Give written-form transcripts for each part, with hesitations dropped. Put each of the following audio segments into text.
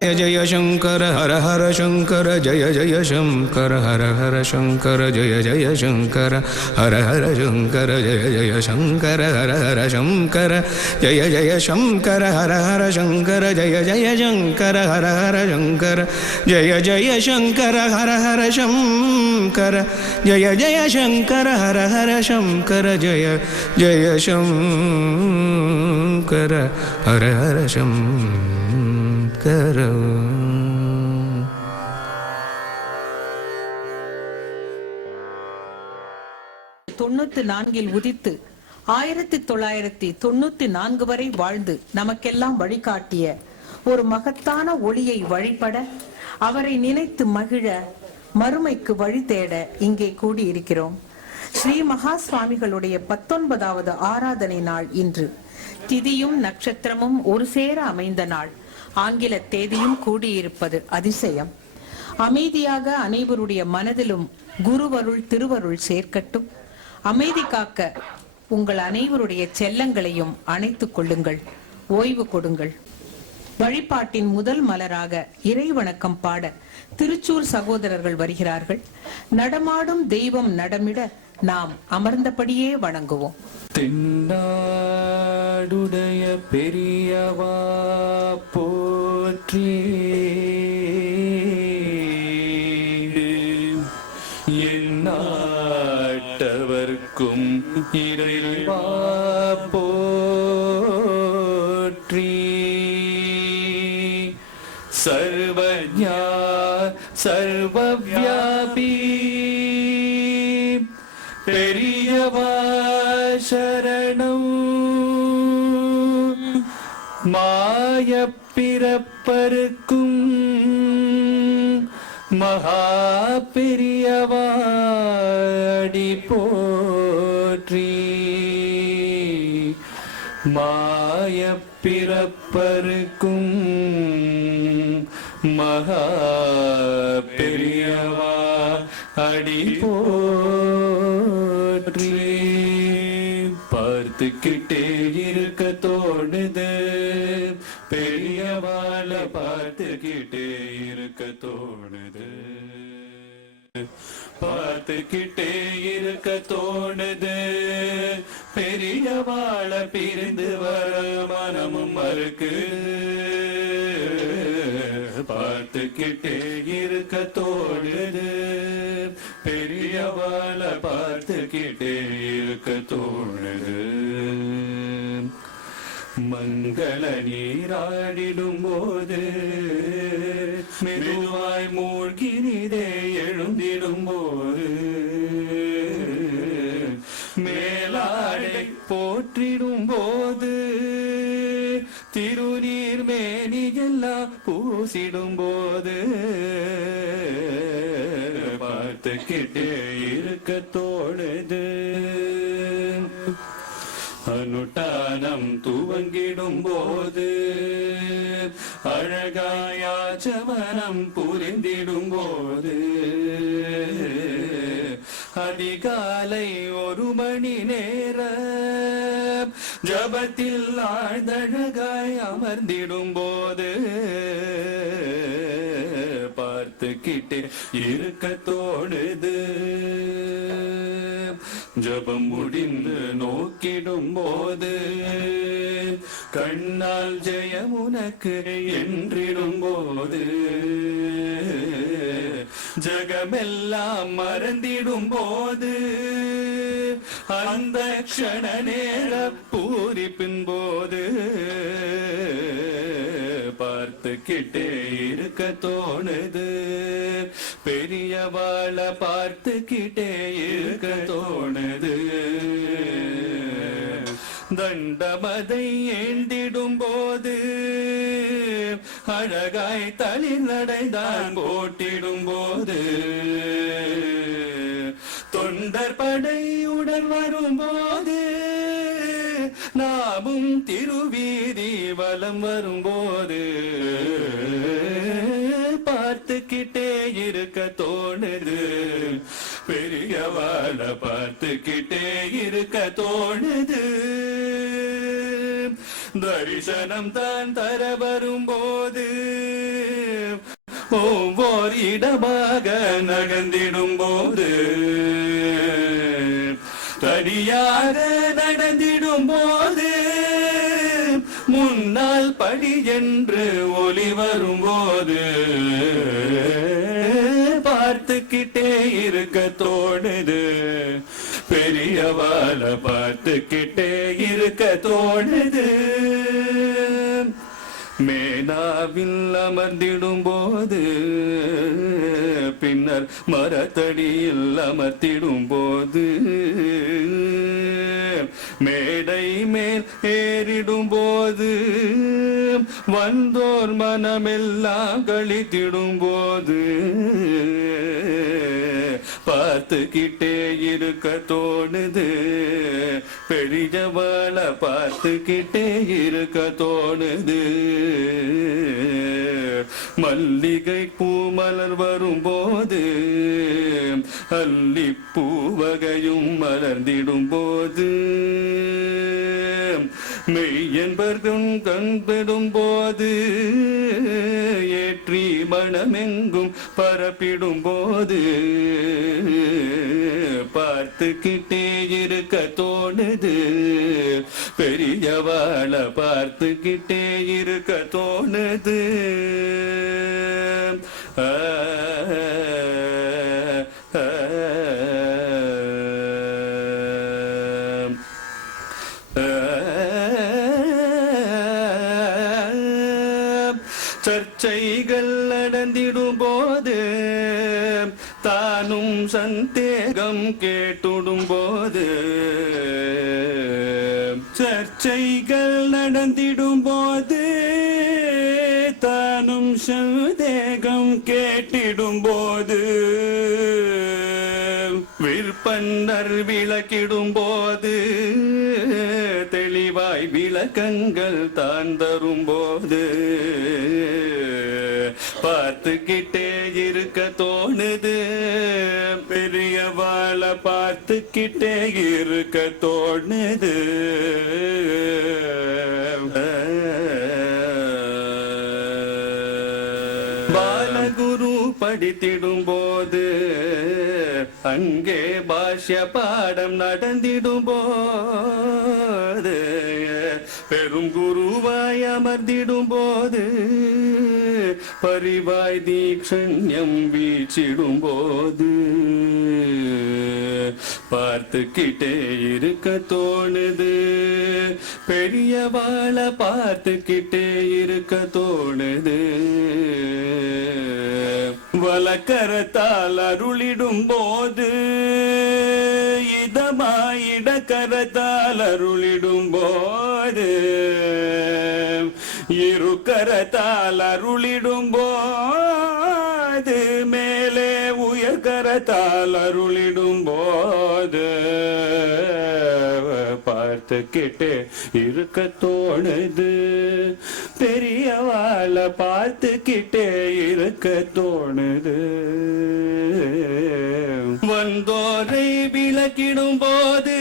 जय जय शंकर हर हर शंकर जय जय शंकर हर हर शंकर जय जय शंकर हर हर शंकर जय जय शंकर हर हर शंकर जय जय शंकर हर हर शंकर जय जय शंकर हर हर शंकर जय जय शंकर हर हर शंकर जय जय शंकर हर हर शंकर जय जय शंकर हर हर शंकर. நான்கில் உதித்து 1994 வரை வாழ்ந்து நமக்கெல்லாம் வழிகாட்டிய ஒரு மகத்தான ஒளியை வழிபட அவரை நினைத்து மகிழ மறுமைக்கு வழி தேட இங்கே கூடியிருக்கிறோம். ஸ்ரீ மகா சுவாமிகளுடைய 19வது ஆராதனை நாள் இன்று. திதியும் நட்சத்திரமும் ஒரு சேர அமைந்த நாள். ஆங்கில தேதியும் கூடியிருப்பது அதிசயம். அமைதியாக அனைவருடைய மனதிலும் குருவருள் திருவருள் சேர்க்கட்டும். அமைதி காக்க உங்கள் அனைவருடைய செல்லங்களையும் அணைத்துக் கொள்ளுங்கள், ஓய்வு கொடுங்கள். வழிபாட்டின் முதல் மலராக இறை வணக்கம் பாட திருச்சூர் சகோதரர்கள் வருகிறார்கள். நடமாடும் தெய்வம் நடமிட நாம் அமர்ந்தபடியே வணங்குவோம். தென்னாடுடைய பெரியவா போற்றி, எந்நாட்டவர்க்கும் இறைவா போற்றி, சர்வஞா சர்வவ்யாபி பெரியவா சரணம், மாய பிறப்பருக்கும் மகா பெரியவா அடி போற்றி, மாய பிறப்பருக்கும் மகா பெரியவா அடி போற்றி. பார்த்துக்கிட்டே இருக்க தோணுது, பெரியவாள பார்த்துக்கிட்டே இருக்க தோணுது, பார்த்துக்கிட்டே இருக்க தோணுது, பெரியவாள பிரிந்து வர மனமும் மறுக்கு, பார்த்துக்கிட்டே இருக்க தோணுது, பெரியவாள பார்த்துக்கிட்டே இருக்க தோணுது. மங்கள நீராடிடும் போது மெதுவாய் மூழ்கினிதே எழுந்திடும் போது, மேலாடை போற்றிடும் போது, திருநீர் மேனியெல்லாம் பூசிடும் போது, பார்த்துக்கிட்டே இருக்க தோணுது. அனுட்டானம் துவங்கிடும் போது, அழகாயாச்சமனம் புரிந்திடும் போது, அதிகாலை 1 மணி நேர ஜபத்தில் ஆழ்ந்தழகாய் அமர்ந்திடும் போது, பார்த்துக்கிட்டே இருக்க தோணுது. ஜபம் முடிந்து நோக்கிடும் போது, கண்ணால் ஜெயம் உனக்கு என்றிடும் போது, ஜகமெல்லாம் மறந்திடும் போது, அந்த க்ஷண நேர பூரிப்பின் போது, பார்த்துக்கிட்டே இருக்க தோணுது, பெரியவாள பார்த்துக்கிட்டே இருக்க தோணுது. தண்டமதை ஏந்திடும் போது, அழகாய் தளிர் நடைதான் போட்டிடும் போது, தொண்டர் படையுடன் வரும்போது, நாமும் திருவீதி வலம் வரும்போது, பார்த்துக்கிட்டே இருக்க தோணுது, பெரியவாள பார்த்துக்கிட்டே இருக்க தோணுது. தரிசனம் தான் தர வரும்போது ஒவ்வொரு இடமாக நகர்ந்திடும் போது தனியாக நடந்திடும் போது முன்னால் படி என்று ஒளி வரும்போது பார்த்துக்கிட்டே இருக்க தோணுது பெரியவாள பார்த்துக்கிட்டே இருக்க தோணுது மேனாவில் அமர்ந்திடும் போது பின்னர் மரத்தடியில் அமர்த்திடும் போது மேடை மேல் ஏறிடும் போது வந்தோர் மனமெல்லாம் கழித்திடும் போது பார்த்துக்கிட்டே இருக்க தோணுது பெரியவாள பார்த்துக்கிட்டே இருக்க தோணுது மல்லிகை பூ மலர் வரும்போது அல்லிப்பூ வகையும் மலர்ந்திடும் போது மெய்யன்பர்கும் கண்பெடும் போது ஏற்றி மனமெங்கும் பரப்பிடும் போது பார்த்துக்கிட்டே இருக்க தோணுது பெரியவாள பார்த்துக்கிட்டே இருக்க தோணுது சர்ச்சைகள் நடந்திடும் போது தானும் சந்தேகம் கேட்டுடும் போது சர்ச்சைகள் நடந்திடும் போது தானும் சந்தேகம் கேட்டிடும் போது விற்பன்னர் விளக்கிடும் போது தெளிவாய் விளக்கங்கள் தான் தரும் போது பார்த்துக்கிட்டே இருக்க தோணுது பெரியவாள பார்த்துக்கிட்டே இருக்க தோணுது பாலகுரு படித்திடும் போது அங்கே பாஷ்ய பாடம் நடந்திடும் போது பெரும் குருவாய் அமர்ந்திடும் போது பரிவாய் தீக்ஷண்யம் வீச்சிடும் போது பார்த்துக்கிட்டே இருக்க தோணுது பெரியவாள பார்த்துக்கிட்டே இருக்க தோணுது வலக்கரத்தால் அருளிடும் போது இதமாயிட கரத்தால் அருளிடும் போது இரு கரத்தால் அருளிடும் போது மேலே உயர்கரத்தால் அருளிடும் போது பார்த்துக்கிட்டே இருக்க தோணுது பெரியவாள பார்த்துக்கிட்டே இருக்க தோணுது வந்தோரை விளக்கிடும் போது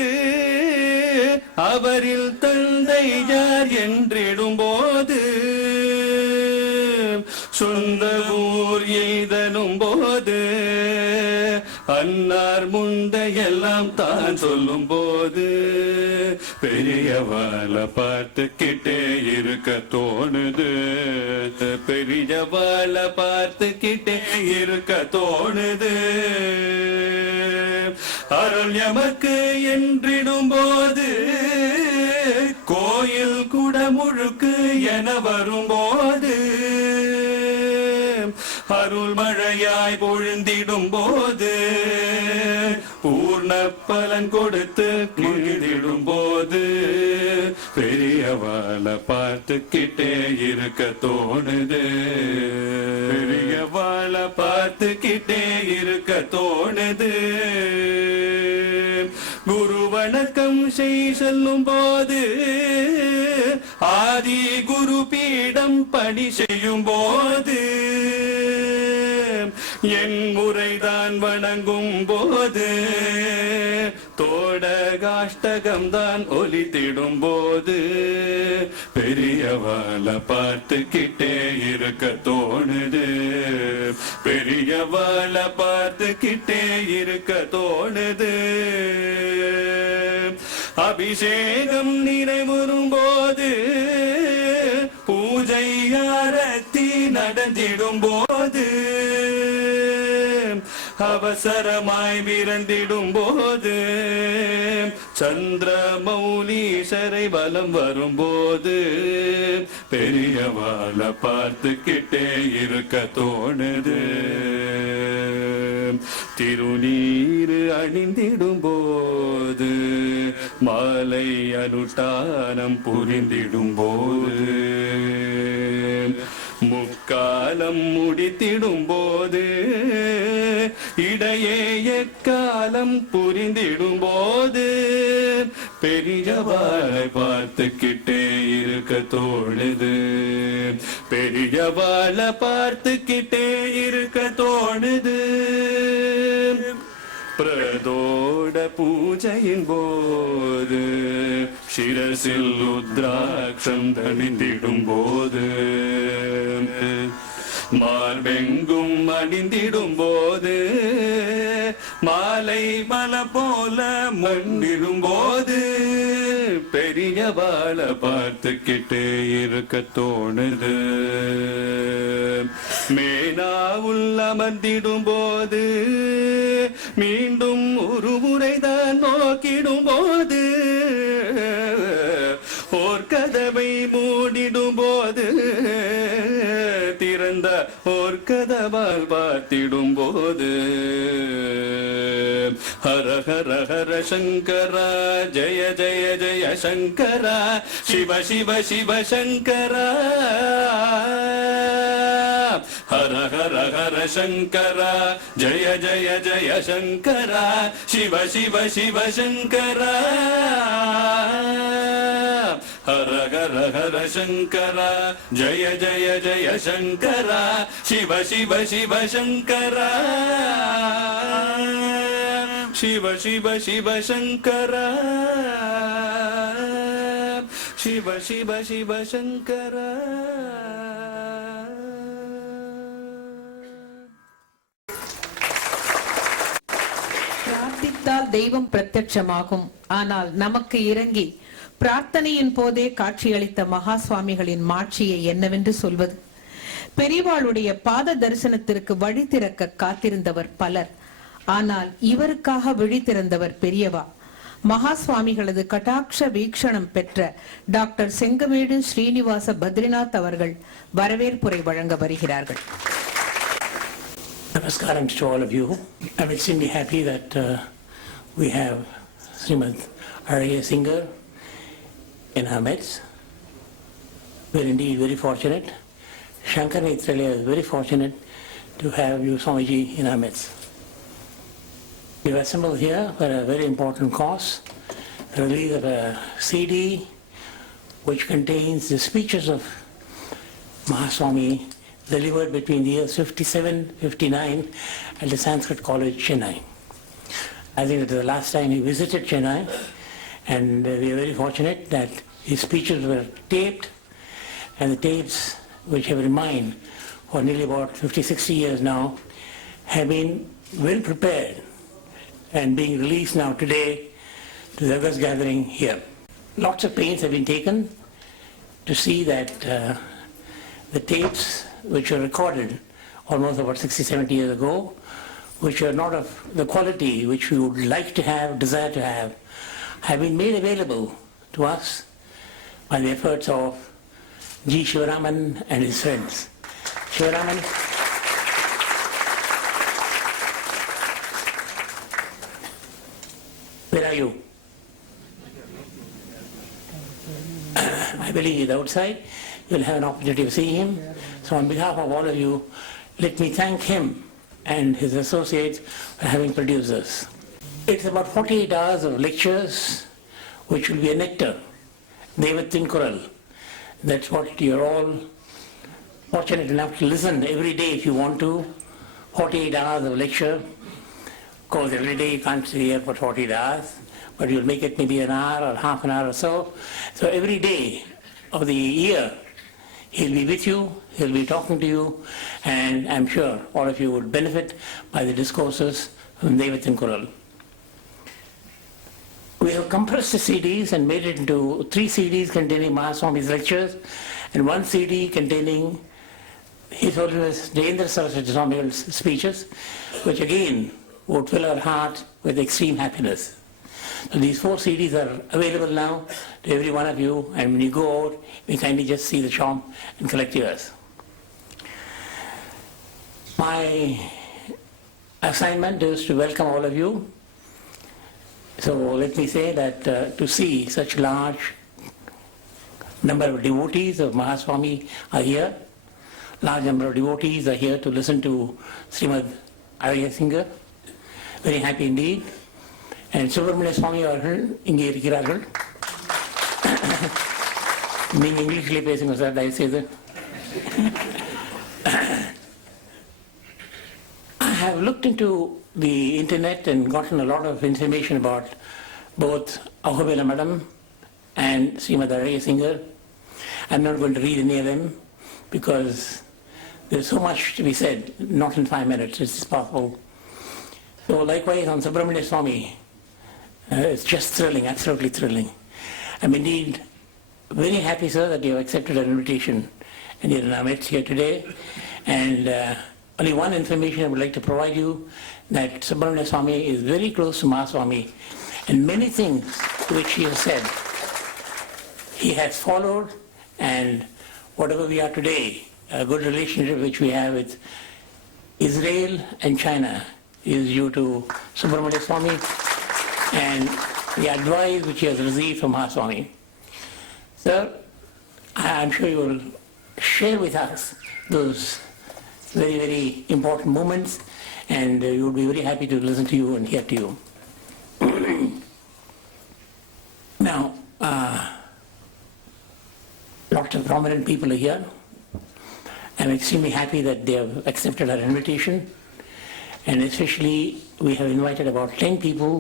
அவரில் தந்தை யார் என்றிடும் போது சொந்த ஊர் எய்தனும் போது அன்னார் முந்தையெல்லாம் தான் சொல்லும் போது பெரியவாள பார்த்துக்கிட்டே இருக்க தோணுது பெரியவாள பார்த்துக்கிட்டே இருக்க தோணுது அருள் எமக்கு என்றிடும் போது கோயில் குடமுழுக்கு என வரும்போது அருள் மழையாய் பொழுந்திடும் போது பூர்ண பலன் கொடுத்து கிழிதிடும் போது பெரியவாள பார்த்துக்கிட்டே இருக்க தோணுது பெரியவாள பார்த்துக்கிட்டே இருக்க தோணுது குரு வணக்கம் சொல்லும் போது ஆதி குரு பீடம் பணி செய்யும் போது என் முறைதான் வணங்கும் போது தோடகாஷ்டகம்தான் ஒலித்திடும் போது பெரியவாளை பார்த்துக்கிட்டே இருக்க தோணுது. பெரியவாளை பார்த்துக்கிட்டே இருக்க தோணுது. அபிஷேகம் நிறைவுறும் போது பூஜை ஆரத்தி நடந்திடும் போது அவசரமாய் விரண்டிடும் போது சந்திரமௌலீஸ்வரை பலம் வரும்போது பெரியவாளை பார்த்துக்கிட்டே இருக்க தோணுது. திருநீரு அணிந்திடும் போது மாலை அனுஷ்டானம் புரிந்திடும் போது முக்காலம் முடித்திடும் போது இடையே எக்காலம் புரிந்திடும் போது பெரியவாளை பார்த்துக்கிட்டே இருக்க தோணுது. பெரியவாளை பார்த்துக்கிட்டே இருக்க தோணுது. பிரதோட பூஜையின் போது சிரசில் ருத்ராட்சம் தணிந்திடும் போது மார்பெங்கும் அணிந்திடும் போது மாலை மலை போல மண்டிடும் போது பெரியவாளை பார்த்துக்கிட்டே இருக்க தோணுது. மேனாவுள் அமர்ந்திடும் போது மீண்டும் ஒரு முறைதான் நோக்கிடும் போது ஓர் கதவை மூடிடும் போது திறந்த ஓர் கதவால் பார்த்திடும் போது ஹர ஹர ஹர சங்கரா ஜய ஜய ஜய சங்கரா சிவ சிவ சிவ சங்கரா ஹர ஹர ஹர சங்கரா ஜய ஜய ஜய சங்கரா சிவ சிவ சிவ சங்கரா ஹர ஹர ஹர சங்கரா ஜய ஜய ஜய சங்கரா சிவ சிவ சிவ சங்கரா சிவ சிவ சிவ சங்கரா சிவ சிவ சிவ சங்கரா. பிரார்த்தித்தால் தெய்வம் பிரத்யட்சமாகும். ஆனால் நமக்கு இறங்கி பிரார்த்தனையின் போதே காட்சியளித்த மகா சுவாமிகளின் மாட்சியை என்னவென்று சொல்வது? பெரியவாளுடைய பாத தரிசனத்திற்கு வழி திறக்க காத்திருந்தவர் பலர். ஆனால் இவருக்காக விழி திறந்தவர் பெரியவா. மகா சுவாமிகளது கட்டாட்ச வீக்ஷணம் பெற்ற டாக்டர் செங்கமேடு ஸ்ரீனிவாச பத்ரிநாத் அவர்கள் வரவேற்புரை வழங்க வருகிறார்கள். Namaskaram to all of you. I'm extremely happy that we have Srimad Arya Singer in our midst. We're indeed very fortunate. Shankar Netralaya is very fortunate to have you, Swamiji, in our midst. We've assembled here for a very important cause, the release of a CD which contains the speeches of Mahaswami delivered between the years 57-59 at the Sanskrit College, Chennai. I think it was the last time he visited Chennai, and we are very fortunate that his speeches were taped, and the tapes, which have remained for nearly about 50-60 years now, have been well prepared and being released now today to the August gathering here. Lots of pains have been taken to see that the tapes which were recorded almost about 60-70 years ago, which are not of the quality which we would like to have, desire to have been made available to us by the efforts of G. Shivaraman and his friends. Shivaraman, where are you? I believe he's outside. You'll have an opportunity of seeing him. So on behalf of all of you, let me thank him and his associates for having produced this. It's about 48 hours of lectures, which will be a nectar. Devatin Kural. That's what you're all fortunate enough to listen every day if you want to. 48 hours of lecture. Of course, every day you can't stay here for 48 hours. but you'll make it maybe an hour or half an hour or so. So every day of the year, he'll be with you, he'll be talking to you, and I'm sure all of you would benefit by the discourses from Devathin Kural. We have compressed the CDs and made it into 3 CDs containing Mahaswami's lectures and 1 CD containing His Holiness Jayendra Saraswati Swami's speeches, which again would fill our heart with extreme happiness. So these 4 CDs are available now to every one of you, and when you go out, you kindly just see the shop and collect yours. My assignment is to welcome all of you. So let me say that to see such large number of devotees of Mahaswami are here. Large number of devotees are here to listen to Srimad Arya Singer. Very happy indeed. And Subramania Swami அவர்கள் இங்கே இருக்கிறார்கள். நீங்க இங்கிலீஷ்ல பேசுங்க sir தயவு செய்து. I have looked into the internet and gotten a lot of information about both Ahobila Madam and Srimad Arya Singer. I'm not going to read any of them because there's so much to be said, not in 5 minutes, it's possible. So likewise on Subramania Swami, it's just thrilling, absolutely thrilling. I'm indeed very happy, sir, that you have accepted our invitation and you're in our midst here today. And only one information I would like to provide you, that Subramania Swami is very close to Mahaswami, and many things which he has said, he has followed, and whatever we are today, a good relationship which we have with Israel and China is due to Subramania Swami and the advice which he has received from Mahaswami. Sir, I am sure you will share with us those very, very important moments, and you will be very happy to listen to you and hear to you. Now, lots of prominent people are here. I'm extremely happy that they have accepted our invitation, and especially we have invited about 10 people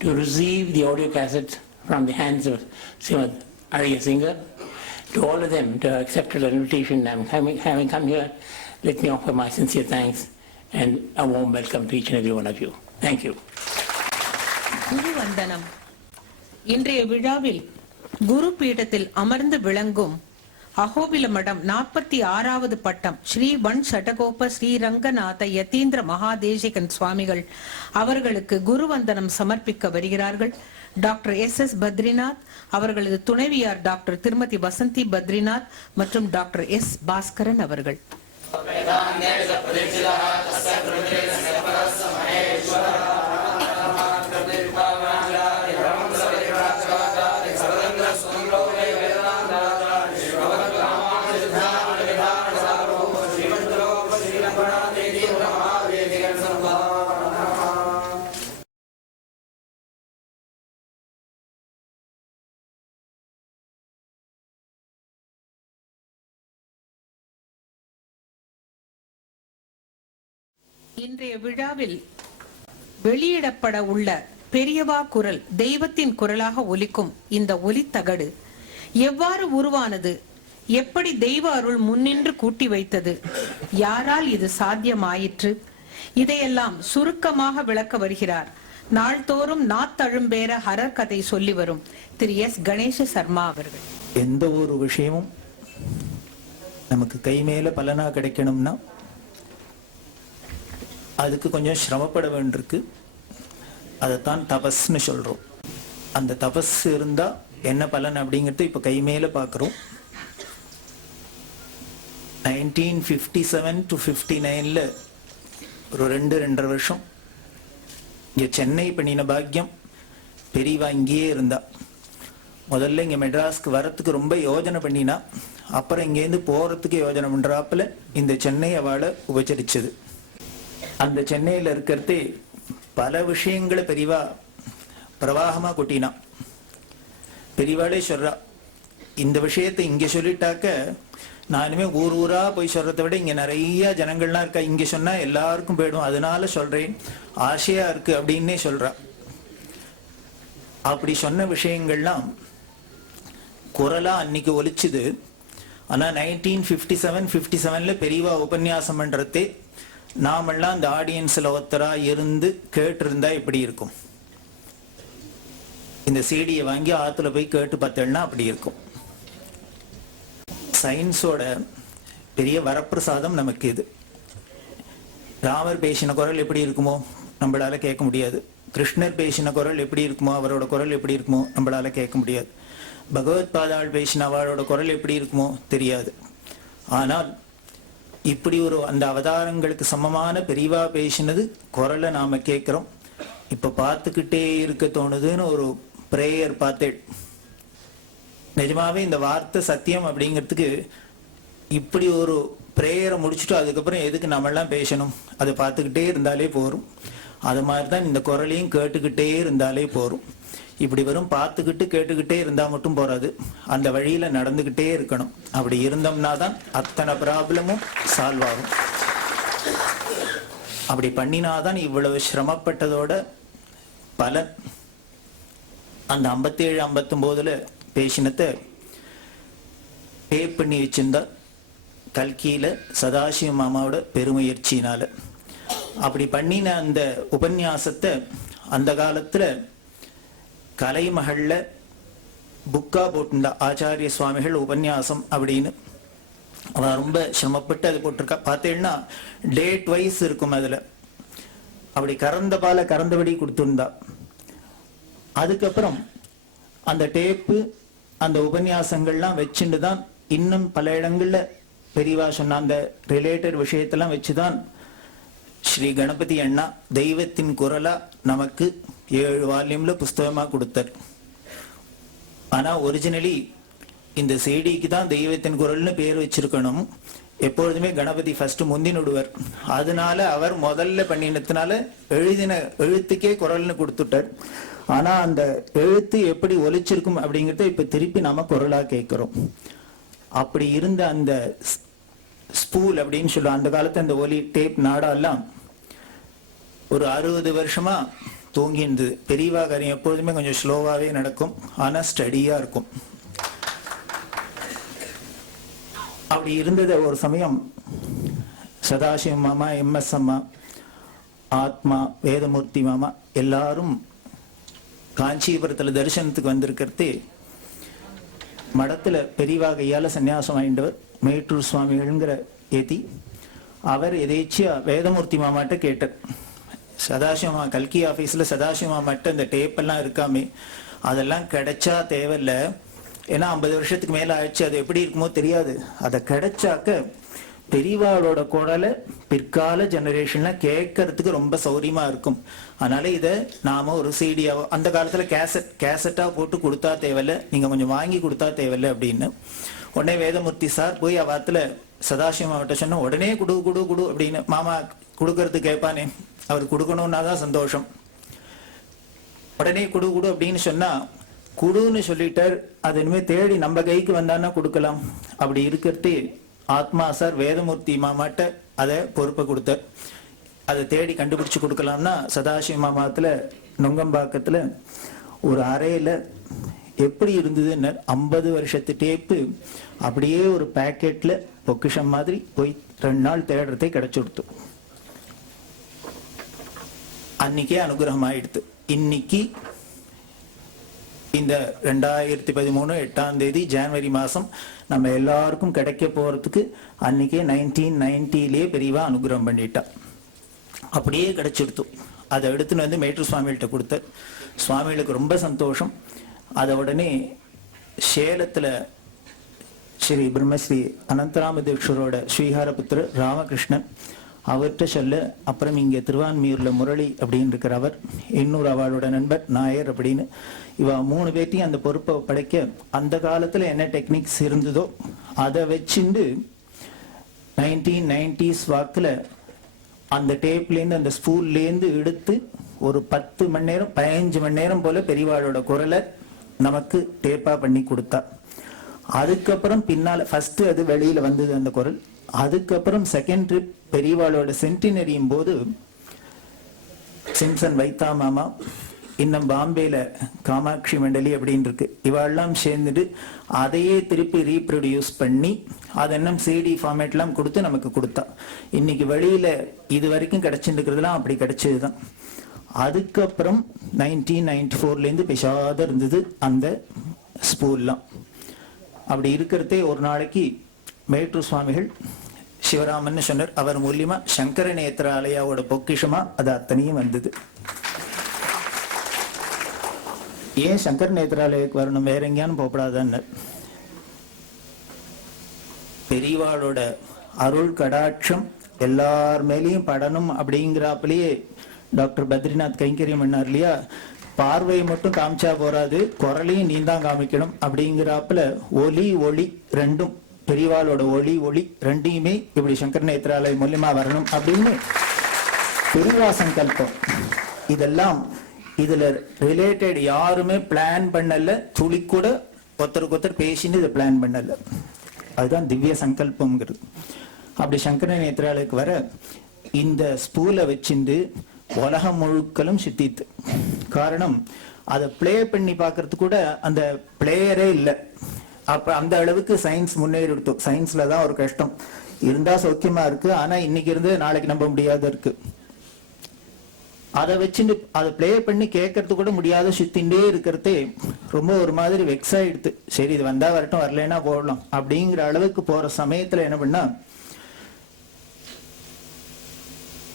to receive the audio cassette from the hands of Srimad Arya Singer. To all of them to have accepted our invitation, I'm having come here, let me offer my sincere thanks and a warm welcome to each and every one of you. Thank you. குரு வந்தனம். இன்றைய விழாவில் குரு பீடத்தில் அமர்ந்து விளங்கும் அகோபில மடம் 46வது பட்டம் ஸ்ரீ வன் சடகோப ஸ்ரீரங்கநாத யதீந்திர மகாதேசிகன் சுவாமிகள் அவர்களுக்கு குருவந்தனம் சமர்ப்பிக்க வருகிறார்கள். டாக்டர் எஸ் பத்ரிநாத், அவர்களது துணைவியார் டாக்டர் திருமதி வசந்தி பத்ரிநாத் மற்றும் டாக்டர் எஸ் பாஸ்கரன் அவர்கள். இன்றைய விழாவில் வெளியிடப்பட உள்ள பெரியவா குரல் தெய்வத்தின் குரலாக ஒலிக்கும் இந்த ஒலித்தகடு எவ்வாறு உருவானது, எப்படி தெய்வ அருள் முன்னின்று கூட்டி வைத்தது, யாரால் இது சாத்தியமாயிற்று, இதையெல்லாம் சுருக்கமாக விளக்க வருகிறார் நாள்தோறும் நாத்தழும்பேற ஹரர் கதை சொல்லி வரும் திரு எஸ் கணேச சர்மா அவர்கள். எந்த ஒரு விஷயமும் நமக்கு கை மேல பலனா கிடைக்கணும்னா அதுக்கு கொஞ்சம் சிரமப்பட வேண்டியிருக்கு. அதைத்தான் தபஸ்ன்னு சொல்றோம். அந்த தபஸ் இருந்தா என்ன பலன் அப்படிங்கிறது இப்ப கை மேல பாக்குறோம். 1957 to 59 ஒரு 2.5 வருஷம் இங்க சென்னை பண்ணின பாக்கியம். பெரியவா இங்கேயே இருந்தா. முதல்ல இங்க மெட்ராஸ்க்கு வரத்துக்கு ரொம்ப யோஜனை பண்ணினா, அப்புறம் இங்கேருந்து போறதுக்கு யோஜனை பண்றாப்புல இந்த சென்னை அவளை உபச்சரிச்சது. அந்த சென்னையில இருக்கிறதே பல விஷயங்களை பெரியவா பிரவாகமா கொட்டினா. பெரியவாளே சொல்றா, இந்த விஷயத்தை இங்க சொல்லிட்டாக்க நான் இனிமே ஊர் ஊரா போய் சொல்றதை விட இங்க நிறைய ஜனங்கள்லாம் இருக்கா, இங்க சொன்னா எல்லாருக்கும் போயிடும், அதனால சொல்றேன், ஆசையா இருக்கு அப்படின்னே சொல்றா. அப்படி சொன்ன விஷயங்கள்லாம் குரலா அன்னைக்கு ஒலிச்சுது. ஆனா 1957 பெரியவா உபன்யாசம் பண்றதே நாமெல்லாம் அந்த ஆடியன்ஸ்ல ஒருத்தரா இருந்து கேட்டிருந்தா எப்படி இருக்கும்? இந்த சீடியை வாங்கி ஆத்துல போய் கேட்டு பார்த்தேன்னா அப்படி இருக்கும். சயின்ஸோட பெரிய வரப்பிரசாதம் நமக்கு இது. ராமர் பேசின குரல் எப்படி இருக்குமோ நம்மளால கேட்க முடியாது. கிருஷ்ணர் பேசின குரல் எப்படி இருக்குமோ, அவரோட குரல் எப்படி இருக்குமோ நம்மளால கேட்க முடியாது. பகவத் பாதாள் பேசின அவளோட குரல் எப்படி இருக்குமோ தெரியாது. ஆனால் இப்படி ஒரு அந்த அவதாரங்களுக்கு சமமான பெரியவா பேசினது குரலை நாம கேட்கிறோம். இப்ப பார்த்துக்கிட்டே இருக்க தோணுதுன்னு ஒரு பிரேயர் பார்த்தேன். நிஜமாவே இந்த வார்த்தை சத்தியம் அப்படிங்கிறதுக்கு இப்படி ஒரு பிரேயரை முடிச்சுட்டு அதுக்கப்புறம் எதுக்கு நம்மெல்லாம் பேசணும்? அதை பார்த்துக்கிட்டே இருந்தாலே போரும். அது மாதிரிதான் இந்த குரலையும் கேட்டுக்கிட்டே இருந்தாலே போரும். இப்படி வெறும் பார்த்துக்கிட்டு கேட்டுக்கிட்டே இருந்தா மட்டும் போறாது, அந்த வழியில நடந்துகிட்டே இருக்கணும். அப்படி இருந்தோம்னா தான் அத்தனை ப்ராப்ளமும் சால்வ் ஆகும். அப்படி பண்ணினாதான் இவ்வளவு சிரமப்பட்டதோட பலன். அந்த 57-59 பேசினத்தை டேப் பண்ணி வச்சிருந்தா கல்கியில சதாசிவ மாமாவோட பெருமுயற்சியினால. அப்படி பண்ணின அந்த உபன்யாசத்தை அந்த காலத்துல கலைமகள்ல புக்கா போட்டிருந்தா, ஆச்சாரிய சுவாமிகள் உபன்யாசம் அப்படின்னு. அவ ரொம்ப சிரமப்பட்டு அது போட்டிருக்கா. பார்த்தேன்னா டேட் வைஸ் இருக்கும் அதுல. அப்படி கறந்த பால கறந்தபடி கொடுத்துருந்தா. அதுக்கப்புறம் அந்த டேப்பு அந்த உபன்யாசங்கள்லாம் வச்சுட்டு தான் இன்னும் பல இடங்கள்ல பெரியவா சொன்ன அந்த ரிலேட்டட் விஷயத்தெல்லாம் வச்சுதான் ஸ்ரீ கணபதி அண்ணா தெய்வத்தின் குரலா நமக்கு 7 வால்யூம்ல புஸ்தகமா கொடுத்தார். ஆனா ஒரிஜினலி இந்த செய்திக்கு தான் தெய்வத்தின் குரல்னு பேர் வச்சிருக்கணும். எப்பொழுதுமே கணபதி ஃபர்ஸ்ட் முந்தினுடுவர். அதனால அவர் முதல்ல பண்ணினதுனால எழுதின எழுத்துக்கே குரல்னு கொடுத்துட்டார். ஆனா அந்த எழுத்து எப்படி ஒலிச்சிருக்கும் அப்படிங்கறத இப்ப திருப்பி நாம குரலா கேட்கிறோம். அப்படி இருந்த அந்த ஸ்பூல் அப்படின்னு சொல்லுவோம் அந்த காலத்து அந்த ஒலி டேப் நாடெல்லாம் ஒரு 60 வருஷமா தூங்கி இருந்தது. பெரியவா காரியம் எப்போதுமே கொஞ்சம் ஸ்லோவாவே நடக்கும், ஆனா ஸ்டடியா இருக்கும். அப்படி இருந்தது. ஒரு சமயம் சதாசிவ மாமா, MS அம்மா, ஆத்மா, வேதமூர்த்தி மாமா எல்லாரும் காஞ்சிபுரத்துல தரிசனத்துக்கு வந்திருக்கிறது. மடத்துல பெரியவா கையால சன்னியாசம் வாங்கிட்டவர் மேட்டூர் சுவாமிகள்ங்கிற ஏத்தி அவர் எதேச்சியா வேதமூர்த்தி மாமாட்ட கேட்டார். சதாசிவமா கல்கி ஆபீஸ்ல சதாசிவ மாமாட்ட இந்த டேப் எல்லாம் இருக்காமே அதெல்லாம் கிடைச்சா தேவையில்ல, ஏன்னா 50 வருஷத்துக்கு மேல ஆயிடுச்சு, அது எப்படி இருக்குமோ தெரியாது. அதை கிடைச்சாக்க பெரியவாளோட குரலை பிற்கால ஜெனரேஷன்ல கேட்கறதுக்கு ரொம்ப சௌரியமா இருக்கும். அதனால இதை நாம ஒரு சீடியாவோ அந்த காலத்துல கேசட்டா போட்டு கொடுத்தா தேவையில்ல, நீங்க கொஞ்சம் வாங்கி கொடுத்தா தேவையில்ல அப்படின்னு. உடனே வேதமூர்த்தி சார் போய் அவாத்துல சதாசிவ மாவட்ட சொன்ன உடனே குடு குடு குடு அப்படின்னு. மாமா கொடுக்கறது கேட்பானே, அவர் கொடுக்கணும்னா தான் சந்தோஷம். உடனே குடு குடு அப்படின்னு சொன்னா குடுன்னு சொல்லிட்டார். அது இனிமே தேடி நம்ம கைக்கு வந்தான்னா கொடுக்கலாம். அப்படி இருக்கிறது ஆத்மா சார் வேதமூர்த்தி மாமாட்ட அதை பொறுப்பை கொடுத்தார். அதை தேடி கண்டுபிடிச்சு கொடுக்கலாம்னா சதாசிவ மாமாத்துல நுங்கம்பாக்கத்துல ஒரு அறையில எப்படி இருந்ததுன்னு 50 வருஷத்து டேப்பு அப்படியே ஒரு பேக்கெட்ல பொக்கிஷம் மாதிரி போய் 2 நாள் தேடுறதே கிடைச்சுடுத்து. அன்னைக்கே அனுகிரகம் ஆயிடுத்து. இன்னைக்கு இந்த 2013 8ஆம் தேதி ஜனவரி மாசம் நம்ம எல்லாருக்கும் கிடைக்க போறதுக்கு அன்னைக்கே 1990 பெரியவா அனுகிரகம் பண்ணிட்டா. அப்படியே கிடைச்சிடுத்தோம். அதை எடுத்துன்னு வந்து மேட்டூர் சுவாமிகிட்ட கொடுத்த சுவாமிகளுக்கு ரொம்ப சந்தோஷம். அதை உடனே சேலத்துல ஸ்ரீ பிரம்மஸ்ரீ அனந்தராம தீட்சரோட ஸ்ரீஹாரபுத்திர ராமகிருஷ்ணன் அவர்கிட்ட சொல்ல, அப்புறம் இங்கே திருவான்மியூர்ல முரளி அப்படின்னு இருக்கிற அவர், இன்னொரு அவளோட நண்பர் நாயர் அப்படின்னு, இவ 3 பேர்த்தையும் அந்த பொறுப்பை படைக்க அந்த காலத்துல என்ன டெக்னிக்ஸ் இருந்ததோ அதை வச்சுண்டு 1990s வாக்குல அந்த டேப்லேருந்து அந்த ஸ்பூல்லேருந்து எடுத்து ஒரு 10 மணி நேரம் 15 மணி நேரம் போல பெரியவாளோட குரலை நமக்கு டேப்பா பண்ணி கொடுத்தா. அதுக்கப்புறம் பின்னால ஃபர்ஸ்ட் அது வெளியில வந்தது அந்த குரல். அதுக்கப்புறம் செகண்ட் ட்ரிப் பெரியவாளோட சென்டினரியும் போது சிம்சன் வைத்தா மாமா, இன்னும் பாம்பேல காமாட்சி மண்டலி அப்படின்னு இருக்கு. இவாளெல்லாம் சேர்ந்துட்டு அதையே திருப்பி ரீப்ரொடியூஸ் பண்ணி அதை இன்னும் சிடி ஃபார்மேட்லாம் கொடுத்து நமக்கு கொடுத்தா. இன்னைக்கு வெளியில இது வரைக்கும் கிடைச்சிருக்கிறதுலாம் அப்படி கிடைச்சதுதான். அதுக்கப்புறம் 1994 பேசாத இருந்தது அந்த ஸ்பூல்லாம். அப்படி இருக்கிறதே ஒரு நாளைக்கு மேட்டூர் சுவாமிகள் சிவராமன் சொன்னார். அவர் மூலியமா சங்கர நேத்ராலயாவோட பொக்கிஷமா அது அத்தனையும் வந்தது. ஏன் சங்கர நேத்ராலயக்கு வரணும், வேற எங்கேயானு போகப்படாதான்னு. பெரியவாளோட அருள் கடாட்சம் எல்லார் மேலேயும் படணும் அப்படிங்கிறாப்பிலேயே டாக்டர் பத்ரிநாத் கைங்கரியம் பண்ணார் இல்லையா. பார்வையை மட்டும் காமிச்சா போறாது, குரலையும் நீ தான் காமிக்கணும் அப்படிங்கிறாப்புல ஒலி ஒளி ரெண்டும், பெரியவாளோட ஒளி ஒளி ரெண்டையுமே இப்படி சங்கர நேத்ராலயம் மூலியமா வரணும் அப்படின்னு பெரியவா சங்கல்பம். இதெல்லாம் இதுல ரிலேட்டட் யாருமே பிளான் பண்ணல, துளி கூட ஒருத்தருக்கு ஒருத்தர் பேசின்னு இதை பிளான் பண்ணல. அதுதான் திவ்ய சங்கல்பம்ங்கிறது. அப்படி சங்கர நேத்ராலயக்கு வர இந்த ஸ்பூலை வச்சிருந்து உலகம் முழுக்களும் சித்தித்து. காரணம், அதை பிளே பண்ணி பார்க்கறது கூட அந்த பிளேயரே இல்லை. அப்ப அந்த அளவுக்கு சயின்ஸ் முன்னேறி எடுத்தோம். சயின்ஸ்ல தான் ஒரு கஷ்டம், இருந்தா சௌக்கியமா இருக்கு, ஆனா இன்னைக்கு இருந்து நாளைக்கு நம்ப முடியாத இருக்கு. அதை வச்சுட்டு அதை பிளே பண்ணி கேட்கறது கூட முடியாத சுத்தின்ண்டே இருக்கிறதே ரொம்ப ஒரு மாதிரி வெக்ஸ் ஆயிடுது. சரி, இது வந்தா வரட்டும், வரலன்னா போடலாம் அப்படிங்கிற அளவுக்கு போற சமயத்துல என்ன பண்ணா,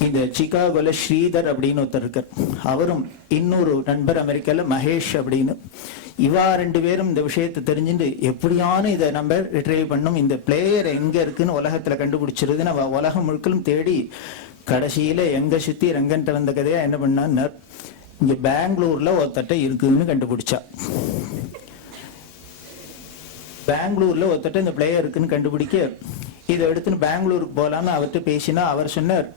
இந்த சிகாகோல ஸ்ரீதர் அப்படின்னு ஒருத்தர் இருக்கார். அவரும் இன்னொரு நண்பர் அமெரிக்கால மகேஷ் அப்படின்னு, இவா ரெண்டு பேரும் இந்த விஷயத்தை தெரிஞ்சுட்டு எப்படியான இதை நம்ம ரிட்ரைவ் பண்ணும், இந்த பிளேயர் எங்க இருக்குன்னு உலகத்துல கண்டுபிடிச்சிருது. நம்ம உலகம் முழுக்களும் தேடி கடைசியில எங்க சுத்தி ரங்கன்ட்ட வந்த கதையா என்ன பண்ணா, இங்க பெங்களூர்ல ஒருத்தட்ட இருக்குன்னு கண்டுபிடிச்சா. பெங்களூர்ல ஒருத்தட்ட இந்த பிளேயர் இருக்குன்னு கண்டுபிடிக்க இதை எடுத்துன்னு பெங்களூருக்கு போலான்னு அவர்கிட்ட பேசினா, அவர் சொன்னார்,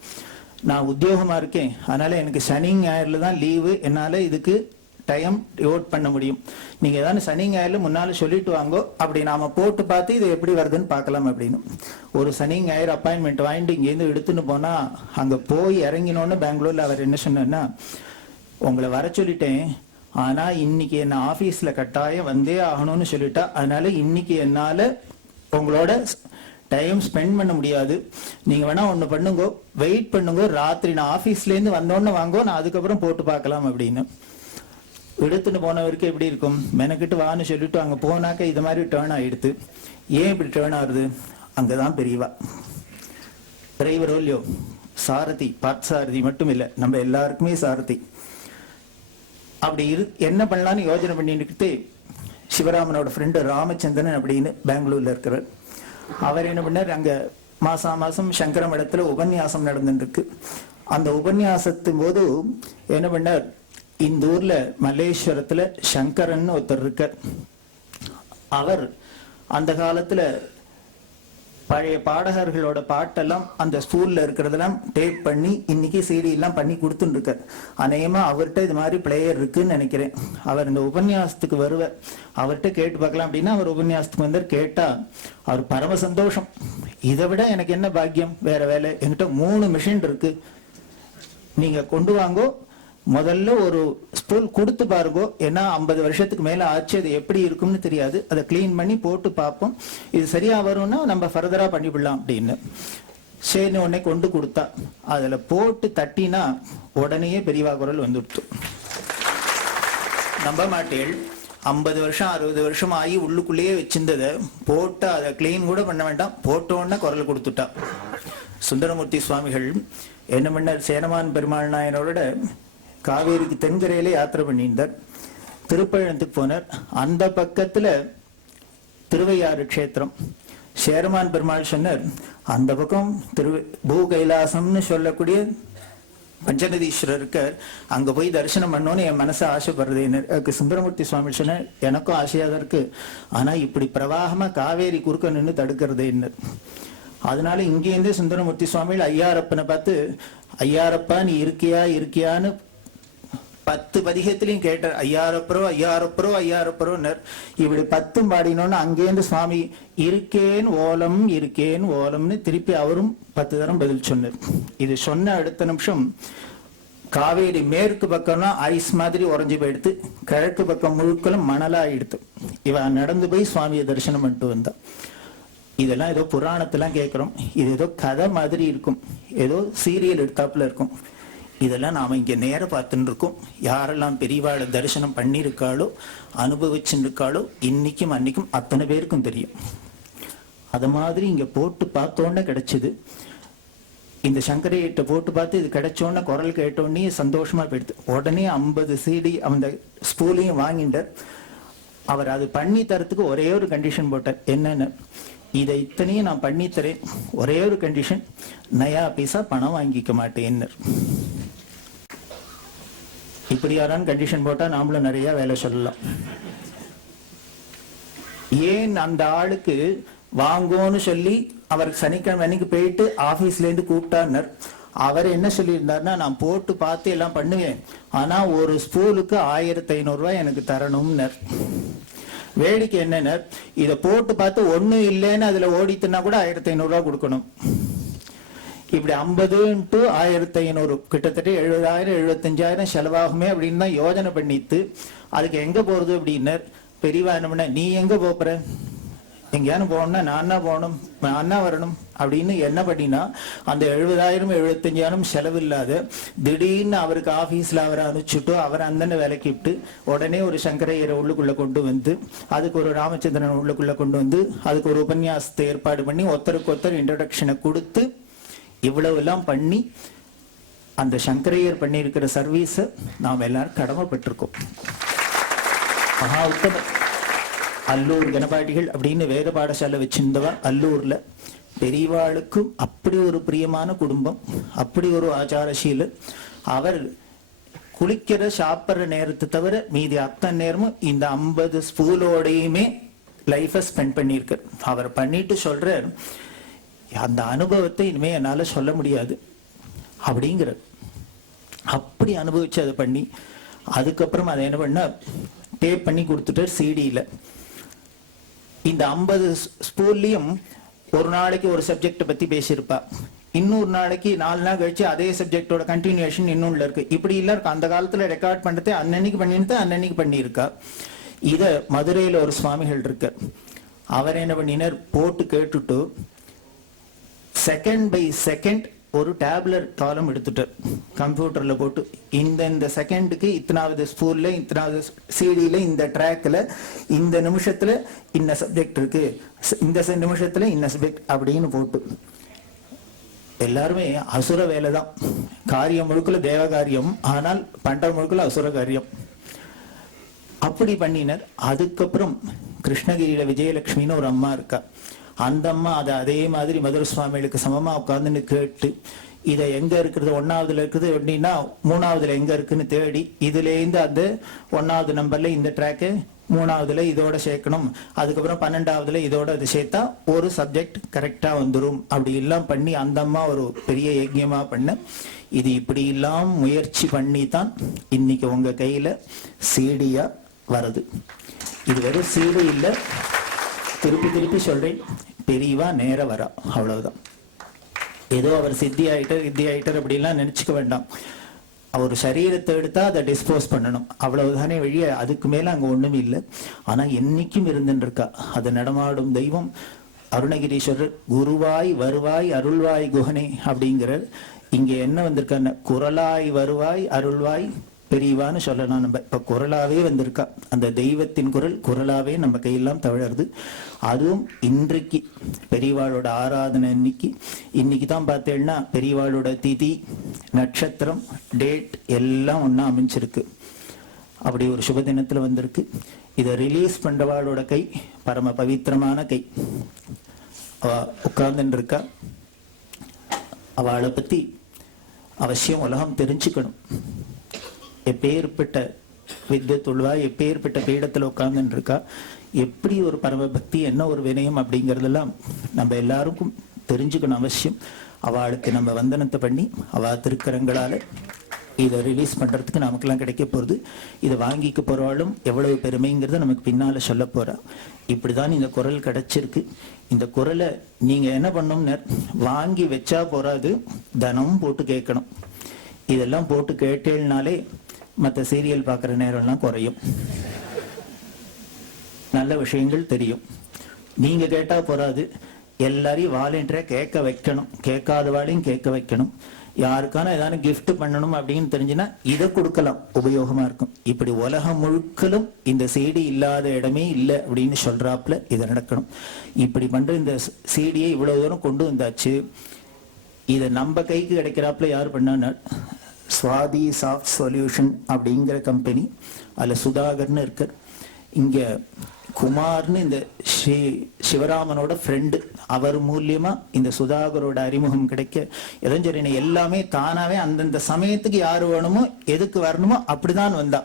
நான் உத்தியோகமா இருக்கேன், அதனால எனக்கு சனி ஞாயிறுல தான் லீவு, என்னால இதுக்கு டைம் டிவோட் பண்ண முடியும். நீங்க ஏதாவது சனி ஞாயிறுல முன்னால சொல்லிட்டு வாங்கோ, அப்படி நாம போட்டு பார்த்து இது எப்படி வருதுன்னு பார்க்கலாம் அப்படின்னு. ஒரு சனி ஞாயிறு அப்பாயின்மெண்ட் வாங்கிட்டு இங்கேருந்து எடுத்துன்னு போனா, அங்க போய் இறங்கினோன்னு பெங்களூர்ல அவர் என்ன சொன்னார்னா, உங்களை வர சொல்லிட்டேன், ஆனா இன்னைக்கு என்ன ஆபீஸ்ல கட்டாயம் வந்தே ஆகணும்னு சொல்லிட்டா, அதனால இன்னைக்கு என்னால உங்களோட டைம் ஸ்பெண்ட் பண்ண முடியாது. நீங்க வேணா ஒண்ணு பண்ணுங்க, வெயிட் பண்ணுங்க, ராத்திரி நான் ஆபீஸ்ல இருந்து வந்தோன்னு வாங்கோ, நான் அதுக்கப்புறம் போட்டு பார்க்கலாம் அப்படின்னு. எடுத்துட்டு போனவருக்கு எப்படி இருக்கும், மெனக்கிட்டு வான்னு சொல்லிட்டு அங்க போனாக்க இது மாதிரி டேர்ன் ஆயிடுது. ஏன் இப்படி டேர்ன் ஆகுது, அங்கதான் பெரியவா டிரைவரோ இல்லையோ, சாரதி, பார்த்தசாரதி மட்டும் இல்ல, நம்ம எல்லாருக்குமே சாரதி. அப்படி என்ன பண்ணலான்னு யோஜனை பண்ணிட்டு சிவராமனோட ஃப்ரெண்டு ராமச்சந்திரன் அப்படின்னு பெங்களூர்ல இருக்கிறார். அவர் என்ன பண்ணார், அங்க மாசம் சங்கர மடத்துல உபன்யாசம் நடந்துட்டு இருக்கு. அந்த உபன்யாசத்தின் போது என்ன பண்ணார், இந்த ஊர்ல மல்லேஸ்வரத்துல சங்கரன் ஒருத்தர் இருக்கார். அவர் அந்த காலத்துல பழைய பாடகர்களோட பாட்டெல்லாம் அந்த ஸ்கூல்ல இருக்கிறதெல்லாம் டேப் பண்ணி இன்னைக்கு சிடி எல்லாம் பண்ணி கொடுத்துட்டு இருக்கார். அநேகமா அவர்கிட்ட இது மாதிரி பிளேயர் இருக்குன்னு நினைக்கிறேன். அவர் இந்த உபன்யாசத்துக்கு வருவார், அவர்கிட்ட கேட்டு பார்க்கலாம் அப்படின்னா அவர் உபன்யாசத்துக்கு வந்தார். கேட்டா அவர் பரம சந்தோஷம். இதை விட எனக்கு என்ன பாக்கியம், வேற வேலை, என்கிட்ட 3 மிஷின் இருக்கு, நீங்க கொண்டு வாங்கோ, முதல்ல ஒரு ஸ்பூல் கொடுத்து பாருங்கோ, ஏன்னா 50 வருஷத்துக்கு மேல ஆச்சு, அது எப்படி இருக்கும்னு தெரியாது, அதை கிளீன் பண்ணி போட்டு பார்ப்போம், இது சரியா வரும்னா நம்ம ஃபர்தரா பண்ணிவிடலாம் அப்படின்னு. சரி, உடனே கொண்டு கொடுத்தா, அதுல போட்டு தட்டினா உடனே பெரியவா குரல் வந்துடுத்து. நம்ப மாட்டேள், 50 வருஷம் 60 வருஷம் ஆகி உள்ளுக்குள்ளேயே வச்சிருந்ததை போட்டு அதை கிளீன் கூட பண்ண வேண்டாம், போட்டோன்னா குரல் கொடுத்துட்டா. சுந்தரமூர்த்தி சுவாமிகள் என்ன பண்ணார், சேனமான் பெருமாள் நாயனோட காவேரிக்கு தென்கரையில யாத்திரை பண்ணியிருந்தார். திருப்பழனத்துக்கு போனார். அந்த பக்கத்துல திருவையாறு கஷேத்திரம். சேரமான் பெருமாள் சொன்னார், அந்த பக்கம் பூ கைலாசம்னு சொல்லக்கூடிய பஞ்சநதீஸ்வரர் இருக்கார், அங்க போய் தரிசனம் பண்ணோன்னு என் மனசு ஆசைப்படுறது. எனக்கு சுந்தரமூர்த்தி சுவாமி சொன்னார், எனக்கும் ஆசையா தான் இருக்கு, ஆனா இப்படி பிரவாகமா காவேரி குறுக்க நின்று தடுக்கிறது என்ன. அதனால இங்கேருந்து சுந்தரமூர்த்தி சுவாமிகள் ஐயாரப்பனை பார்த்து, ஐயாரப்பா நீ இருக்கியா இருக்கியான்னு 10 பதிகத்திலையும் கேட்டார். ஐயாரப்பரோ ஐயாரப்பரோ ஐயாரப்பரோன்னர். இப்படி 10 பாடினோன்னு அங்கேருந்து சுவாமி இருக்கேன் ஓலம்னு திருப்பி அவரும் 10 தரம் பதில் சொன்னார். இது சொன்ன அடுத்த நிமிஷம் காவேரி மேற்கு பக்கம்னா ஐஸ் மாதிரி உறைஞ்சி போயிடுத்து, கிழக்கு பக்கம் முழுக்கலும் மணலாயிடுத்து. இவன் நடந்து போய் சுவாமியை தரிசனம் பண்ணிட்டு வந்தான். இதெல்லாம் ஏதோ புராணத்தெல்லாம் கேட்குறோம், இது ஏதோ கதை மாதிரி இருக்கும், ஏதோ சீரியல் எடுத்தாப்புல இருக்கும். இதெல்லாம் நாம் இங்கே நேர பார்த்துட்டு இருக்கோம். யாரெல்லாம் பெரியவாளை தரிசனம் பண்ணியிருக்காளோ அனுபவிச்சுருக்காளோ இன்னைக்கும் அன்னைக்கும் அத்தனை பேருக்கும் தெரியும். அது மாதிரி இங்கே போட்டு பார்த்தோன்னே கிடைச்சிது. இந்த சங்கரையிட்ட போட்டு பார்த்து இது கிடைச்சோன்னே குரல் கேட்டோன்னே சந்தோஷமா போயிடுது. உடனே 50 CD அந்த ஸ்பூலையும் வாங்கிட்டார். அவர் அது பண்ணி தரத்துக்கு ஒரே ஒரு கண்டிஷன் போட்டார். என்னன்னு, இதை இத்தனையும் நான் பண்ணி தரேன், ஒரே ஒரு கண்டிஷன், நயா பைசா பணம் வாங்கிக்க மாட்டேன்னு. இப்படி யாரான்னு கண்டிஷன் போட்டா நாமளும் நிறைய வேலை சொல்லலாம். ஏன் அந்த ஆளுக்கு வாங்கோன்னு சொல்லி அவர் சனிக்கிழமை அன்னைக்கு போயிட்டு ஆபீஸ்ல இருந்து கூப்பிட்டார். அவர் என்ன சொல்லியிருந்தாருன்னா, நான் போட்டு பார்த்து எல்லாம் பண்ணுவேன், ஆனா ஒரு ஸ்பூலுக்கு 1500 ரூபாய் எனக்கு தரணும்னர். வேடிக்கை என்னன்னா, இதை போட்டு பார்த்து ஒன்னும் இல்லைன்னு அதுல ஓடித்துனா கூட 1500 ரூபாய் கொடுக்கணும். இப்படி 50 × 1500 கிட்டத்தட்ட 70,000 75,000 செலவாகுமே அப்படின்னு தான் யோஜனை பண்ணிட்டு, அதுக்கு எங்க போறது அப்படின்னு பெரியவா என்ன பண்ண, நீ எங்க போற, எங்கேயானு போகணும்னா நான் தான் போகணும், நான் தான் வரணும் அப்படின்னு என்ன பண்ணினா, அந்த 70,000 75,000 செலவில்லாத திடீர்னு அவருக்கு ஆபீஸ்ல அவரை அனுப்பிச்சுட்டு அவர் அந்த வேலைக்கு விட்டு உடனே ஒரு சங்கரையரை உள்ளுக்குள்ள கொண்டு வந்து, அதுக்கு ஒரு ராமச்சந்திரன் உள்ளுக்குள்ள கொண்டு வந்து, அதுக்கு ஒரு உபன்யாசத்தை ஏற்பாடு பண்ணி ஒருத்தருக்கு ஒருத்தர் இன்ட்ரோடக்ஷனை கொடுத்து இவ்வளவு எல்லாம் பண்ணி அந்த சங்கரையர் பண்ணியிருக்கிற சர்வீஸை நாம் எல்லாரும் கடமைப்பட்டிருக்கோம். மகா உத்தமர் அல்லூர் கணபாடிகள் அப்படின்னு வேத பாடசாலை வச்சிருந்தவா. அல்லூர்ல பெரியவாளுக்கும் அப்படி ஒரு பிரியமான குடும்பம், அப்படி ஒரு ஆச்சாரசீலர். அவர் குளிக்கிற சாப்பிட்ற நேரத்தை தவிர மீதி அத்தனை நேரமும் இந்த 50 ஸ்பூலோடையுமே லைஃபை ஸ்பெண்ட் பண்ணியிருக்கார். அவர் பண்ணிட்டு சொல்றார், அந்த அனுபவத்தை இனிமே என்னால சொல்ல முடியாது அப்படிங்கிற. அப்படி அனுபவிச்சு அதை பண்ணி அதுக்கப்புறம் அதை என்ன பண்ண டேப் பண்ணி கொடுத்துட்டார் சிடியில. இந்த 50 ஸ்பூல்லையும் ஒரு நாளைக்கு ஒரு சப்ஜெக்டை பத்தி பேசியிருப்பா, இன்னொரு நாளைக்கு 4 நாள் கழிச்சு அதே சப்ஜெக்டோட கண்டினியூஷன் இன்னொன்னு இருக்கு. இப்படி இல்ல இருக்கு. அந்த காலத்துல ரெக்கார்ட் பண்றது அன்னன்னைக்கு பண்ணிட்டு அன்னன்னைக்கு பண்ணியிருக்கா. இத மதுரையில ஒரு சுவாமிகள் இருக்கு, அவர் என்ன பண்ணினார், போட்டு கேட்டுட்டு செகண்ட் பை செகண்ட் ஒரு டேப்லெட் காலம் எடுத்துட்டார் கம்ப்யூட்டர்ல போட்டு. இந்த செகண்டுக்கு இத்தனாவது ஸ்பூல்ல இத்தனாவது சிடியில இந்த ட்ராக்ல இந்த நிமிஷத்துல இந்த சப்ஜெக்ட் இருக்கு, இந்த நிமிஷத்துல இந்த சப்ஜெக்ட் அப்படின்னு போட்டு. எல்லாருமே அசுர வேலை தான், காரியம் முழுக்கல தேவ காரியம், ஆனால் பண்ட முழுக்கல அசுர காரியம். அப்படி பண்ணினர். அதுக்கப்புறம் கிருஷ்ணகிரியில விஜயலட்சுமின்னு ஒரு அம்மா இருக்கா. அந்த அம்மா அதை அதே மாதிரி மதுரை சுவாமிகளுக்கு சமமா உட்கார்ந்துன்னு கேட்டு, இதை எங்க இருக்கிறது, 1ஆவதுல இருக்குது அப்படின்னா 3ஆவதுல எங்க இருக்குன்னு தேடி, இதுல இருந்து அந்த 1ஆவது நம்பர்ல இந்த ட்ராக்கு 3ஆவதுல இதோட சேர்க்கணும், அதுக்கப்புறம் 12ஆவதுல இதோட அது சேர்த்தா ஒரு சப்ஜெக்ட் கரெக்டா வந்துடும். அப்படி எல்லாம் பண்ணி அந்த அம்மா ஒரு பெரிய யஜ்யமா பண்ண. இது இப்படி எல்லாம் முயற்சி பண்ணி தான் இன்னைக்கு உங்க கையில சீடியா வருது. இது வெறும் சீடி இல்ல, திருப்பி திருப்பி சொல்றேன், பெரியவா நேர வரா, அவ்வளவுதான். ஏதோ அவர் சித்தி ஆயிட்டர் அப்படின்லாம் நினைச்சுக்க வேண்டாம். அவர் சரீரத்தை எடுத்தா அதை டிஸ்போஸ் பண்ணணும், அவ்வளவுதானே வழிய. அதுக்கு மேல அங்க ஒண்ணும் இல்லை. ஆனா என்னைக்கும் இருந்துட்டு இருக்கா. அது நடமாடும் தெய்வம் அருணகிரீஸ்வரர். குருவாய் வருவாய் அருள்வாய் குஹனே அப்படிங்கிறார். இங்க என்ன வந்திருக்கான, குரலாய் வருவாய் அருள்வாய் பெரியவான்னு சொல்லலாம். நம்ம இப்ப குரலாவே வந்திருக்கா. அந்த தெய்வத்தின் குரல் குரலாவே நம்ம கையெல்லாம் தவழருது. அதுவும் இன்றைக்கு பெரியவாளோட ஆராதனை இன்னைக்கு தான் பார்த்தேன்னா பெரியவாளோட திதி நட்சத்திரம் டேட் எல்லாம் ஒன்னா அமைஞ்சிருக்கு. அப்படி ஒரு சுப தினத்துல வந்திருக்கு. இதை ரிலீஸ் பண்றவாளோட கை பரம பவித்திரமான கை. அவ உட்கார்ந்துட்டு இருக்கா. அவளை பத்தி அவசியம் உலகம் தெரிஞ்சுக்கணும். எப்பேற்பட்ட வித்வத் உள்ளவா, எப்பேற்பட்ட பீடத்துல உட்கார்ந்துட்டு இருக்கா, எப்படி ஒரு பரம பக்தி, என்ன ஒரு வினயம் அப்படிங்கறதெல்லாம் நம்ம எல்லாருக்கும் தெரிஞ்சுக்கணும் அவசியம். அவளுக்கு நம்ம வந்தனத்தை பண்ணி அவ திருக்கரங்களால இதை ரிலீஸ் பண்றதுக்கு நமக்கெல்லாம் கிடைக்க போறது. இதை வாங்கிக்க போறவாளும் எவ்வளவு பெருமைங்கிறத நமக்கு பின்னால சொல்ல போறா. இப்படிதான் இந்த குரல் கிடைச்சிருக்கு. இந்த குரலை நீங்க என்ன பண்ணணும்னு வாங்கி வச்சா போறாது, தனமும் போட்டு கேட்கணும். இதெல்லாம் போட்டு கேட்டேன்னாலே மற்ற சீரியல் பார்க்குற நேரம்லாம் குறையும், நல்ல விஷயங்கள் தெரியும். நீங்க கேட்டா போறாது, எல்லாரையும் வாலண்டியரா கேட்க வைக்கணும், கேட்காதவாளையும் கேட்க வைக்கணும். யாருக்கான ஏதாவது கிஃப்ட் பண்ணணும் அப்படின்னு தெரிஞ்சுன்னா இதை கொடுக்கலாம், உபயோகமா இருக்கும். இப்படி உலகம் முழுக்கலும் இந்த சிடி இல்லாத இடமே இல்லை அப்படின்னு சொல்றாப்புல இதை நடக்கணும். இப்படி பண்ற இந்த சிடியை இவ்வளவு தூரம் கொண்டு வந்தாச்சு. இதை நம்ம கைக்கு கிடைக்கிறாப்புல யார் பண்ணா, சுவாதி சாஃப்ட் சொல்யூஷன் அப்படிங்கிற கம்பெனி, அதில் சுதாகர்னு இருக்கார். இங்க குமார்னு இந்த சிவராமனோட ஃப்ரெண்டு, அவர் மூலியமா இந்த சுதாகரோட அறிமுகம் கிடைக்க எதுவும் சரி, எல்லாமே தானாவே அந்தந்த சமயத்துக்கு யாரு வேணுமோ எதுக்கு வரணுமோ அப்படிதான் வந்தா.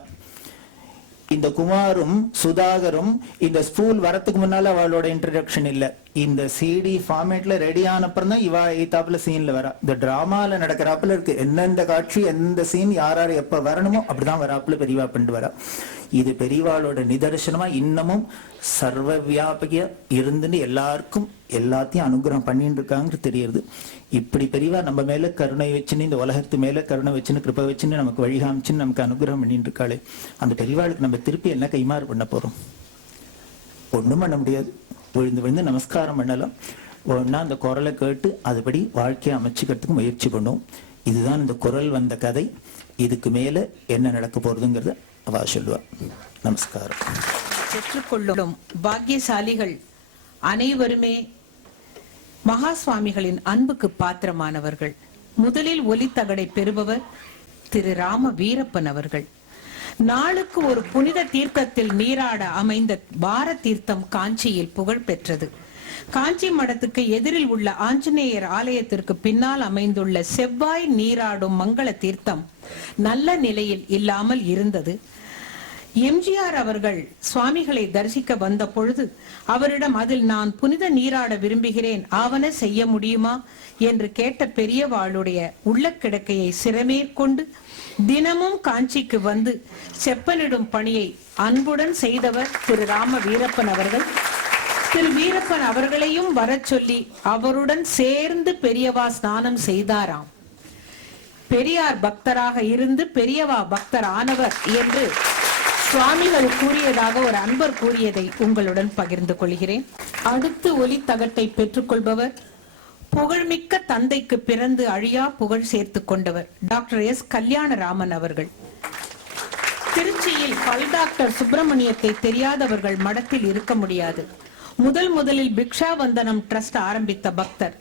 இந்த குமாரும் சுதாகரும் இந்த ஸ்கூல் வரத்துக்கு முன்னால அவளோட இன்ட்ரடக்ஷன் இல்ல, இந்த சிடி ஃபார்மேட்ல ரெடி ஆனப்புறம் தான் இவா எய்தாப்புல சீன்ல வரா. இந்த டிராமால நடக்கிறாப்புல இருக்கு, எந்தெந்த காட்சி எந்த சீன் யார் யார் எப்ப வரணுமோ அப்படிதான் வராப்புல பெரியவா பண்ணிட்டு வரா. இது பெரியவாளோட நிதர்சனமா இன்னமும் சர்வ வியாபகியா இருந்துன்னு எல்லாருக்கும் எல்லாத்தையும் அனுகிரகம் பண்ணிட்டு இருக்காங்க தெரியுது. இப்படி பெரியவா நம்ம மேல கருணை வச்சுன்னு, இந்த உலகத்து மேல கருணை வச்சுன்னு, கிருப்பை வச்சுன்னு, நமக்கு வழிகாமிச்சுன்னு நமக்கு அனுகிரகம் பண்ணிட்டு இருக்காளே, அந்த பெரியவாளுக்கு நம்ம திருப்பி என்ன கைமாறு பண்ண போறோம்? ஒண்ணும் பண்ண முடியாது. விழுந்து விழுந்து நமஸ்காரம் பண்ணலாம். ஒன்னா அந்த குரலை கேட்டு அதுபடி வாழ்க்கையை அமைச்சுக்கிறதுக்கு முயற்சி பண்ணுவோம். இதுதான் இந்த குரல் வந்த கதை. இதுக்கு மேல என்ன நடக்க போறதுங்கிறத அவ சொல்லுவா. நமஸ்காரம். பெற்றுக்கொள்ளும் பாக்கியசாலிகள் அனைவருமே மகா சுவாமிகளின் அன்புக்கு பாத்திரமானவர்கள். முதலில் ஒலித்தகடை பெறுபவர் திரு ராம வீரப்பன் அவர்கள். நாளுக்கு ஒரு புனித தீர்த்தத்தில் நீராட அமைந்த பார தீர்த்தம் காஞ்சியில் புகழ் பெற்றது. காஞ்சி மடத்துக்கு எதிரில் உள்ள ஆஞ்சநேயர் ஆலயத்திற்கு பின்னால் அமைந்துள்ள செவ்வாய் நீராடும் மங்கள தீர்த்தம் நல்ல நிலையில் இல்லாமல் இருந்தது. எம்ஜிஆர் அவர்கள் சுவாமிகளை தரிசிக்க வந்த பொழுது அவரிடம் அதில் நான் புனித நீராட விரும்புகிறேன், ஆவன செய்ய முடியுமா என்று கேட்ட பெரியவாளுடைய உள்ள கிடக்கையை சிறமேற்கொண்டு தினமும் காஞ்சிக்கு வந்து செப்பனிடும் பணியை அன்புடன் செய்தவர் திரு ராம வீரப்பன் அவர்கள். திரு வீரப்பன் அவர்களையும் வர சொல்லி அவருடன் சேர்ந்து பெரியவா ஸ்நானம் செய்தாராம். பெரியார் பக்தராக இருந்து பெரியவா பக்தர் ஆனவர் என்று சுவாமிகள் கூறியதாக ஒரு அன்பர் கூறியதை உங்களுடன் பகிர்ந்து கொள்கிறேன். அடுத்து ஒலி தகட்டை பெற்றுக்கொள்பவர் புகழ்மிக்க தந்தைக்கு பிறந்து அழியா புகழ் சேர்த்து கொண்டவர் டாக்டர் எஸ் கல்யாணராமன் அவர்கள். திருச்சியில் பல் டாக்டர் சுப்பிரமணியத்தை தெரியாதவர்கள் மடத்தில் இருக்க முடியாது. முதலில் பிக்ஷா வந்தனம் ட்ரஸ்ட் ஆரம்பித்த பக்தர்.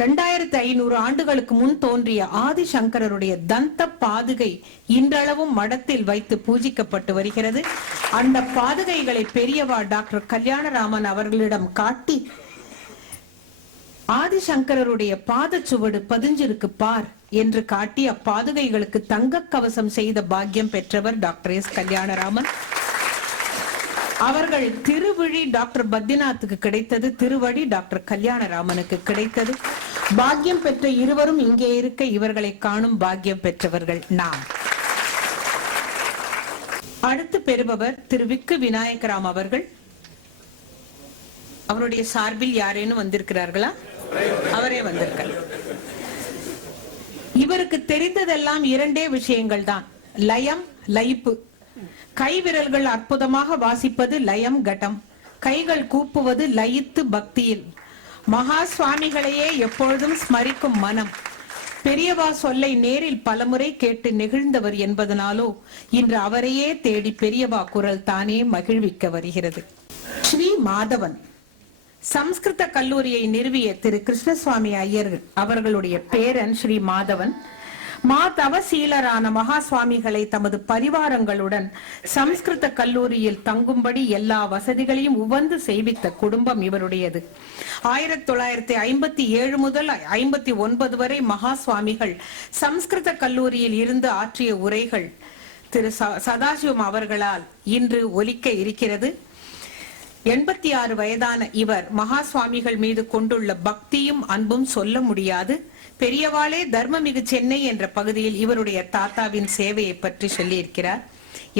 2500 ஆண்டுகளுக்கு முன் தோன்றிய ஆதிசங்கரருடைய தந்த பாதுகை இன்றளவும் மடத்தில் வைத்து பூஜிக்கப்பட்டு வருகிறது. அந்த பாதுகைகளை பெரியவா டாக்டர் கல்யாணராமன் அவர்களிடம் காட்டி, ஆதிசங்கரருடைய பாதச்சுவடு பதிஞ்சிருக்கு பார் என்று காட்டி அப்பாதுகைகளுக்கு தங்க கவசம் செய்த பாக்கியம் பெற்றவர் டாக்டர் எஸ் கல்யாணராமன் அவர்கள். திருவிழி டாக்டர் பத்ரிநாத்துக்கு கிடைத்தது, திருவடி டாக்டர் கல்யாணராமனுக்கு கிடைத்தது. பாக்கியம் பெற்ற இருவரும் இங்கே இருக்க இவர்களை காணும் பாக்கியம் பெற்றவர்கள் நாம். அடுத்து பெறுபவர் திரு விக்கு விநாயகராம் அவர்கள். அவருடைய சார்பில் யாரேனும் வந்திருக்கிறார்களா? அவரே வந்திருக்கார். இவருக்கு தெரிந்ததெல்லாம் 2 விஷயங்கள் தான், லயம், லயிப்பு. கை விரல்கள் அற்புதமாக வாசிப்பது லயம் கட்டம், கைகள் கூப்புவது லயித்து பக்தியில். மகா சுவாமிகளையே எப்பொழுதும் ஸ்மரிக்கும் மனம். பெரியவா சொல்லை நேரில் பலமுறை கேட்டு நெகிழ்ந்தவர் என்பதனாலோ இன்று அவரையே தேடி பெரியவா குரல் தானே மகிழ்விக்க வருகிறது. ஸ்ரீ மாதவன் சம்ஸ்கிருத கல்லூரியை நிறுவிய திரு கிருஷ்ணசுவாமி ஐயர் அவர்களுடைய பேரன் ஸ்ரீ மாதவன் தவசீலரான மகா சுவாமிகளை தமது பரிவாரங்களுடன் சம்ஸ்கிருத கல்லூரியில் தங்கும்படி எல்லா வசதிகளையும் உவந்து செய்வித்த குடும்பம் இவருடையது. 1957 முதல் 59 வரை மகா சுவாமிகள் சம்ஸ்கிருத கல்லூரியில் இருந்து ஆற்றிய உரைகள் திரு சதாசிவம் அவர்களால் இன்று ஒலிக்க இருக்கிறது. 86 வயதான இவர் மகா சுவாமிகள் மீது கொண்டுள்ள பக்தியும் அன்பும் சொல்ல முடியாது. பெரியவாளே தர்மமிகு சென்னை என்ற பகுதியில் இவருடைய தாத்தாவின் சேவையை பற்றி சொல்லியிருக்கிறார்.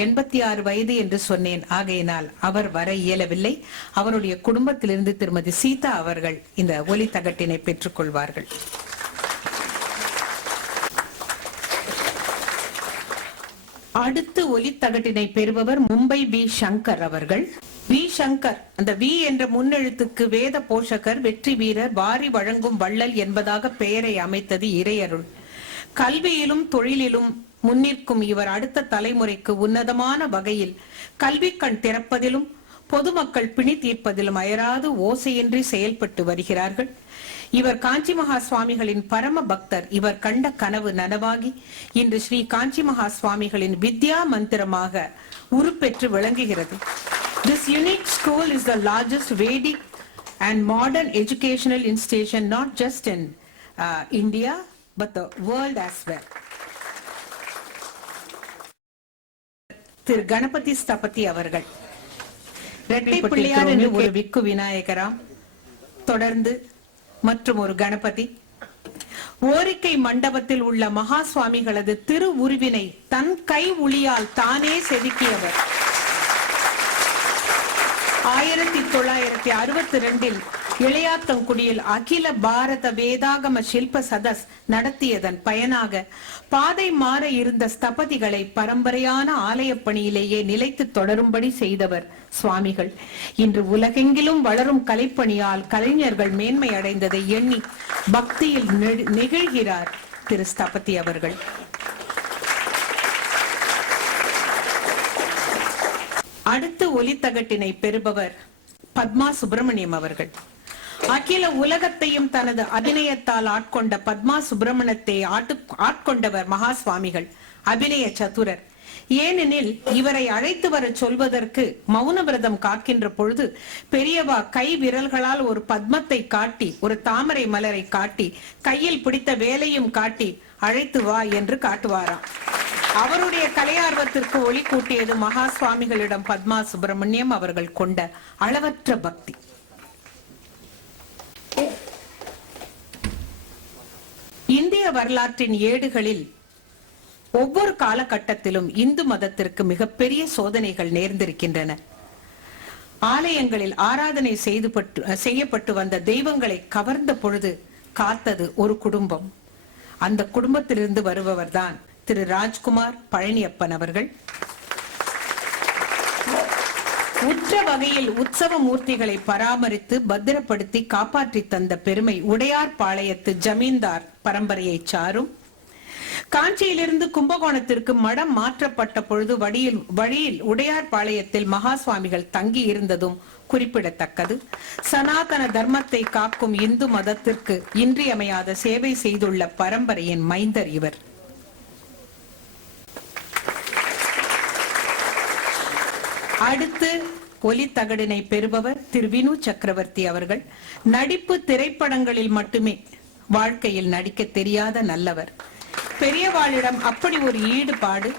86 வயது என்று சொன்னேன், ஆகையினால் அவர் வர இயலவில்லை. அவருடைய குடும்பத்திலிருந்து திருமதி சீதா அவர்கள் இந்த ஒலி தகட்டினை பெற்றுக் கொள்வார்கள். அடுத்து ஒலித்தகட்டினை பெறுபவர் மும்பை வி சங்கர் அவர்கள். வி சங்கர், அந்த வி என்ற முன்னெழுத்துக்கு வேத போஷகர், வெற்றி வீரர், வாரி வழங்கும் வள்ளல் என்பதாக பெயரை அமைத்தது இறையருள். கல்வியிலும் தொழிலிலும் முன்னிற்கும் இவர் அடுத்த தலைமுறைக்கு உன்னதமான வகையில் கல்வி கண் திறப்பதிலும் பொதுமக்கள் பிணி தீர்ப்பதிலும் அயராது ஓசையின்றி செயல்பட்டு வருகிறார்கள். இவர் காஞ்சி மகா சுவாமிகளின் பரம பக்தர். இவர் கண்ட கனவு நனவாகி இன்று ஸ்ரீ காஞ்சி மகா சுவாமிகளின் வித்யா மந்திரமாக உருப்பெற்று விளங்குகிறது. This unique school is the largest Vedic and modern educational institution not just in India but the world as well. திரு கணபதி ஸ்தபதி அவர்கள் இரட்டை பிள்ளையார் என்று ஒரு விக்கு விநாயகராம், தொடர்ந்து மற்றும் ஒரு கணபதி. ஓரிக்கை மண்டபத்தில் உள்ள மகா சுவாமிகளது திரு உருவினை தன் கை ஒளியால் தானே செதுக்கியவர். 1962 இளையாத்தங்குடியில் அகில பாரத வேதாகம சில்ப சதஸ் நடத்தியதன் பயனாக பாதை மாற இருந்த ஸ்தபதிகளை பரம்பரையான ஆலய பணியிலேயே நிலைத்து தொடரும்படி செய்தவர் சுவாமிகள். இன்று உலகெங்கிலும் வளரும் கலைப்பணியால் கலைஞர்கள் மேன்மை அடைந்ததை எண்ணி பக்தியில் நெகிழ்கிறார் திரு ஸ்தபதி அவர்கள். அடுத்து ஒலித்தகட்டினை பெறுபவர் பத்மா சுப்பிரமணியம் அவர்கள். அகில உலகத்தையும் தனது அபிநயத்தால் ஆட்கொண்ட பத்மா சுப்பிரமணியத்தை ஆட்கொண்டவர் மகா சுவாமிகள். அபிநய சதுரர். ஏனெனில் இவரை அழைத்து வர சொல்வதற்கு மௌன விரதம் காக்கின்ற பொழுது பெரியவா கை விரல்களால் ஒரு பத்மத்தை காட்டி, ஒரு தாமரை மலரை காட்டி, கையில் பிடித்த வேலையும் காட்டி அழைத்து வா என்று காட்டுவாராம். அவருடைய கலையார்வத்திற்கு ஒளி கூட்டியது மகா சுவாமிகளிடம் பத்மா சுப்பிரமணியம் அவர்கள் கொண்ட அளவற்ற பக்தி. இந்திய வரலாற்றின் ஏடுகளில் ஒவ்வொரு காலகட்டத்திலும் இந்து மதத்திற்கு மிகப்பெரிய சோதனைகள் நேர்ந்திருக்கின்றன. ஆலயங்களில் ஆராதனை செய்யப்பட்டு வந்த தெய்வங்களை கவர்ந்த பொழுது காத்தது ஒரு குடும்பம். அந்த குடும்பத்திலிருந்து வருபவர்தான் திரு ராஜ்குமார் பழனியப்பன் அவர்கள். உற்ற வகையில் உற்சவ மூர்த்திகளை பராமரித்து பத்திரப்படுத்தி காப்பாற்றி தந்த பெருமை உடையார் பாளையத்து ஜமீன்தார் பரம்பரையை சாரும். காஞ்சியிலிருந்து கும்பகோணத்திற்கு மடம் மாற்றப்பட்ட பொழுது வழியில் உடையார் பாளையத்தில் மகா சுவாமிகள் தங்கி இருந்ததும் குறிப்பிடத்தக்கது. சனாதன தர்மத்தை காக்கும் இந்து மதத்திற்கு இன்றியமையாத சேவை செய்துள்ள பரம்பரையின் மைந்தர் இவர். அடுத்து ஒலித்தகடினை பெறுபவர் திரு வினு சக்கரவர்த்தி அவர்கள். நடிப்பு திரைப்படங்களில் மட்டுமே வாழ்க்கையில் நடிக்க தெரியாத நல்லவர். பெரியவாளிடம் அப்படி ஒரு ஈடுபாடு.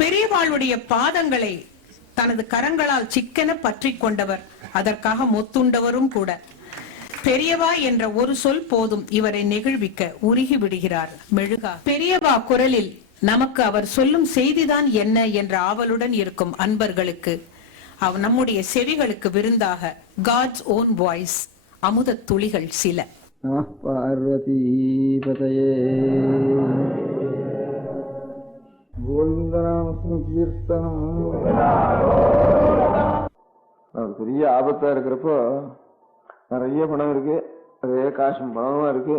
பெரியவாளுடைய பாதங்களை தனது கரங்களால் சிக்கென பற்றி கொண்டவர், அதற்காக மொத்துண்டவரும் கூட. பெரியவா என்ற ஒரு சொல் போதும் இவரை நெகிழ்விக்க உருகி விடுகிறார் மெழுகா. பெரியவா குரலில் நமக்கு அவர் சொல்லும் செய்திதான் என்ன என்ற ஆவலுடன் இருக்கும் அன்பர்களுக்கு நம்முடைய செவிகளுக்கு விருந்தாக காட்ஸ் ஓன் வாய்ஸ் அமுத துளிகள் சில. பார்வதி பதயே பெரிய ஆபத்தா இருக்கிறப்போ நிறைய பணம் இருக்கு, நிறைய காசும் பணமா இருக்கு,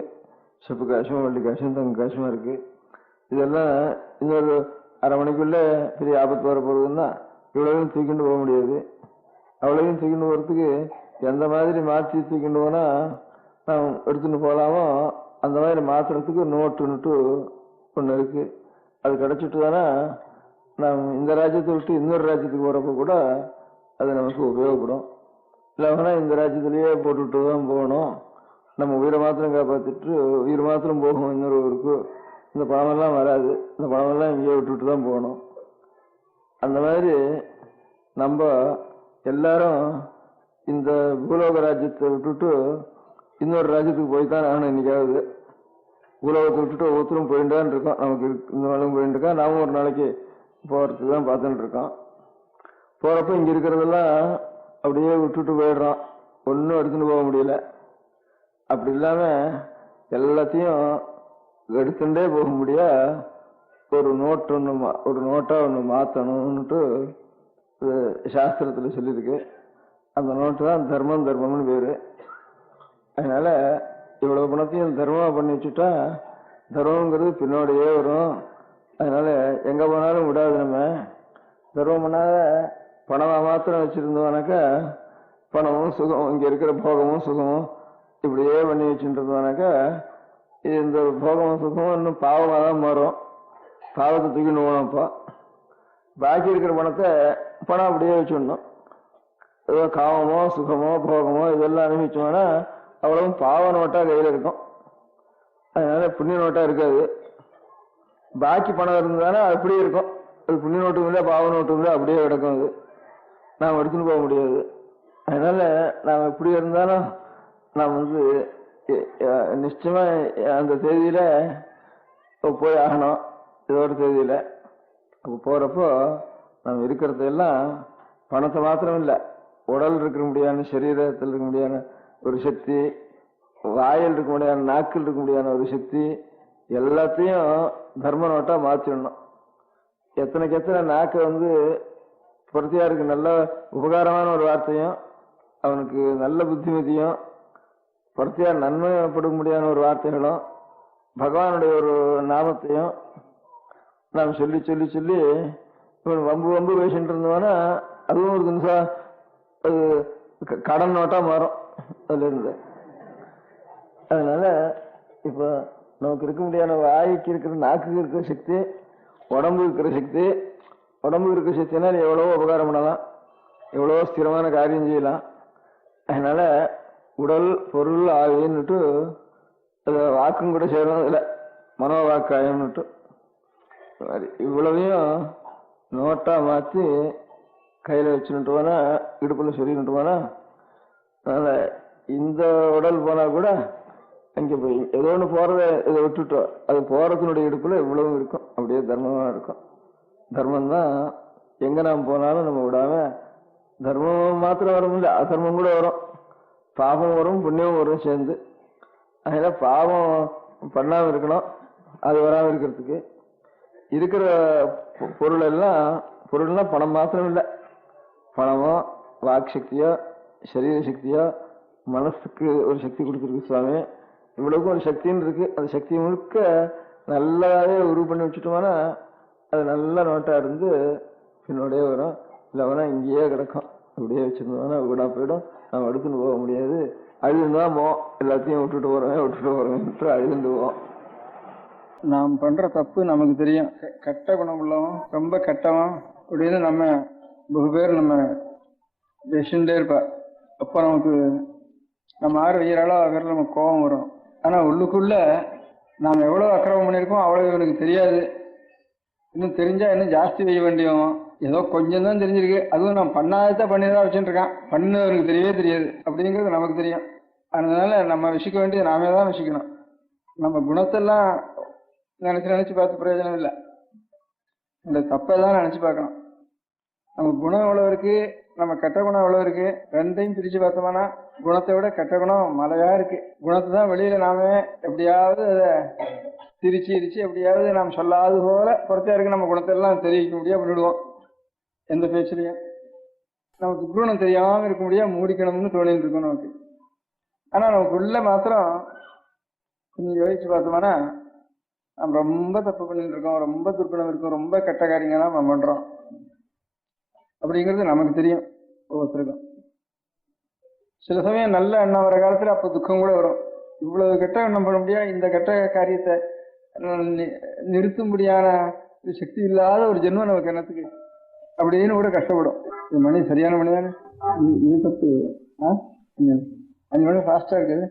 செப்பு காசும் வெள்ளி காசும் தங்க காசுமா இருக்கு. இதெல்லாம் இன்னொரு அரை மணிக்குள்ள பெரிய ஆபத்து வர போறதுன்னா இவ்வளவையும் தூக்கிட்டு போக முடியாது. அவ்வளவையும் தூக்கிட்டு போறதுக்கு எந்த மாதிரி மாற்றி தூக்கிட்டு போனா நாம் எடுத்துட்டு போகலாமோ அந்த மாதிரி மாத்துறதுக்கு நோட்டு ஒன்று இருக்கு. அது கிடைச்சிட்டு தானே நாம் இந்த ராஜ்யத்தை விட்டு இன்னொரு ராஜ்யத்துக்கு போறப்ப கூட அது நமக்கு உபயோகப்படும். இல்லைன்னா இந்த ராஜ்யத்திலேயே போட்டுவிட்டு தான் போகணும், நம்ம உயிரை மாத்திரம் காப்பாற்றிட்டு உயிர் மாத்திரம் போகும் இன்னொரு ஊருக்கு, இந்த பணமெல்லாம் வராது, இந்த பணமெல்லாம் இங்கேயே விட்டுவிட்டு தான் போகணும். அந்த மாதிரி நம்ம எல்லாரும் இந்த பூலோக ராஜ்யத்தை விட்டுட்டு இன்னொரு ராஜ்யத்துக்கு போய்தான் ஆகணும். இன்னைக்காவது பூலோகத்தை விட்டுட்டு ஒவ்வொருத்தரும் போயிட்டான் இருக்கோம். நமக்கு இந்த நாளும் போயிட்டு இருக்கா, நாமும் ஒரு நாளைக்கு போகிறதுக்கு தான் பார்த்துட்டு இருக்கோம். போகிறப்ப இங்கே இருக்கிறதெல்லாம் அப்படியே விட்டுட்டு போயிடுறோம், ஒன்றும் எடுத்துட்டு போக முடியல. அப்படி இல்லாமல் எல்லாத்தையும் எடுத்துட்டே போக முடியா ஒரு நோட்டாக ஒன்று மாற்றணும்னுட்டு சாஸ்திரத்தில் சொல்லியிருக்கு. அந்த நோட்டு தான் தர்மம்னு பேர். அதனால இவ்வளவு பணத்தையும் தர்மமாக பண்ணி வச்சுட்டா தர்மங்கிறது பின்னோடையே வரும். அதனால எங்கே போனாலும் விடாது. நம்ம தர்மம் பண்ணாத பணமாக மாத்திரம் வச்சுருந்தோம்னாக்கா பணமும் சுகம், இங்கே இருக்கிற போகமும் சுகமும் இப்படியே பண்ணி வச்சுருந்தோம்னாக்கா இந்த போகமும் சுகமும் இன்னும் பாவமாக தான் மாறும். பாவத்தை தூக்கின்னு போகணும். அப்போ பாக்கி இருக்கிற பணத்தை பணம் அப்படியே வச்சுடணும். ஏதோ காமமோ சுகமோ போகமோ இதெல்லாம் அனுபவிச்சோம்னா அவ்வளவும் பாவ நோட்டாக கையில் இருக்கும். அதனால புண்ணிய நோட்டாக இருக்காது. பாக்கி பணம் இருந்தாலும் அது அப்படியே இருக்கும். அது புண்ணிய நோட்டும் இல்லை பாவ நோட்டும் இல்லை, அப்படியே கிடக்கும். அது நாம் எடுத்துன்னு போக முடியாது. அதனால நாம் எப்படி இருந்தாலும் நாம் நிச்சயமா அந்த தேதியில போய் ஆகணும். ஏதோ ஒரு தேதியில அப்போ போறப்போ நம்ம இருக்கிறதெல்லாம் பணத்தை மாத்திரம் இல்லை, உடல் இருக்க முடியாத, சரீரத்தில் இருக்க முடியாத ஒரு சக்தி, வாயில் இருக்க முடியாத, நாக்கில் இருக்க முடியாத ஒரு சக்தி, எல்லாத்தையும் தர்ம நோட்டா மாற்றிடணும். எத்தனைக்கு எத்தனை நாக்கை பொருத்தியாருக்கு நல்ல உபகாரமான ஒரு வார்த்தையும், அவனுக்கு நல்ல புத்திமதியும், பொருத்தியார் நன்மைப்பட முடியாத ஒரு வார்த்தைகளும், பகவானுடைய ஒரு நாமத்தையும் நாம் சொல்லி சொல்லி சொல்லி இவன் வம்பு பேசிட்டு இருந்தோன்னா அதுவும் ஒரு நிமிஷம் அது கடன் நோட்டா மாறும் அதுல இருந்து. அதனால இப்போ நமக்கு இருக்க முடியாத வாய்க்கு இருக்கிற, நாக்குக்கு இருக்கிற சக்தி, உடம்பு இருக்கிற சக்தி, உடம்பு இருக்கிற சக்தினா எவ்வளவோ உபகாரம் பண்ணலாம், எவ்வளவோ ஸ்திரமான காரியம் செய்யலாம். அதனால உடல் பொருள் ஆவின்னுட்டு அதை வாக்கும் கூட செய்யணும். இல்லை மனோவாக்காயம்னுட்டு இவ்வளவையும் நோட்டா மாற்றி கையில் வச்சுட்டு போனா, இடுப்பில் சொல்லிட்டு போனா, அதனால இந்த உடல் போனா கூட அங்கே போய் ஏதோ ஒன்று போறத இதை விட்டுட்டோம், அது போறதுனுடைய இடுப்புல இவ்வளவு இருக்கும், அப்படியே தர்மமா இருக்கும். தர்மம் தான் எங்க நாம் போனாலும் நம்ம விடாம, தர்மம் மாத்திரம் வரும் இல்லை, அதர்மம் கூட வரும், பாவம் வரும் புண்ணியம் வரும் சேர்ந்து. அதனால பாவம் பண்ணாம இருக்கணும், அது வராமல் இருக்கிறதுக்கு இருக்கிற பொருள்னா பணம் மாத்திரம் இல்லை, பணமோ வாக்கு சக்தியோ சரீர சக்தியோ மனசுக்கு ஒரு சக்தி கொடுத்துருக்கு சுவாமி. இவ்வளவுக்கும் ஒரு சக்தின்னு இருக்கு. அந்த சக்தி முழுக்க நல்லாவே உருவு பண்ணி வச்சுட்டோம்னா அது நல்ல நோட்டா இருந்து பின்னோடய வரும். இல்லைன்னா இங்கேயே கிடக்கும். அப்படியே வச்சிருந்தோம்னா கூட போயிடும், நம்ம எடுத்துன்னு போக முடியாது. அழுதுதான் போவோம், எல்லாத்தையும் விட்டுட்டு போறோம் அழுதுண்டு போவோம். நாம் பண்ற தப்பு நமக்கு தெரியும். கெட்ட குணம் உள்ளவன், ரொம்ப கெட்டவன் அப்படின்னு நம்ம பகு பேர் நம்ம பேசிட்டே இருப்பா. அப்போ நமக்கு நம்ம யார் வெய்யறாளோ அவர்கள் நமக்கு கோபம் வரும். ஆனா உள்ளுக்குள்ள நாம் எவ்வளவு அக்கிரமம் பண்ணியிருக்கோம் அவ்வளவு இவனுக்கு தெரியாது. இன்னும் தெரிஞ்சா இன்னும் ஜாஸ்தி வெய்ய வேண்டியும். ஏதோ கொஞ்சம் தான் தெரிஞ்சிருக்கு, அதுவும் நான் பண்ணாதான் பண்ணிதான் வச்சுட்டு இருக்கான், பண்ணவனுக்கு தெரியவே தெரியாது அப்படிங்கிறது நமக்கு தெரியும். அதனால நம்ம விஷிக்க வேண்டியது நாமே தான் விஷிக்கணும். நம்ம குணத்தெல்லாம் நினைச்சு பார்த்து பிரயோஜனம் இல்லை, இந்த தப்பை தான் நினைச்சு பார்க்கணும். நம்ம குணம் எவ்வளவு இருக்கு, நம்ம கெட்ட குணம் எவ்வளவு இருக்கு, ரெண்டையும் பிரிச்சு பார்த்தோம்னா குணத்தை விட கெட்ட குணம் மலையா இருக்கு. குணத்தை தான் வெளியில நாம எப்படியாவது அதை திரிச்சு எப்படியாவது நாம் சொல்லாது போல பொறுத்தா இருக்கு, நம்ம குணத்தை எல்லாம் தெரிவிக்க முடியாது பண்ணிடுவோம் எந்த பேச்சுலையும். நமக்கு குணம் தெரியாம இருக்க முடியாது, மூடிக்கணும்னு தோணிட்டு இருக்கோம் நமக்கு. ஆனா நமக்கு உள்ள மாத்திரம் கொஞ்சம் யோசிச்சு பார்த்தோம்னா நம்ம ரொம்ப தப்பு பண்ணிட்டு இருக்கோம், ரொம்ப துர்க்குணம் இருக்கும், ரொம்ப கெட்ட காரியங்கள்லாம் நம்ம பண்றோம் அப்படிங்கிறது நமக்கு தெரியும் ஒவ்வொருத்தருக்கும். சில சமயம் நல்ல எண்ணம் வர காலத்துல அப்போ துக்கம் கூட வரும். இவ்வளவு கெட்ட எண்ணம் பண்ண முடியாது, இந்த கெட்ட காரியத்தை நிறுத்தும்படியான சக்தி இல்லாத ஒரு ஜென்மம் நமக்கு என்னத்துக்கு அப்படின்னு கூட கஷ்டப்படும். இது மணி சரியான மணிதானே, இது தப்பு. 5 மணி ஃபாஸ்டா இருக்குது,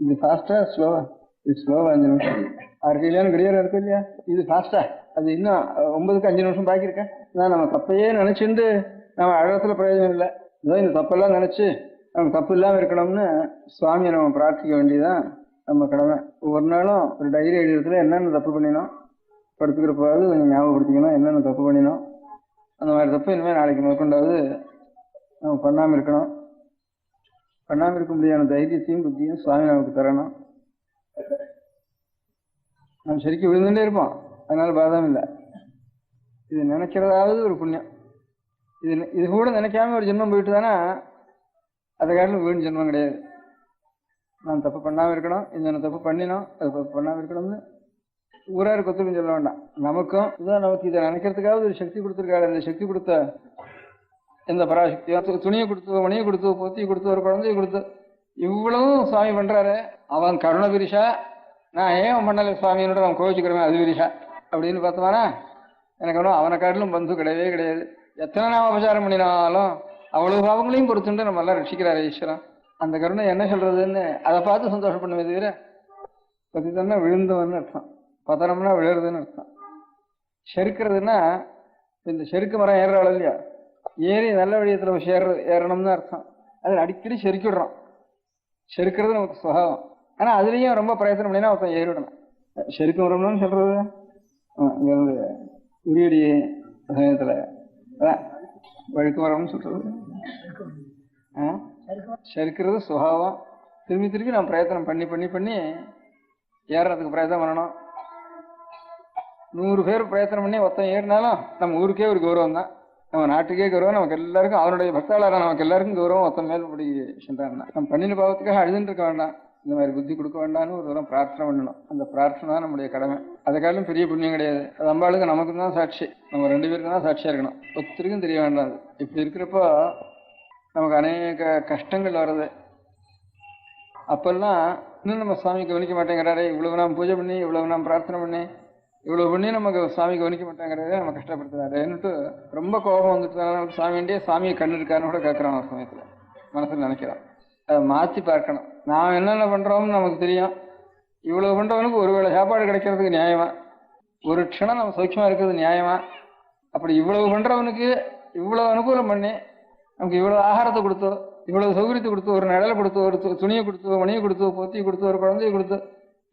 இது ஃபாஸ்டா ஸ்லோவா? இது ஸ்லோவா 5 நிமிஷம். 6 கையிலான கடியாரம் இருக்கு இல்லையா, இது ஃபாஸ்டா, அது இன்னும் 9க்கு 5 நிமிஷம் பாக்கி இருக்கேன். நம்ம தப்பையே நினைச்சுட்டு நம்ம அழகத்துல பிரயோஜனம் இல்லை. இதோ இந்த தப்பெல்லாம் நினைச்சு நம்ம தப்பு இல்லாம இருக்கணும்னு சுவாமியை நம்ம பிரார்த்திக்க வேண்டியதான் நம்ம கடமை. ஒவ்வொரு நாளும் ஒரு டைரி எழுதுறதுல என்னென்ன தப்பு பண்ணினோம், படுத்துக்கிறப்பாவது கொஞ்சம் ஞாபகப்படுத்திக்கணும் என்னென்ன தப்பு பண்ணினோம். அந்த மாதிரி தப்பு இனிமேல் நாளைக்கு மேற்கொண்டாவது நம்ம பண்ணாமல் இருக்கணும். பண்ணாமல் இருக்க முடியாத தைரியத்தையும் புத்தியும் சுவாமி நமக்கு தரணும். நம்ம சரிக்கு விழுந்துட்டே இருப்போம், அதனால பாதம் இல்லை. இது நினைக்கிறதாவது ஒரு புண்ணியம். இது கூட நினைக்காம ஒரு ஜென்மம் போயிட்டு தானே அதை காட்டிலும் வீண் ஜென்மம் கிடையாது. நான் தப்பு பண்ணாமல் இருக்கணும், இந்த தப்பு பண்ணினோம், அது தப்பு பண்ணாமல் இருக்கணும்னு ஊராருக்கு ஒத்துக்கும் சொல்ல வேண்டாம். நமக்கும் இதுதான், நமக்கு இதை நினைக்கிறதுக்காவது ஒரு சக்தி கொடுத்துருக்காரு. அந்த சக்தி கொடுத்த எந்த பராசக்தியோ, துணியை கொடுத்து, மணியை கொடுத்து, பொத்தியை கொடுத்து, ஒரு குழந்தையை கொடுத்து, இவ்வளவும் சுவாமி பண்றாரு. அவன் கருண பிரிஷா, நான் ஏன் பண்ணலை சுவாமியோட அவன் கோவிச்சுக்கிறவன் அது பிரிஷா அப்படின்னு பார்த்தோம்னா எனக்கு ஒன்றும் அவனை காட்டிலும் பந்து கிடையவே கிடையாது. எத்தனை நாம உபச்சாரம் பண்ணினாலும் அவ்வளவு பாவங்களையும் பொறுத்துட்டு நம்ம எல்லாம் ரட்சிக்கிறாரு ஈஸ்வரன். அந்த கருணை என்ன சொல்றதுன்னு அதை பார்த்து சந்தோஷப்படுமே தவிர, பத்தித்தன்னா விழுந்தவன்னு அர்த்தம், பதனம்னா விழுறதுன்னு அர்த்தம். செருக்கிறதுனா இந்த செருக்கு மரம் ஏறுறாள் இல்லையா, ஏறி நல்ல வழியத்தில் ஏறணும்னு அர்த்தம். அதில் அடிக்கடி செருக்கிடுறோம். செருக்கிறது நமக்கு சுபாவம். ஆனால் அதுலேயும் ரொம்ப பிரயத்தனம் பண்ணினா ஒருத்தன் ஏறிவிடணும். செருக்கு மரம்னு சொல்றது இங்கே வந்து உரியடி சமயத்தில் அதான் வழுக்கு மரம்னு சொல்றது. செருக்கிறது சுபாவம். திரும்பி திரும்பி நம்ம பிரயத்தனம் பண்ணி பண்ணி பண்ணி ஏறுறதுக்கு பிரயத்தனம் பண்ணணும். 100 பேர் பிரயத்தனம் பண்ணி ஒருத்தன் ஏறினாலும் நம்ம ஊருக்கே ஒரு கௌரவம் தான், நம்ம நாட்டுக்கே கௌரவம், நமக்கு எல்லாருக்கும் அவனுடைய பக்தாளரான நமக்கு எல்லாருக்கும் கௌரவம். ஒருத்தன் மேல் படி சென்றான்னா நம்ம பண்ணின பாவத்துக்காக அழுதுன்னு இருக்க வேண்டாம், இந்த மாதிரி புத்தி கொடுக்க வேண்டாம்னு ஒரு தூரம் பிரார்த்தனை பண்ணணும். அந்த பிரார்த்தனை தான் நம்முடைய கடமை. அதுக்காலும் பெரிய புண்ணியம் கிடையாது. அது அம்பாளுக்கு நமக்கு தான் சாட்சி, நம்ம 2 பேருக்கு தான் சாட்சியாக இருக்கணும், ஒருத்தருக்கும் தெரிய வேண்டாம். இப்படி இருக்கிறப்போ நமக்கு அநேக கஷ்டங்கள் வருது. அப்பெல்லாம் இன்னும் நம்ம சுவாமி கவனிக்க மாட்டேங்கிறாரு, இவ்வளவு நாம் பூஜை பண்ணி, இவ்வளவு நாம் பிரார்த்தனை பண்ணி, இவ்வளவு பண்ணி நமக்கு சுவாமி கவனிக்க மாட்டேங்கிறாரு, நம்ம கஷ்டப்படுத்துறாருன்னுட்டு ரொம்ப கோபம் வந்துட்டு சுவாமிகிட்டே சாமியை கண்ணு இருக்காருன்னு கூட கேட்குறான். ஒரு சமயத்தில் மனசில் நினைக்கிறான். அதை மாற்றி பார்க்கணும். நாம் என்னென்ன பண்ணுறோம்னு நமக்கு தெரியும். இவ்வளவு பண்ணுறவனுக்கு ஒருவேளை சாப்பாடு கிடைக்கிறதுக்கு நியாயமா, ஒரு க்ஷணம் நம்ம சௌக்கியமாக இருக்கிறது நியாயமா? அப்படி இவ்வளவு பண்ணுறவனுக்கு இவ்வளவு அனுகூலம் பண்ணி நமக்கு இவ்வளவு ஆகாரத்தை கொடுத்தோ, இவ்வளவு சௌகரியத்தை கொடுத்து, ஒரு நிழலை கொடுத்து, ஒரு துணியை கொடுத்து, மணியை கொடுத்து, பொத்தியை கொடுத்து, ஒரு குழந்தையை கொடுத்து,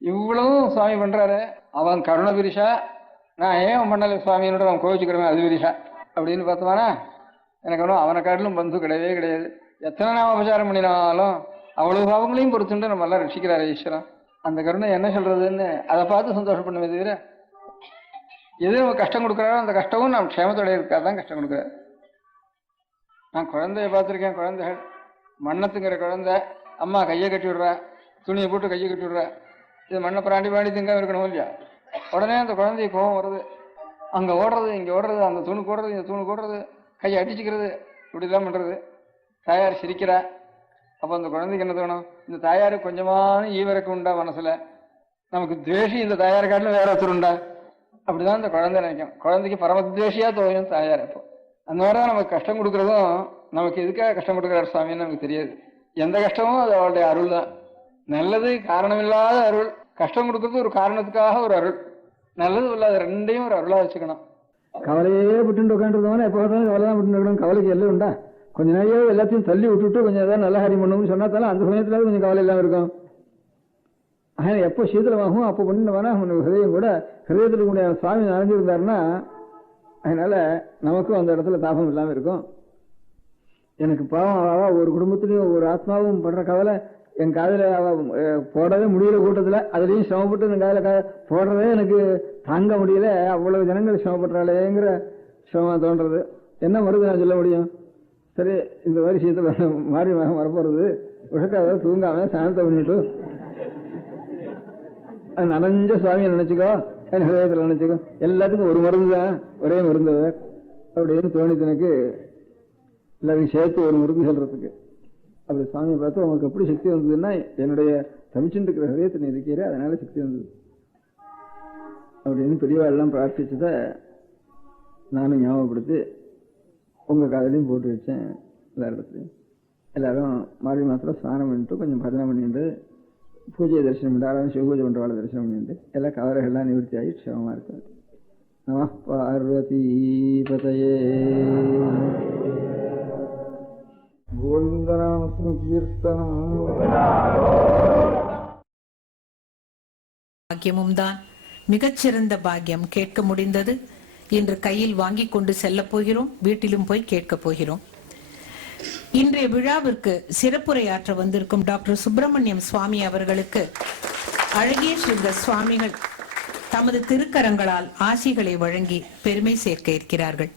இவ்வளவும் சுவாமி பண்றாரு. அவன் கருண பிரிஷா, நான் ஏன் பண்ணலை சுவாமியோட அவன் கோவிச்சுக்கிறவன் அது பிரிஷா அப்படின்னு பார்த்தோம்னா எனக்கு ஒன்றும் அவனை காட்டிலும் பந்து கிடையவே கிடையாது. எத்தனை நாம உபச்சாரம் பண்ணினாலும் அவ்வளவு பாவங்களையும் பொறுத்துட்டு நம்ம எல்லாம் ரட்சிக்கிறாரு ஈஸ்வரன். அந்த கருணை என்ன சொல்றதுன்னு அதை பார்த்து சந்தோஷப்படுமே தவிர, எது நம்ம கஷ்டம் கொடுக்குறாரோ அந்த கஷ்டமும் நம்ம க்ஷேமத்தோட இருக்காதான் கஷ்டம் கொடுக்குறாரு. நான் குழந்தைய பார்த்துருக்கேன். குழந்தைகள் மண்ணத்துங்கிற குழந்தை, அம்மா கையை கட்டி விடுறா, துணியை போட்டு கையை கட்டி விடுறா, இது மண்ணை பிராண்டி பாண்டி திங்காம இருக்கணும் இல்லையா? உடனே அந்த குழந்தைய கோபம் வருது, அங்கே ஓடுறது, இங்கே ஓடுறது, அந்த தூணுக்கு ஓடுறது, இந்த தூணுக்கு ஓடுறது, கையை அடிச்சுக்கிறது, இப்படிலாம் பண்ணுறது. தாயார் சிரிக்கிறா. அப்போ அந்த குழந்தைக்கு என்ன தோணும்? இந்த தாயாருக்கு கொஞ்சமான ஈவரக்கு உண்டா மனசில்? நமக்கு துவேஷி இந்த தாயார் காட்டிலும் வேற ஒருத்தர் உண்டா? அப்படிதான் இந்த குழந்தை நினைக்கும். குழந்தைக்கு பரமத்வேஷியாக தோணும் தாயார். அப்போ அந்த மாதிரி தான் நமக்கு கஷ்டம் கொடுக்குறதும், நமக்கு எதுக்காக கஷ்டம் கொடுக்குறாரு சுவாமின்னு நமக்கு தெரியாது. எந்த கஷ்டமும் அது அவளுடைய அருள் தான். நல்லது காரணமில்லாத அருள், கஷ்டம் கொடுக்கறது ஒரு காரணத்துக்காக ஒரு அருள். நல்லது இல்லாத ரெண்டையும் ஒரு அருளாக வச்சுக்கணும். கவலையே விட்டு உட்காந்துருந்தவன எப்போ பார்த்தாலும் கவலை தான் விட்டு இருக்கணும். கவலைக்கு எல்லாம் உண்டா? கொஞ்ச நேரம் எல்லாத்தையும் தள்ளி விட்டுட்டு கொஞ்சம் ஏதாவது நல்ல காரியம் பண்ணணும்னு சொன்னாத்தாலும் அந்த சமயத்துல கொஞ்சம் கவலை இல்லாமல் இருக்கும். ஆனால் எப்போ சீதளமாகும் அப்போ பண்ணினவனா ஹிருதயம் கூட, ஹிருதயத்தில் கூட சுவாமி நிறைஞ்சிருந்தாருன்னா அதனால நமக்கும் அந்த இடத்துல தாபம் இல்லாமல் இருக்கும். எனக்கு பாவம் ஒரு குடும்பத்துலையும் ஒரு ஆத்மாவும் படுற கவலை என் காதில் போடவே முடியல. கூட்டத்தில் அதுலேயும் சிரமப்பட்டு என் காதில் போடுறதே எனக்கு தாங்க முடியல. அவ்வளவு ஜனங்கள் சிரமப்படுறாளேங்கிற சிரமம் தோன்றது. என்ன வருது நான் சொல்ல முடியும்? சரி, இந்த மாதிரி விஷயத்தில் மாறி வரப்போகிறது, உழக்காத தூங்காம சாந்தம் பண்ணிட்டு அது நனைஞ்ச சுவாமியை நினைச்சுக்கோ, என் ஹிருதயத்தில் நினைச்சுக்கோ. எல்லாத்துக்கும் ஒரு மருந்து தான், ஒரே மருந்து அப்படின்னு தோணித்து எனக்கு. எல்லாருக்கும் சேர்த்து ஒரு மருந்து சொல்றதுக்கு. அப்படி சுவாமியை பார்த்து உங்களுக்கு எப்படி சக்தி வந்ததுன்னா, என்னுடைய தவிச்சுட்டு இருக்கிற ஹிருதயத்தை நீ இருக்கிற, அதனால சக்தி வந்தது அப்படின்னு பெரியவாள்லாம் பிரார்த்திச்சதை நானும் ஞாபகப்படுத்தி உங்கள் காதலையும் போட்டு வச்சேன். எல்லா இடத்துலையும் எல்லாரும் மாறி மாத்திரம் ஸ்நானம் பண்ணிட்டு கொஞ்சம் பஜனை பண்ணிட்டு பூஜையை தரிசனம் பண்ணிட்டு, அதாவது சிவபூஜை பண்ணுறவாளை தரிசனம் பண்ணிட்டு எல்லா கவலைகள்லாம் நிவர்த்தி ஆகி க்ஷேமமாக இருக்கும். நம பார்வதி பதயே. பாக்கியமும் தான் மிகச்சிறந்த பாக்கியம். கேட்க முடிந்தது. இன்று கையில் வாங்கி கொண்டு செல்ல போகிறோம், வீட்டிலும் போய் கேட்க போகிறோம். இன்றைய விழாவிற்கு சிறப்புரையாற்ற வந்திருக்கும் டாக்டர் சுப்பிரமணியம் சுவாமி அவர்களுக்கு அழகிய ஸ்ரீங்க சுவாமிகள் தமது திருக்கரங்களால் ஆசிகளை வழங்கி பெருமை சேர்க்க இருக்கிறார்கள்.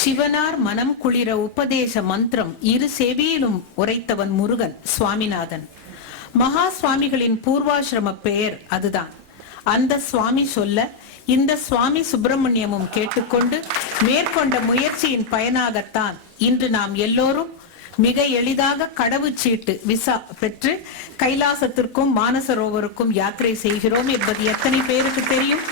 சிவனார் மனம் குளிர உபதேச மந்திரம் இரு செவியிலும் உரைத்தவன் முருகன் சுவாமிநாதன். மகா சுவாமிகளின் பூர்வாசிரம பெயர் அதுதான். அந்த சுவாமி சொல்ல இந்த சுவாமி சுப்பிரமணியமும் கேட்டுக்கொண்டு மேற்கொண்ட முயற்சியின் பயனாகத்தான் இன்று நாம் எல்லோரும் மிக எளிதாக கடவுச்சீட்டு விசா பெற்று கைலாசத்திற்கும் மானசரோவருக்கும் யாத்திரை செய்கிறோம் என்பது எத்தனை பேருக்கு தெரியும்?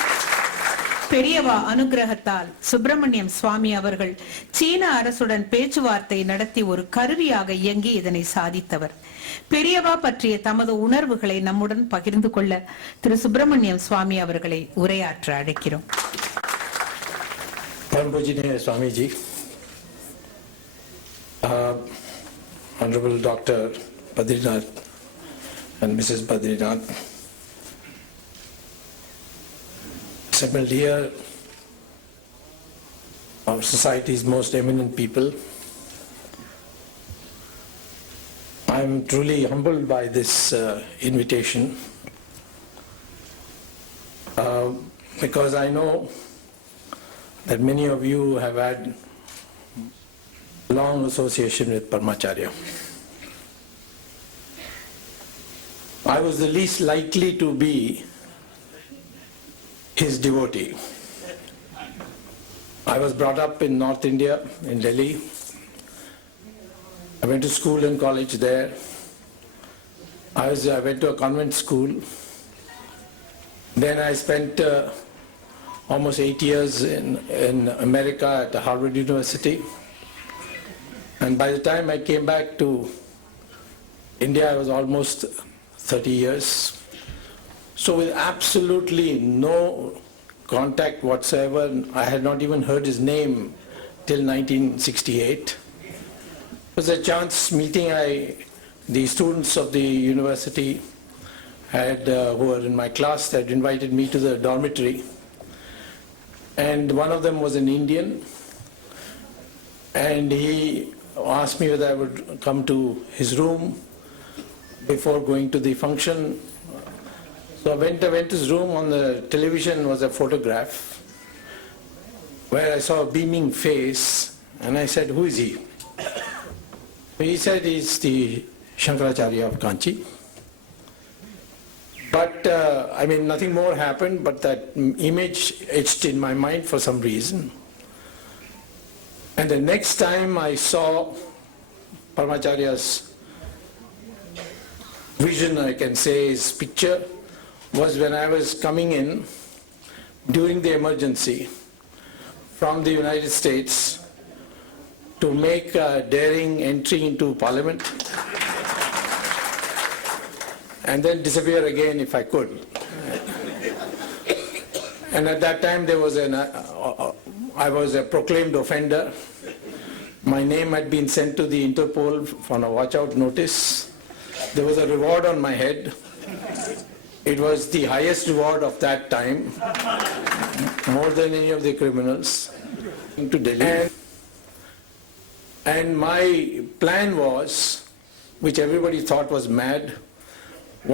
பெரியவா அனுகிரகத்தால் சுப்பிரமணியம் சுவாமி அவர்கள் சீன அரசுடன் பேச்சுவார்த்தை நடத்தி ஒரு கருவியாக இயங்கி இதனை சாதித்தவர். பெரியவா பற்றிய தமது உணர்வுகளை நம்முடன் பகிர்ந்து கொள்ள திரு சுப்பிரமணியம் சுவாமி அவர்களை உரையாற்ற அழைக்கிறோம். Swamiji, Honorable Dr. Badrinath and Mrs. Badrinath, assembled here, our society's most eminent people. I am truly humbled by this invitation because I know that many of you have had long association with Paramacharya. I was the least likely to be his devotee. I was brought up in North India, in Delhi. I went to school and college there. I went to a convent school. Then I spent almost 8 years in America at Harvard University. And by the time I came back to India, I was almost 30 years. So with absolutely no contact whatsoever, I had not even heard his name till 1968. It was a chance meeting. The students of the university who were in my class had invited me to the dormitory. And one of them was an Indian. And he asked me whether I would come to his room before going to the function. So I went to his room. On the television was a photograph where I saw a beaming face, and I said, "Who is he?" He said, "He's the Shankaracharya of Kanchi." But nothing more happened, but that image etched in my mind for some reason. And the next time I saw Paramacharya's vision, I can say his picture, was when I was coming in during the emergency from the United States to make a daring entry into Parliament and then disappear again if I could. And at that time I was a proclaimed offender. My name had been sent to the Interpol on a watch out notice. There was a reward on my head. It was the highest reward of that time, more than any of the criminals, to Delhi. And my plan was, which everybody thought was mad,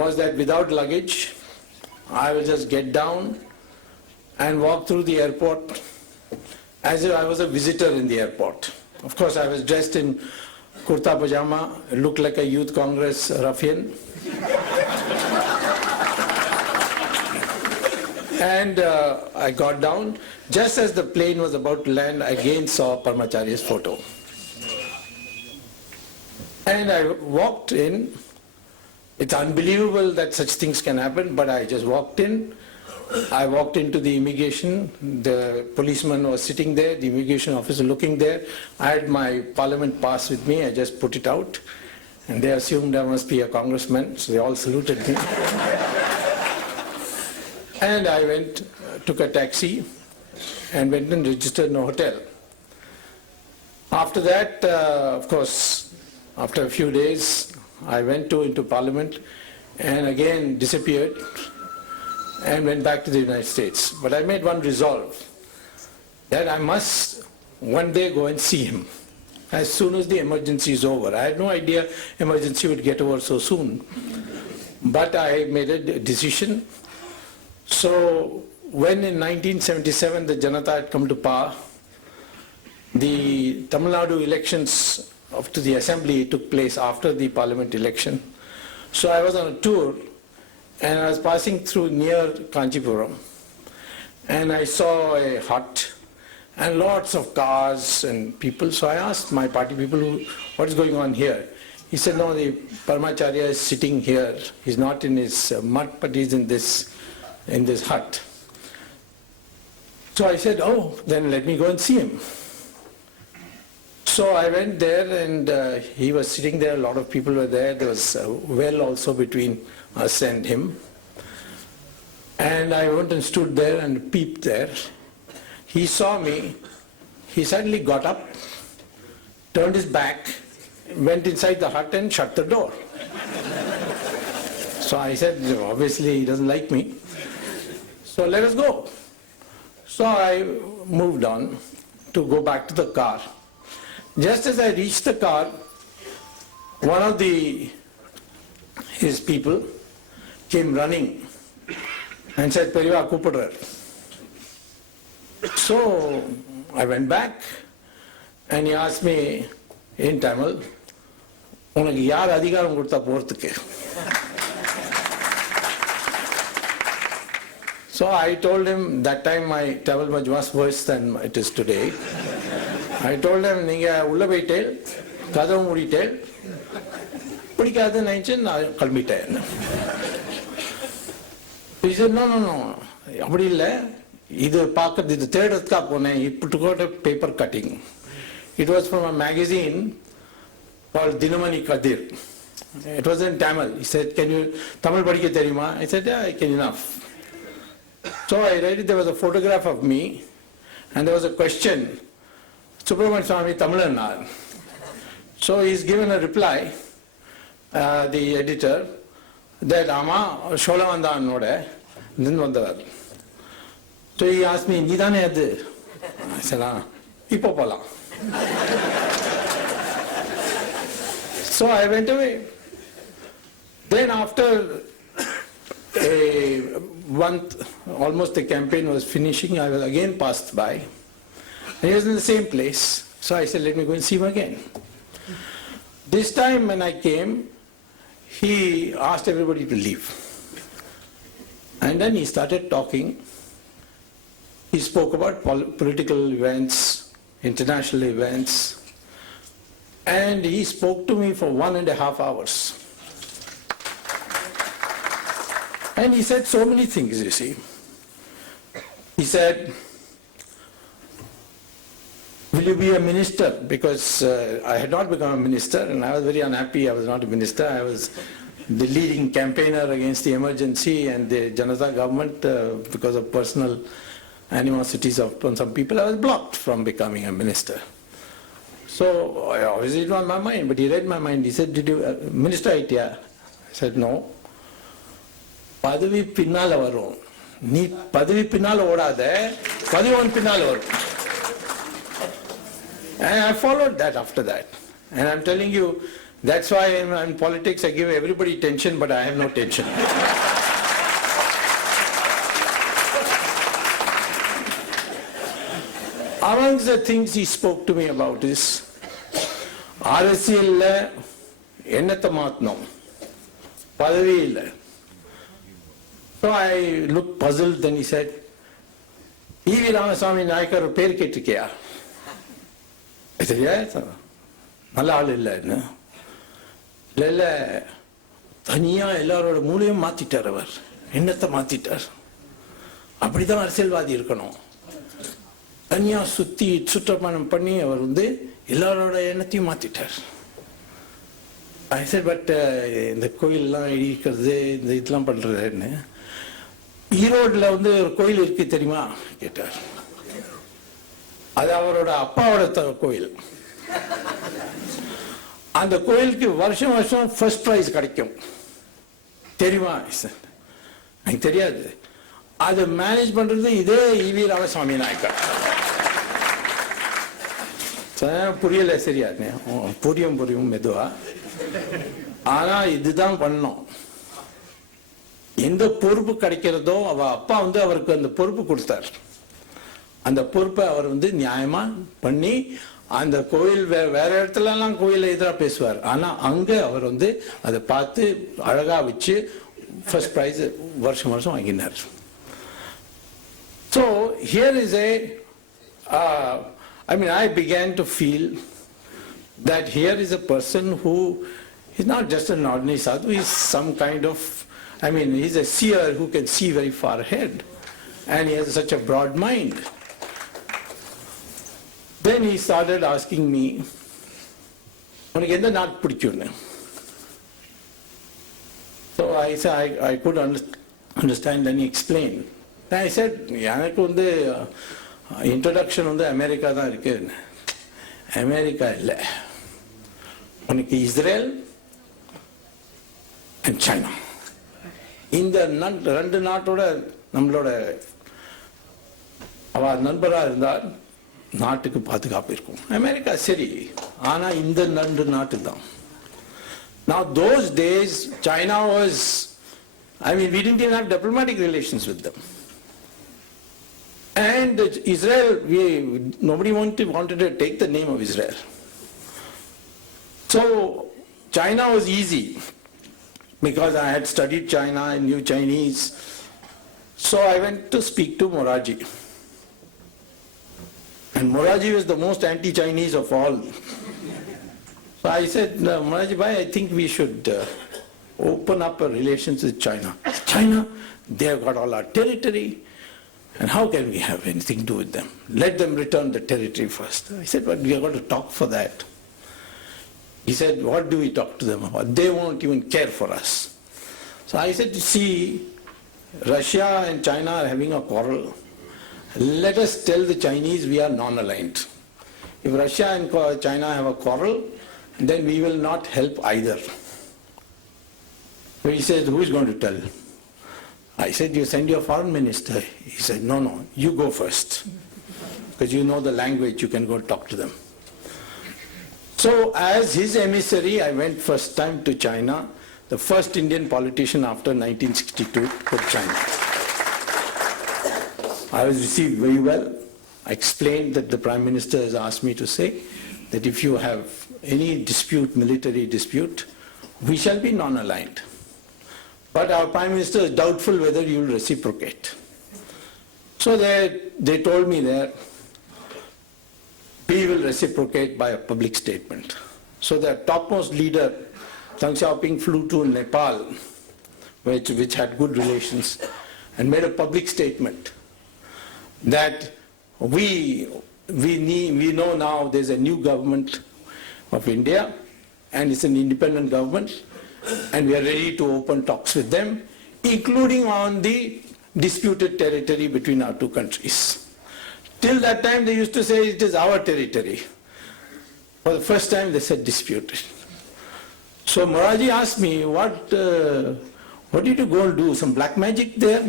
was that without luggage, I will just get down and walk through the airport as if I was a visitor in the airport. Of course, I was dressed in kurta pajama, looked like a youth congress ruffian. And I got down. Just as the plane was about to land, I again saw Paramacharya's photo. And I walked in. It's unbelievable that such things can happen, but I just walked in. I walked into the immigration. The policeman was sitting there, the immigration officer looking there. I had my parliament pass with me. I just put it out. And they assumed I must be a congressman, so they all saluted me. And I took a taxi and went and registered in a hotel. After that, of course, after a few days, I went into Parliament and again disappeared. and went back to the United States. But I made one resolve that I must one day go and see him as soon as the emergency is over. I had no idea emergency would get over so soon. But I made a decision. So when in 1977 the Janata had come to power, the Tamil Nadu elections to the assembly took place after the parliament election. So I was on a tour and I was passing through near Kanchipuram and I saw a hut and lots of cars and people. So I asked my party people, what is going on here? He said, no, the Paramacharya is sitting here. He's not in his mud, but he's in this hut. So I said, oh, then let me go and see him. So I went there and he was sitting there, a lot of people were there. There was a well also between us and him. And I went and stood there and peeped there. He saw me, he suddenly got up, turned his back, went inside the hut and shut the door. So I said, obviously he doesn't like me. So let us go. So I moved on to go back to the car. Just as I reached the car, one of his people came running and said, Periva Kupadar. So I went back and he asked me in Tamil, உனக்கு யார் அதிகாரம் கொடுத்தா போறதுக்கு? So I told him, that time my Tamil was much worse than it is today. I told him, நீங்க உள்ள போயிட்டேன், கதவு மூடிட்டேன், பிடிக்காதுன்னு நினைச்சு நான் கிளம்பிட்டேன். He said, no, அப்படி இல்லை, இது பார்க்கறது, இது தேடுறதுக்காக போனேன். He took a paper cutting. It was from a magazine called Dinamani Kadir. It was in Tamil. He said, can you, Tamil படிக்க தெரியுமா? I said, yeah, I can enough. So I read it, there was a photograph of me and there was a question, Subramanian Swami Tamilanar. So he's given a reply, the editor, that Ama Sholavandan Node, so he asked me, Nidane Adu? I said, Ipo Pola. So I went away. Then after a month, almost the campaign was finishing, I was again passed by. And he was in the same place. So I said, let me go and see him again. This time when I came, he asked everybody to leave. And then he started talking. He spoke about political events, international events. And he spoke to me for 1.5 hours. And he said so many things, you see. He said, will you be a minister? Because I had not become a minister and I was very unhappy I was not a minister. I was the leading campaigner against the emergency and the Janata government because of personal animosities of some people. I was blocked from becoming a minister. So obviously it was on my mind, but he read my mind. He said, did you, minister idea? I said, no. பதவி பின்னால வரும், நீ பதவி பின்னால ஓடாத, பதவி பின்னால வரும். And I followed that after that. And I'm telling you, that's why in politics I give everybody tension, but I have no tension. Amongst the things he spoke to me about is, அரசியல்ல என்னத்தை மாத்தணும், பதவி இல்லை. So I looked puzzled, then he said, E.V. Ramaswamy Nayakar பேர் கேட்டிருக்கியா? I said, yes. நல்ல ஆள் இல்லைன்னு. இல்லை, தனியா எல்லாரோட மூளையும் மாத்திட்டார் அவர். என்னத்தை மாத்திட்டார்? அப்படிதான் அரசியல்வாதி இருக்கணும். தனியா சுத்தி சுற்றப்பணம் பண்ணி அவர் எல்லாரோட எண்ணத்தையும் மாத்திட்டார். I said, but இந்த கோயிலெல்லாம் இடிக்கிறது, இந்த இதெல்லாம் பண்றதுன்னு. ஈரோடுல ஒரு கோயில் இருக்கு தெரியுமா கேட்டார். அது அவரோட அப்பாவோட கோயில். அந்த கோயிலுக்கு வருஷம் வருஷம் ஃபர்ஸ்ட் பிரைஸ் கிடைக்கும் தெரியுமா? எனக்கு தெரியாது. அதை மேனேஜ் பண்றது இதே ஈவி ராமசாமி நாயக்கர். புரியல சரியா? புரியும் மெதுவா. ஆனா இதுதான் பண்ணோம். எந்த பொறுப்பு கிடைக்கிறதோ அவ அப்பா அவருக்கு அந்த பொறுப்பு கொடுத்தார். அந்த பொறுப்பை அவர் நியாயமா பண்ணி அந்த கோயில் வேற இடத்துல எல்லாம் கோயில எதிராக பேசுவார். ஆனா அங்க அவர் அதை பார்த்து அழகா வச்சு ஃபர்ஸ்ட் பிரைஸ் வருஷம் வாங்கினார். So here is I began to feel that here is a person who is not just an ordinary sadhu, he is some kind of, he's a seer who can see very far ahead, and he has such a broad mind. Then he started asking me, "Unakku endha naat pidikum?" So I said I could understand. Then he explained. Then I said, "Yanakku introduction America தான் இருக்கு." America இல்லை, உனக்கு Israel and China, இந்த ரெண்டு நாட்டோட நம்மளோட அவ நண்பராக இருந்தால் நாட்டுக்கு பாதுகாப்பு இருக்கும். அமெரிக்கா சரி, ஆனா இந்த ரெண்டு நாட்டு தான். Now those days China was, we didn't even have diplomatic relations with them. And Israel, nobody wanted to take the name of Israel. So China was easy because I had studied China and knew Chinese. So I went to speak to Moraji. And Moraji was the most anti-Chinese of all. So I said, Moraji bhai, I think we should open up our relations with China. China, they have got all our territory. And how can we have anything to do with them? Let them return the territory first. I said, but we are going to talk for that. He said, what do we talk to them about? They won't even care for us. So I said, see, Russia and China are having a quarrel. Let us tell the Chinese we are non-aligned. If Russia and China have a quarrel, then we will not help either. So he said, who is going to tell? I said, you send your foreign minister. He said, no, you go first. Because you know the language, you can go talk to them. So as his emissary, I went first time to China, the first Indian politician after 1962 for China. I was received very well. I explained that the Prime Minister has asked me to say that if you have any dispute, military dispute, we shall be non-aligned. But our Prime Minister is doubtful whether you will reciprocate. So they told me that we will reciprocate by a public statement. So their topmost leader, Deng Xiaoping, flew to Nepal, which had good relations, and made a public statement that we know now there's a new government of India, and it's an independent government, and we are ready to open talks with them, including on the disputed territory between our two countries. Till that time they used to say it is our territory. For the first time they said disputed. So Moraji asked me, what did you go and do? Some black magic there?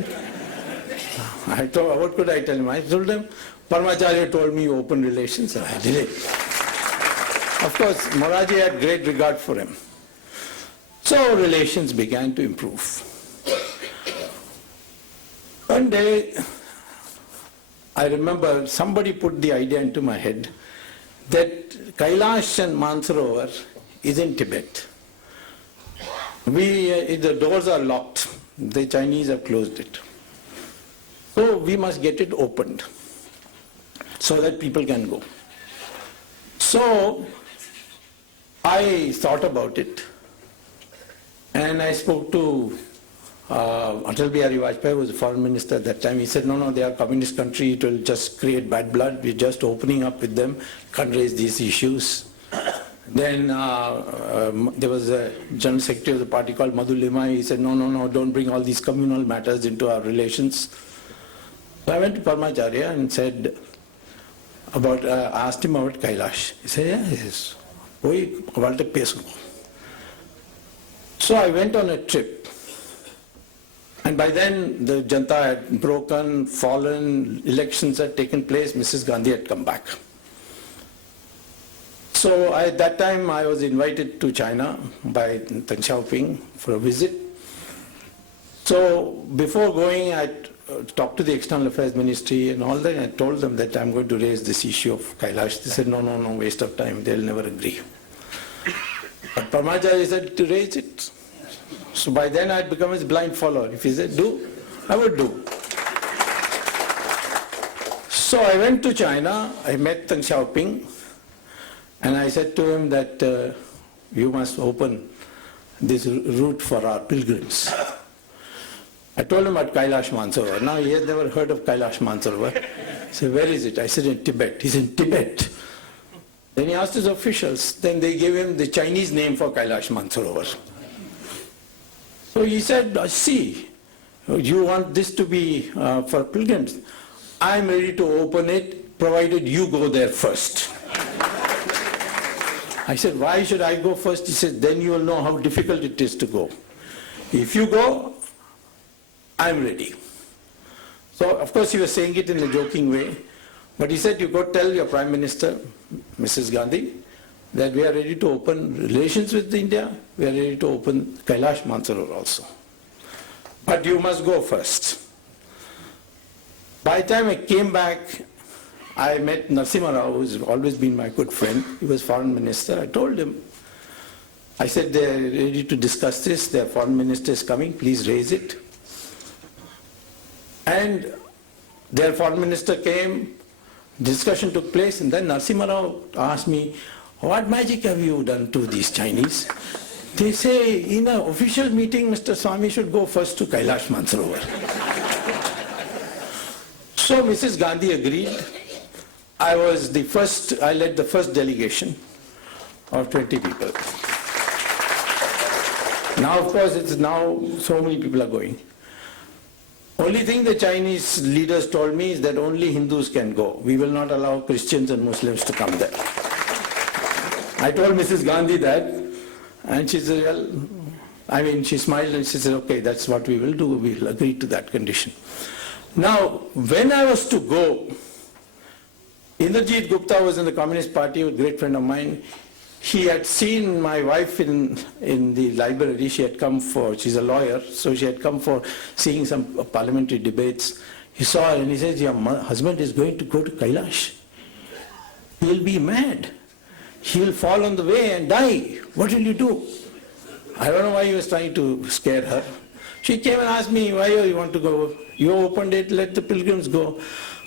I told, what could I tell him? I told him, Paramacharya told me open relations, and I did it. Of course, Moraji had great regard for him. So relations began to improve. One day, I remember somebody put the idea into my head that Kailash and Mansarovar is in Tibet. The doors are locked. The Chinese have closed it. So we must get it opened so that people can go. So I thought about it. And I spoke to Atal Bihari Vajpayee, who was the foreign minister at that time. He said, no, they are a communist country. It will just create bad blood. We're just opening up with them. Can't raise these issues. Then there was a general secretary of the party called Madhu Limai. He said, no, don't bring all these communal matters into our relations. So I went to Paramacharya and said, asked him about Kailash. He said, yes. So I went on a trip And by then, the Janta had broken, fallen, elections had taken place, Mrs. Gandhi had come back. So at that time, I was invited to China by Deng Xiaoping for a visit. So before going, I talked to the External Affairs Ministry and all that, and I told them that I'm going to raise this issue of Kailash. They said, no, waste of time, they'll never agree. But Paramacharya said to raise it. So by then I'd become his blind follower. If he said do, I would do. So I went to China, I met Deng Xiaoping, and I said to him that you must open this route for our pilgrims. I told him about Kailash Mansarovar. Now he has never heard of Kailash Mansarovar. He said, where is it? I said, in Tibet. He said, Tibet. Then he asked his officials. Then they gave him the Chinese name for Kailash Mansarovar. So he said, see, you want this to be for pilgrims. I'm ready to open it, provided you go there first. I said, why should I go first? He said, then you will know how difficult it is to go. If you go, I'm ready. So, of course, he was saying it in a joking way, but he said, you go tell your Prime Minister, Mrs. Gandhi, that we are ready to open relations with India, we are ready to open Kailash Mansarovar also. But you must go first. By the time I came back, I met Narasimha Rao, who's always been my good friend. He was foreign minister. I told him, I said, they're ready to discuss this, their foreign minister is coming, please raise it. And their foreign minister came, discussion took place, and then Narasimha Rao asked me, what magic have you done to these Chinese? They say, in an official meeting, Mr. Swami should go first to Kailash Mansarovar. So Mrs. Gandhi agreed. I led the first delegation of 20 people. Now, of course, so many people are going. Only thing the Chinese leaders told me is that only Hindus can go. We will not allow Christians and Muslims to come there. I told Mrs. Gandhi that, and she said, well, she smiled and she said, okay, that's what we will do. We'll agree to that condition. Now, when I was to go, Indrajit Gupta was in the Communist Party, a great friend of mine. He had seen my wife in the library. She had come she's a lawyer, so she had come for seeing some parliamentary debates. He saw her and he says, your husband is going to go to Kailash. He'll be mad. He'll fall on the way and die. What will you do? I don't know why he was trying to scare her. She came and asked me, why you want to go? You opened it, let the pilgrims go.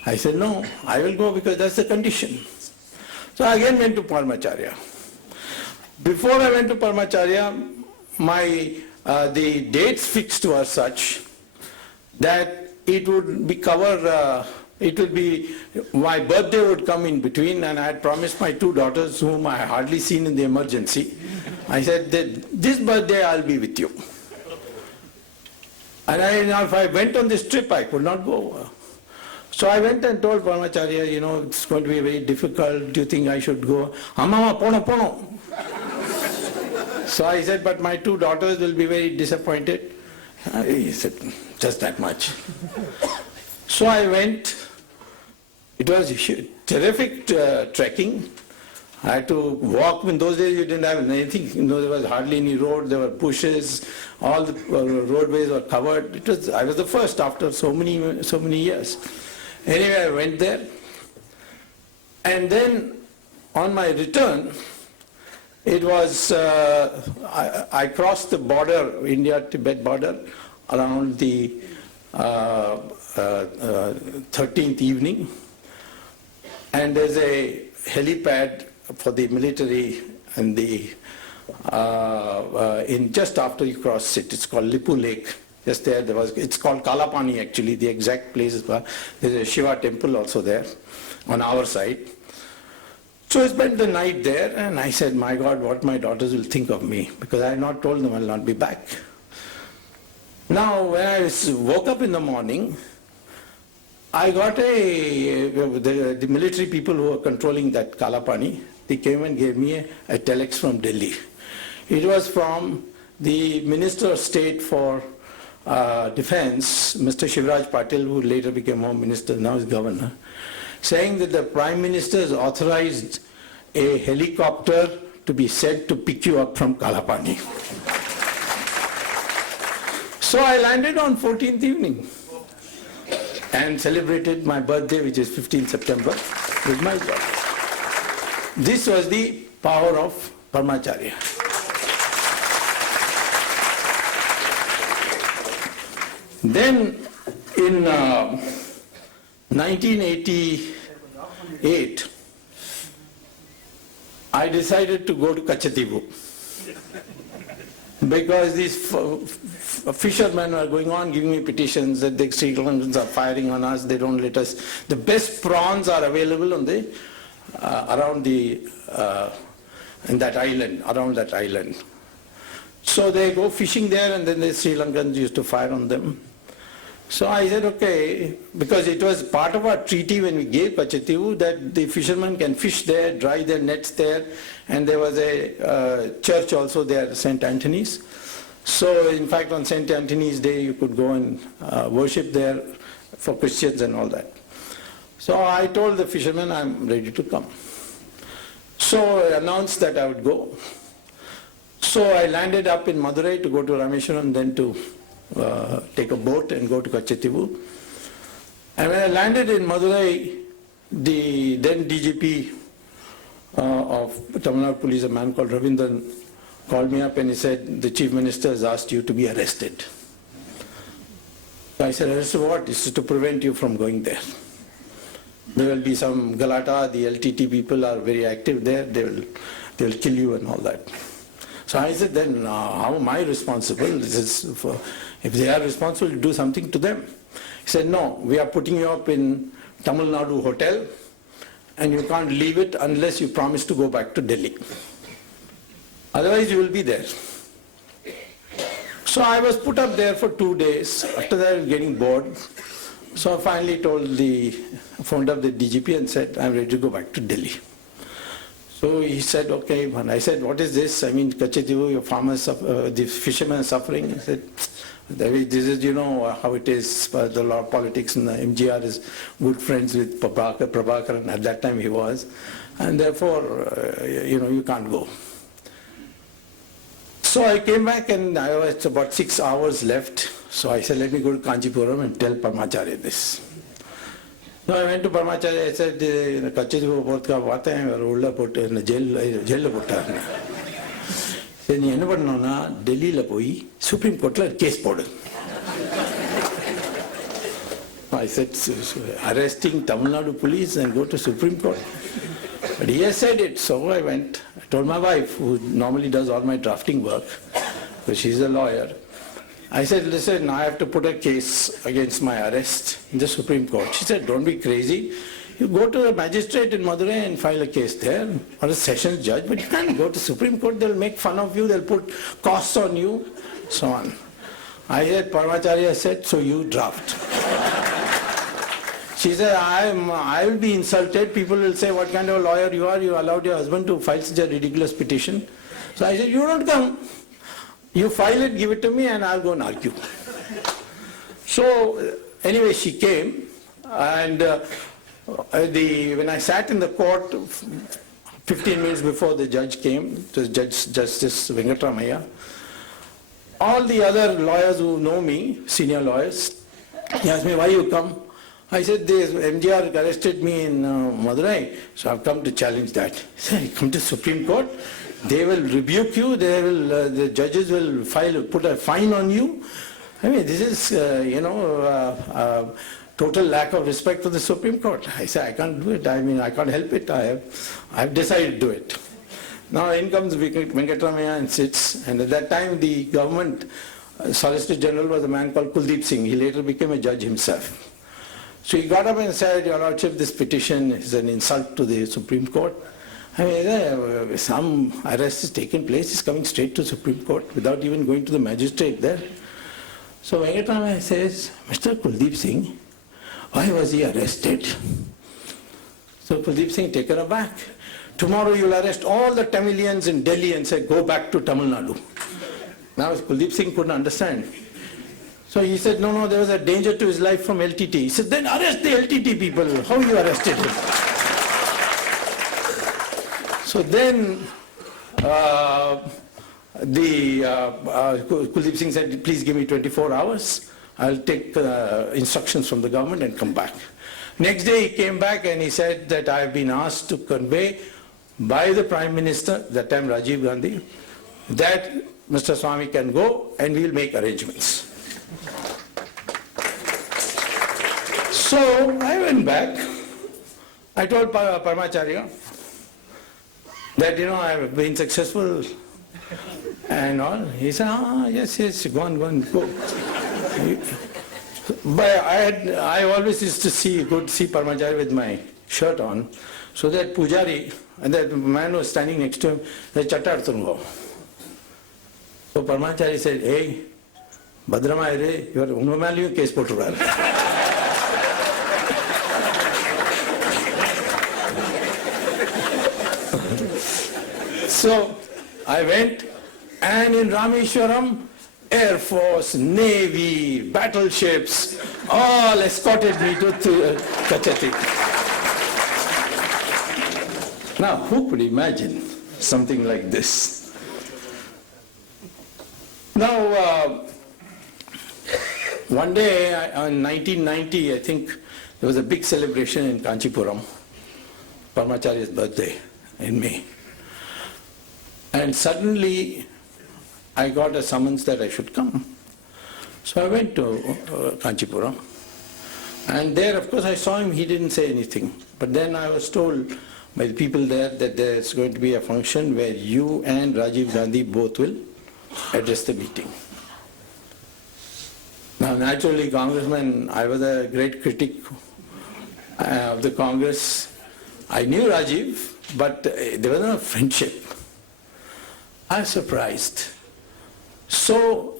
I said, no, I will go because that's the condition. So I again went to Paramacharya. Before I went to Paramacharya, the dates fixed were such that it would be my birthday would come in between, and I had promised my two daughters, whom I had hardly seen in the emergency, I said that this birthday I'll be with you. And if I went on this trip, I could not go. So I went and told Paramacharya, it's going to be very difficult. Do you think I should go? Amma, pono. So I said, but my two daughters will be very disappointed. He said, just that much. So I went. It was terrific trekking. I had to walk. In those days, you didn't have anything. There was hardly any road. There were bushes. All the roadways were covered. I was the first after so many years. Anyway, I went there. And then on my return, it was, I crossed the border, India-Tibet border, around the 13th evening. And there's a helipad for the military and just after you cross it. It's called Lipu Lake. Just there, it's called Kalapani actually, the exact place is, there's a Shiva temple also there on our side. So I spent the night there and I said, my God, what my daughters will think of me, because I had not told them I'll not be back. Now, when I woke up in the morning, I got the military people who were controlling that Kalapani, they came and gave me a telex from Delhi. It was from the Minister of State for Defense, Mr. Shivraj Patil, who later became Home Minister, now is Governor, saying that the Prime Minister has authorized a helicopter to be sent to pick you up from Kalapani. So I landed on 14th evening and celebrated my birthday, which is 15th September, with my job. This was the power of Paramacharya. Then in 1988, I decided to go to Kachativu because these fishermen are going on giving me petitions that the Sri Lankans are firing on us, they don't let us. The best prawns are available on the around the in that island, around that island. So they go fishing there, and then the Sri Lankans used to fire on them. So I said, okay, because it was part of our treaty when we gave Kachativu that the fishermen can fish there, dry their nets there, and there was a church also there, St. Anthony's. So in fact on St. Anthony's Day you could go and worship there for Christians and all that. So I told the fishermen I'm ready to come. So I announced that I would go. So I landed up in Madurai to go to Rameshwaram, then to take a boat and go to Kachativu. And when I landed in Madurai, the then DGP of Tamil Nadu Police, a man called Ravindran, called me up and he said, the Chief Minister has asked you to be arrested. So I said, arrested what? This is to prevent you from going there. There will be some Galata, the LTT people are very active there, they will kill you and all that. So I said, then how am I responsible? This is for, if they are responsible, do something to them. He said, no, we are putting you up in Tamil Nadu hotel and you can't leave it unless you promise to go back to Delhi. Otherwise you will be there. So I was put up there for 2 days. After that I was getting bored. So I finally phoned up the DGP and said, I'm ready to go back to Delhi. So he said, okay. And I said, what is this? I mean, Kachativu, your farmers, the fishermen are suffering. He said, this is, you know, how it is, the law of politics, and MGR is good friends with Prabhakaran, at that time he was, and therefore, you know, you can't go. So I came back and I was about 6 hours left. So I said, let me go to Kanchipuram and tell Paramacharya this. So I went to Paramacharya, I said, Kachativu Portka Vata hai, Ulla put in the jail putta. Then you never know na Delhi la poi Supreme Court la case podu. I said, arresting Tamil Nadu police and go to Supreme Court. But he has said it, so I went. I told my wife, who normally does all my drafting work, because she's a lawyer. I said, listen, I have to put a case against my arrest in the Supreme Court. She said, don't be crazy. You go to a magistrate in Madurai and file a case there, or a sessions judge, but you can't go to Supreme Court. They'll make fun of you, they'll put costs on you, so on. I said, Paramacharya said, so you draft. She said, I will be insulted. People will say, what kind of a lawyer you are? You allowed your husband to file such a ridiculous petition. So I said, you don't come. You file it, give it to me, and I'll go and argue. So anyway, she came, and when I sat in the court, 15 minutes before the judge came, it was Justice Venkatramaiah, all the other lawyers who know me, senior lawyers, he asked me, why you come? I said, MGR arrested me in Madurai, so I've come to challenge that. He said, you come to Supreme Court? They will rebuke you, the judges will put a fine on you. I mean, this is, total lack of respect for the Supreme Court. I said, I can't do it. I mean, I can't help it. I've decided to do it. Now in comes Venkatramaiah and sits, and at that time the government Solicitor General was a man called Kuldeep Singh. He later became a judge himself. So he got up and said, Your Lordship, this petition is an insult to the Supreme Court. I mean, some arrest is taking place, he's coming straight to Supreme Court without even going to the magistrate there. So Venkatramaiah says, Mr. Kuldeep Singh, why was he arrested? So Kuldeep Singh taken aback. Tomorrow you'll arrest all the Tamilians in Delhi and say, go back to Tamil Nadu. Now Kuldeep Singh couldn't understand. So he said, no, there was a danger to his life from LTT. He said, then arrest the LTT people. How you arrested him? So then Kuldeep Singh said, please give me 24 hours. I'll take instructions from the government and come back. Next day he came back and he said that I have been asked to convey by the Prime Minister, that time Rajiv Gandhi, that Mr. Swami can go and we'll make arrangements. So I went back. I told Paramacharya that, I have been successful and all. He said, yes, go on, go. But I always used to see Paramacharya with my shirt on, so that Pujari, and that man was standing next to him, said, Chattar Tungo. So Paramacharya said, hey, Bhadramaya re, you are ungamaliyu case poturar. So I went, and in Rameshwaram, Air Force, Navy, battleships, all escorted me to Kachati. Now, who could imagine something like this? Now, one day, in 1990, I think, there was a big celebration in Kanchipuram, Paramacharya's birthday in May. And suddenly, I got a summons that I should come. So I went to Kanchipuram. And there, of course, I saw him, he didn't say anything. But then I was told by the people there that there's going to be a function where you and Rajiv Gandhi both will address the meeting. Now, naturally, Congressman, I was a great critic of the Congress. I knew Rajiv, but there was no friendship. I was surprised. So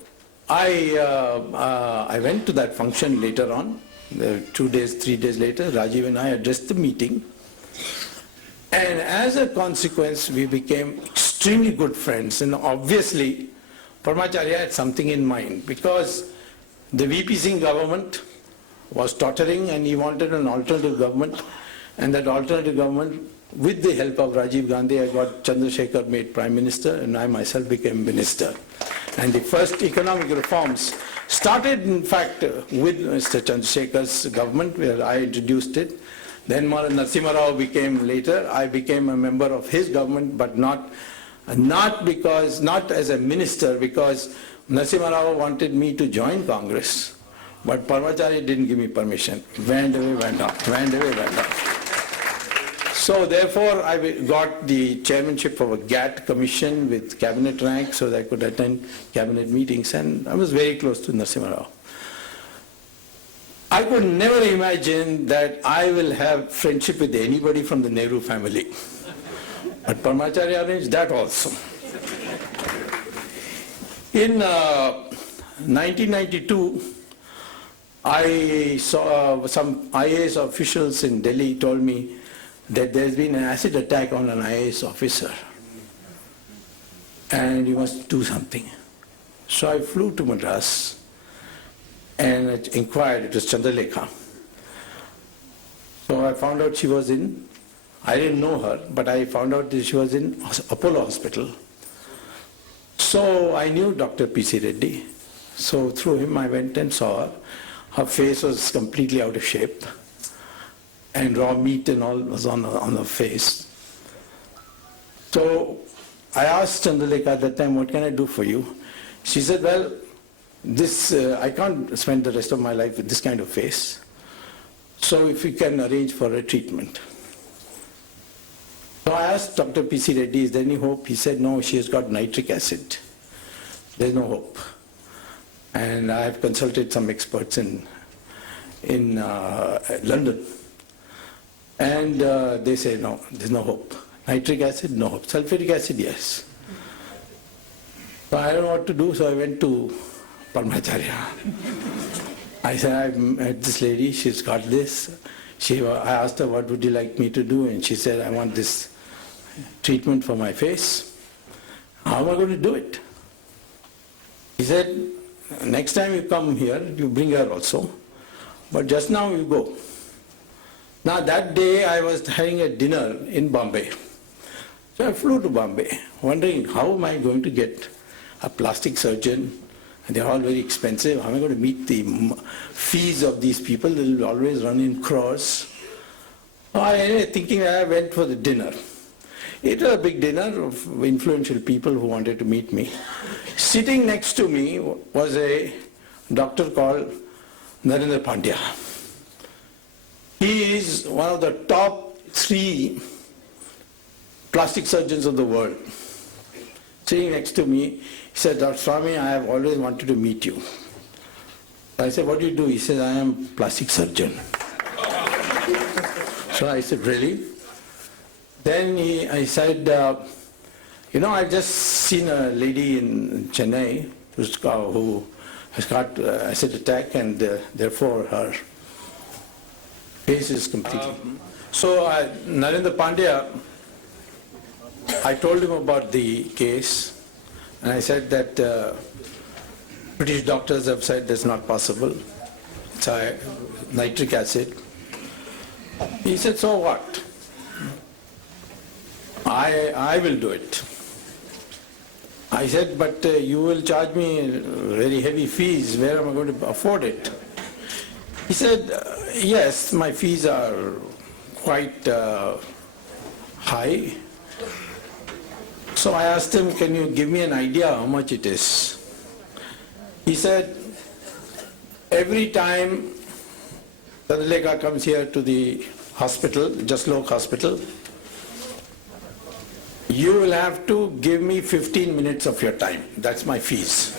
I went to that function later on, 2 days, 3 days later. Rajiv and I addressed the meeting. And as a consequence, we became extremely good friends. And obviously, Paramacharya had something in mind, because the VP Singh government was tottering and he wanted an alternative government. And that alternative government, with the help of Rajiv Gandhi, I got Chandrasekhar made Prime Minister and I myself became Minister. And the first economic reforms started, in fact, with Mr. Chandrasekhar's government, where I introduced it. Then Narasimha Rao became later. I became a member of his government, but not as a minister, because Narasimha Rao wanted me to join Congress. But Paramacharya didn't give me permission. Went away, went up, went away, went up. So therefore, I got the chairmanship of a GATT commission with cabinet rank, so that I could attend cabinet meetings, and I was very close to Narasimha Rao. I could never imagine that I will have friendship with anybody from the Nehru family. But Paramacharya arranged that also. In 1992, I saw some IAS officials in Delhi told me that there's been an acid attack on an IAS officer and you must do something. So I flew to Madras and I inquired. It was Chandralekha. So I found out she was I didn't know her, but I found out that she was in Apollo Hospital. So I knew Dr. P.C. Reddy. So through him I went and saw her. Her face was completely out of shape, and raw meat and all was on her face. So I asked Chandralekha at that time, what can I do for you? She said, well, I can't spend the rest of my life with this kind of face. So if you can arrange for a treatment. So I asked Dr. P.C. Reddy, is there any hope? He said, no, she has got nitric acid. There's no hope. And I have consulted some experts in London. And they say, no, there's no hope. Nitric acid, no hope. Sulfuric acid, yes. So I don't know what to do, so I went to Paramacharya. I said, I met this lady, she's got this. I asked her, what would you like me to do? And she said, I want this treatment for my face. How am I going to do it? He said, next time you come here, you bring her also. But just now you go. Now that day I was having a dinner in Bombay. So I flew to Bombay, wondering how am I going to get a plastic surgeon, and they're all very expensive. How am I going to meet the fees of these people? They'll always run in crores. Anyway, thinking I went for the dinner. It was a big dinner of influential people who wanted to meet me. Sitting next to me was a doctor called Narendra Pandya. He is one of the top 3 plastic surgeons of the world. Sitting next to me, he said, Dr. Swami, I have always wanted to meet you. I said, what do you do? He said, I am a plastic surgeon. So I said, really? Then I said, I've just seen a lady in Chennai who has got acid attack, and therefore her face is completely... So Narendra Pandya, I told him about the case, and I said that British doctors have said that's not possible. It's nitric acid. He said, so what? I will do it. I said, but you will charge me very heavy fees. Where am I going to afford it? He said, yes, my fees are quite high. So I asked him, can you give me an idea how much it is? He said, every time Chandrelekha comes here to the hospital, Jaslok Hospital, you will have to give me 15 minutes of your time. That's my fees.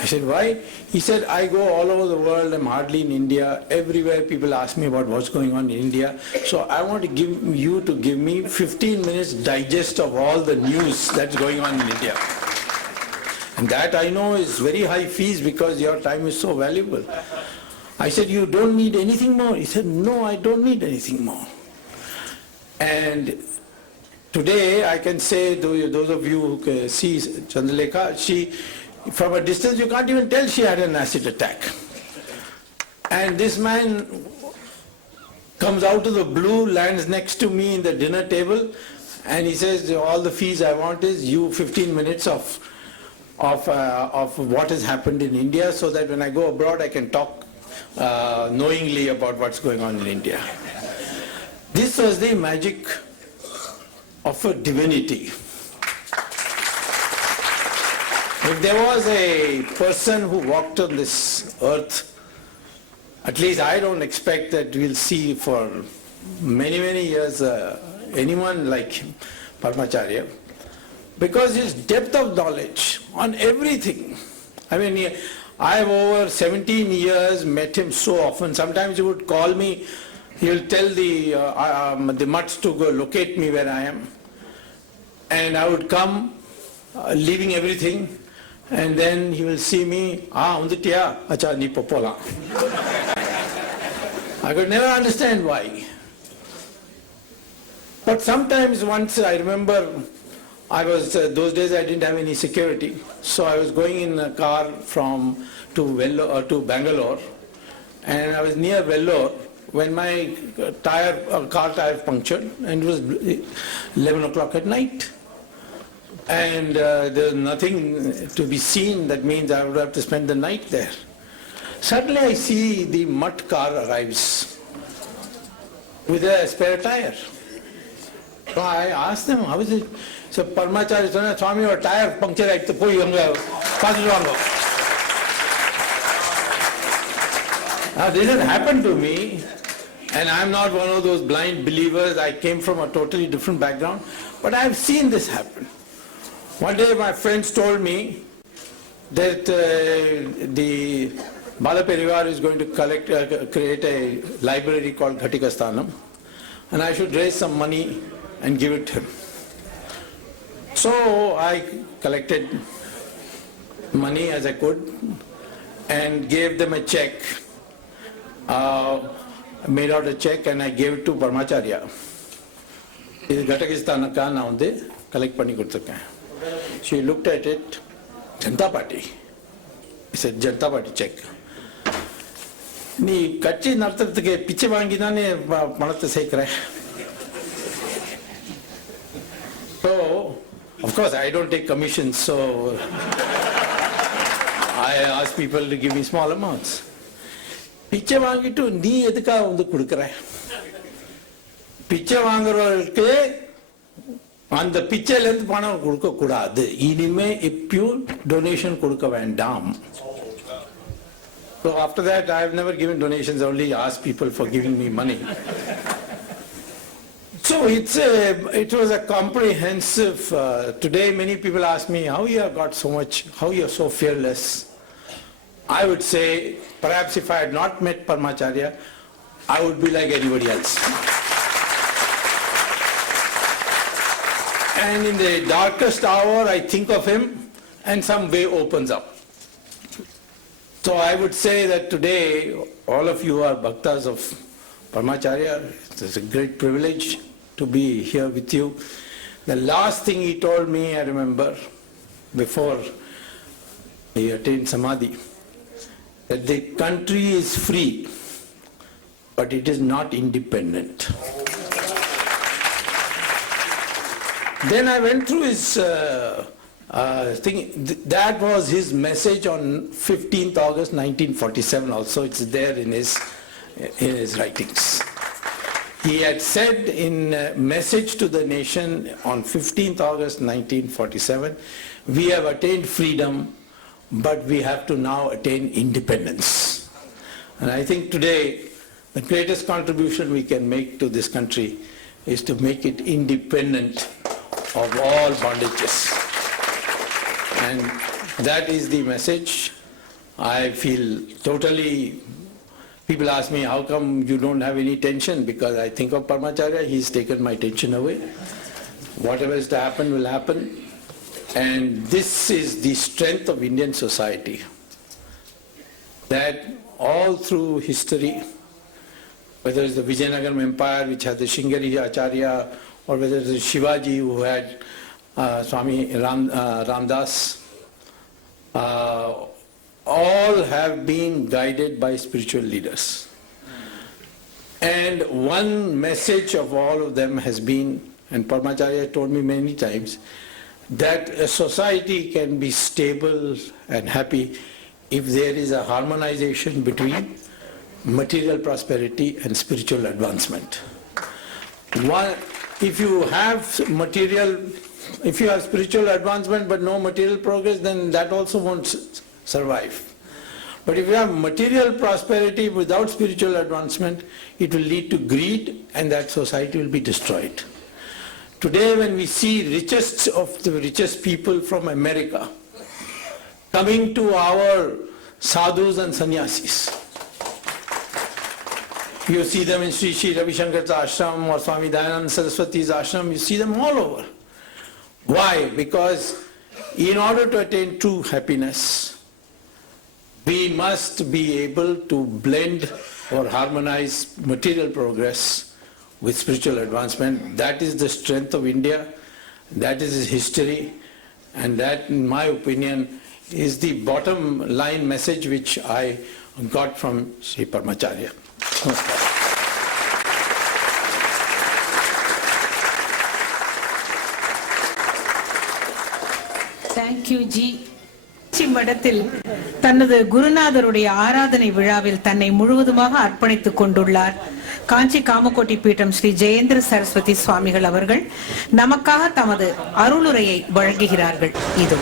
I said, why? He said, I go all over the world, I'm hardly in India. Everywhere people ask me about what's going on in India. So I want to give me 15 minutes digest of all the news that's going on in India. And that I know is very high fees because your time is so valuable. I said, you don't need anything more? He said, no, I don't need anything more. And today I can say, those of you who see Chandrelekha, from a distance you can't even tell she had an acid attack. And this man comes out of the blue, lands next to me in the dinner table, and he says, all the fees I want is you 15 minutes of what has happened in India, so that when I go abroad I can talk knowingly about what's going on in India. This was the magic of a divinity. If there was a person who walked on this earth, at least I don't expect that we'll see for many, many years anyone like him, Paramacharya, because his depth of knowledge on everything. I mean, I have over 17 years met him so often. Sometimes he would call me. He'll tell the mutts to go locate me where I am. And I would come, leaving everything, and then he will see me, unditiya, acha ni popola. I could never understand why. But sometimes once I remember, those days I didn't have any security, so I was going in a car to Bangalore, and I was near Vellore, when my car tire punctured, and it was 11 o'clock at night. And there's nothing to be seen, that means I would have to spend the night there. Suddenly I see the mutt car arrives with a spare tire. So I asked them, how is it? So Paramacharya said, Swami, your tire punctured at the poi hanga. Now this has happened to me. And I'm not one of those blind believers. I came from a totally different background. But I've seen this happen. One day my friends told me that the Bala Parivar is going to create a library called Ghatikasthanam, and I should raise some money and give it to him. So I collected money as I could and gave them a check. I made out a check and I gave it to Paramacharya. This Ghatikasthanam ka na unde collect panni koduthukken. She looked at it, Janata Party. He said, Janata Party check. நீ கட்சி நடத்துறதுக்கு பிச்சை வாங்கி தானே பணத்தை சேர்க்கிற. So, of course, I don't take commissions, so I ask people to give me small amounts. பிச்சை வாங்கிட்டு நீ எதுக்காக வந்து கொடுக்குற? பிச்சை வாங்குறவர்களுக்கு அந்த பிச்சையிலேருந்து பணம் கொடுக்க கூடாது. இனிமே இப்பயும் டொனேஷன் கொடுக்க வேண்டாம். So after that, I have never given donations, only asked people for giving me money. So it was a comprehensive, today many people ask me, how you have got so much, how you are so fearless. I would say, perhaps if I had not met Paramacharya, I would be like anybody else. And in the darkest hour, I think of him and some way opens up. So I would say that today, all of you are bhaktas of Paramacharya. It's a great privilege to be here with you. The last thing he told me, I remember, before he attained Samadhi, that the country is free, but it is not independent. Then I went through his thing. That was his message on 15th August 1947 also. It's there in his writings. He had said in a message to the nation on 15th August 1947, we have attained freedom, but we have to now attain independence. And I think today the greatest contribution we can make to this country is to make it independent of all bondages. And that is the message. I feel totally, people ask me, how come you don't have any tension? Because I think of Paramacharya, he's taken my tension away. Whatever is to happen will happen. And this is the strength of Indian society. That all through history, whether it's the Vijayanagaram Empire, which had the Shingari Acharya, or whether it's Shivaji, who had Swami Ramdas, all have been guided by spiritual leaders. And one message of all of them has been, and Paramacharya told me many times, that a society can be stable and happy if there is a harmonization between material prosperity and spiritual advancement. If you have spiritual advancement but no material progress, then that also won't survive. But if you have material prosperity without spiritual advancement, it will lead to greed, and that society will be destroyed. Today, when we see richest of the richest people from America coming to our sadhus and sannyasis, you see them in Sri Sri Ravi Shankar's ashram or Swami Dayananda Saraswati's ashram, you see them all over. Why? Because in order to attain true happiness, we must be able to blend or harmonize material progress with spiritual advancement. That is the strength of India, that is its history, and that, in my opinion, is the bottom line message which I got from Sri Paramacharya. Thank you, Ji. மடத்தில் தனது குருநாதருடைய ஆராதனை விழாவில் தன்னை முழுவதுமாக அர்ப்பணித்துக் கொண்டுள்ளார் காஞ்சி காமகோட்டி பீட்டம் ஸ்ரீ ஜெயேந்திர சரஸ்வதி சுவாமிகள் அவர்கள் நமக்காக தமது அருளுரையை வழங்குகிறார்கள். இது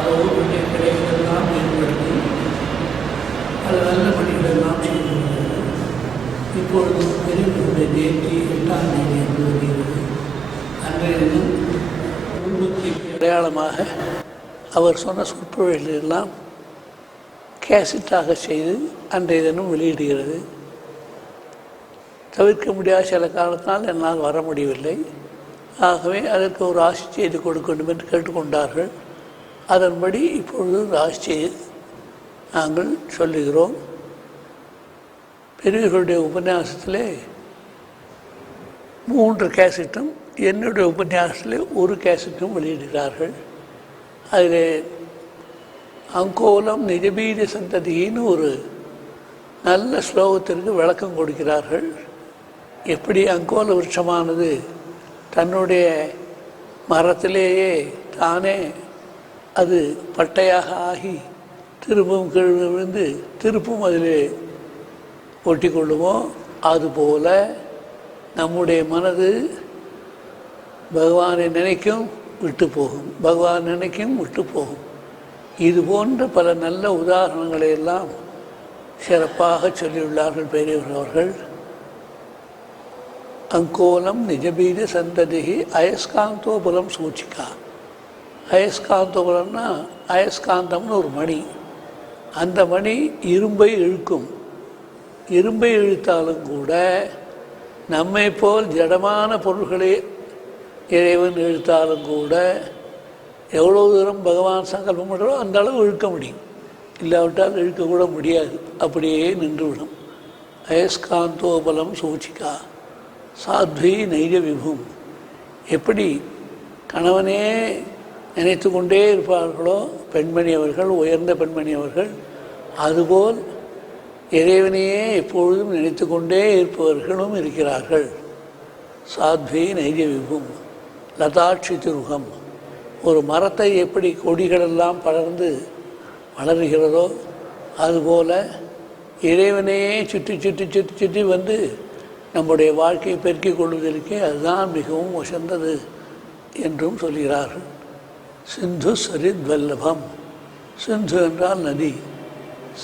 அதோடு கிடைக்கிறதெல்லாம் மேம்படுத்தி அது நல்ல பணிகளெல்லாம் செய்து இப்பொழுது பெரியவர்களுடைய தேதி 8ஆம் தேதி என்று வருகிறது. அன்றைய தினம் குடும்பத்தை அடையாளமாக அவர் சொன்ன சொற்பொழிகளெல்லாம் கேசட்டாக செய்து அன்றைய தினம் வெளியிடுகிறது. தவிர்க்க முடியாத சில காரணத்தினால் என்னால் வர முடியவில்லை. ஆகவே அதற்கு ஒரு ஆசி செய்து கொடுக்க வேண்டும் என்று கேட்டுக்கொண்டார்கள். அதன்படி இப்பொழுது ராஷ்டிரியை நாங்கள் சொல்லுகிறோம். பெரியவர்களுடைய உபன்யாசத்திலே 3 கேசட்டும், என்னுடைய உபன்யாசத்திலே 1 கேசட்டும் வெளியிடுகிறார்கள். அதில் அங்கோலம் நிஜபீஜ சந்ததின்னு ஒரு நல்ல ஸ்லோகத்திற்கு விளக்கம் கொடுக்கிறார்கள். எப்படி அங்கோல விருட்சமானது தன்னுடைய மரத்திலேயே தானே அது பட்டையாக ஆகி திரும்பவும் கீழ் விழுந்து திருப்பும் அதில் ஒட்டி கொள்ளுமோ, அதுபோல நம்முடைய மனது பகவானை நினைக்கும் விட்டு போகும், பகவான் நினைக்கும் விட்டு போகும். இது போன்ற பல நல்ல உதாரணங்களை எல்லாம் சிறப்பாக சொல்லியுள்ளார்கள் பெரியவர்கள் அவர்கள். அங்கோலம் நிஜபீஜ சந்ததிகி அயஸ்காந்தோபுலம் சூச்சிக்கா. அயஸ்காந்தோபுலம்னா அயஸ்காந்தம்னு ஒரு மணி. அந்த மணி இரும்பை இழுக்கும். இரும்பை இழுத்தாலும் கூட நம்மை போல் ஜடமான பொருள்களை இறைவன் இழுத்தாலும் கூட எவ்வளோ தூரம் பகவான் சங்கல்பம் பண்ணுறோ அந்த அளவு இழுக்க முடியும். இல்லாவிட்டால் இழுக்கக்கூட முடியாது, அப்படியே நின்றுவிடும். அயஸ்காந்தோபலம் சூச்சிக்கா சாத்வி நைஜ விபும். எப்படி கணவனே நினைத்து கொண்டே இருப்பார்களோ பெண்மணி அவர்கள், உயர்ந்த பெண்மணி அவர்கள், அதுபோல் இறைவனையே எப்பொழுதும் நினைத்து கொண்டே இருப்பவர்களும் இருக்கிறார்கள். சாத்வி நைஜ விபும் லதாட்சி திருகம். ஒரு மரத்தை எப்படி கொடிகளெல்லாம் படர்ந்து வளர்கிறதோ அதுபோல் இறைவனையே சுற்றி சுற்றி சுற்றி சுற்றி வந்து நம்முடைய வாழ்க்கையை பெருக்கிக் கொள்வதற்கே அதுதான் மிகவும் உசந்தது என்றும் சொல்கிறார்கள். சிந்து சரித்வல்லபம். சிந்து என்றால் நதி,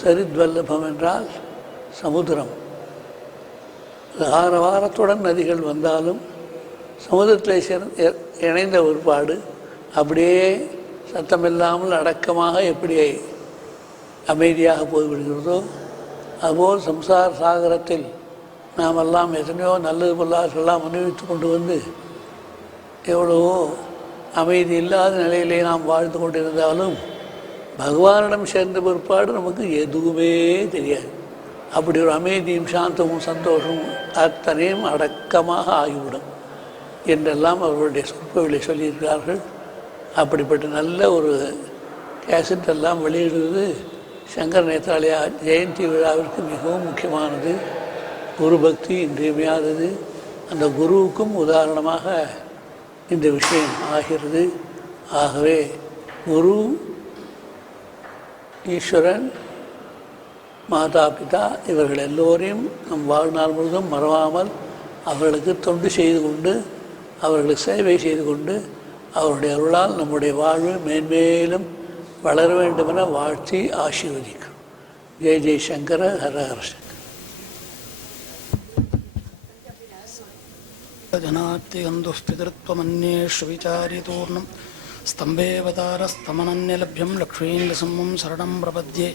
சரித்வல்லபம் என்றால் சமுத்திரம். வாரத்துடன் நதிகள் வந்தாலும் சமுதிரத்தில் இணைந்த ஒருபாடு அப்படியே சத்தமில்லாமல் அடக்கமாக எப்படி அமைதியாக போய்விடுகிறதோ அதுபோல் சம்சார சாகரத்தில் நாம் எல்லாம் எத்தனையோ நல்லது பொல்லாதெல்லாம் அனுபவித்து கொண்டு வந்து எவ்வளவோ அமைதி இல்லாத நிலையிலே நாம் வாழ்ந்து கொண்டிருந்தாலும் பகவானிடம் சேர்ந்த பிற்பாடு நமக்கு எதுவுமே தெரியாது. அப்படி ஒரு அமைதியும் சாந்தமும் சந்தோஷமும் அத்தனையும் அடக்கமாக ஆகிவிடும் என்றெல்லாம் அவர்களுடைய சொற்பொழிலை சொல்லியிருக்கிறார்கள். அப்படிப்பட்ட நல்ல ஒரு கேசட் எல்லாம் வெளியிடுவது சங்கர நேத்ராலயா ஜெயந்தி விழாவிற்கு மிகவும் முக்கியமானது. குரு பக்தி இன்றியமையாதது. அந்த குருவுக்கும் உதாரணமாக இந்த விஷயம் ஆகிறது. ஆகவே குரு, ஈஸ்வரன், மாதா பிதா இவர்கள் எல்லோரையும் நம் வாழ்நாள் முழுவதும் மறவாமல் அவர்களுக்கு தொண்டு செய்து கொண்டு அவர்களுக்கு சேவை செய்து கொண்டு அவருடைய அருளால் நம்முடைய வாழ்வு மேன்மேலும் வளர வேண்டுமென வாழ்த்தி ஆசீர்வதிக்கும். ஜெய் ஜெய் சங்கர, ஹர ஹர சங்கர. ஜனாத்திகந்துஸ்பிதத்வமன்யேஷு விசாரிதூர்ணம் ஸ்தம்பேவதாரஸ்தமனன்யலப்யம் லக்ஷ்மீந்திரசம்மம் சரணம் பிரபத்யே.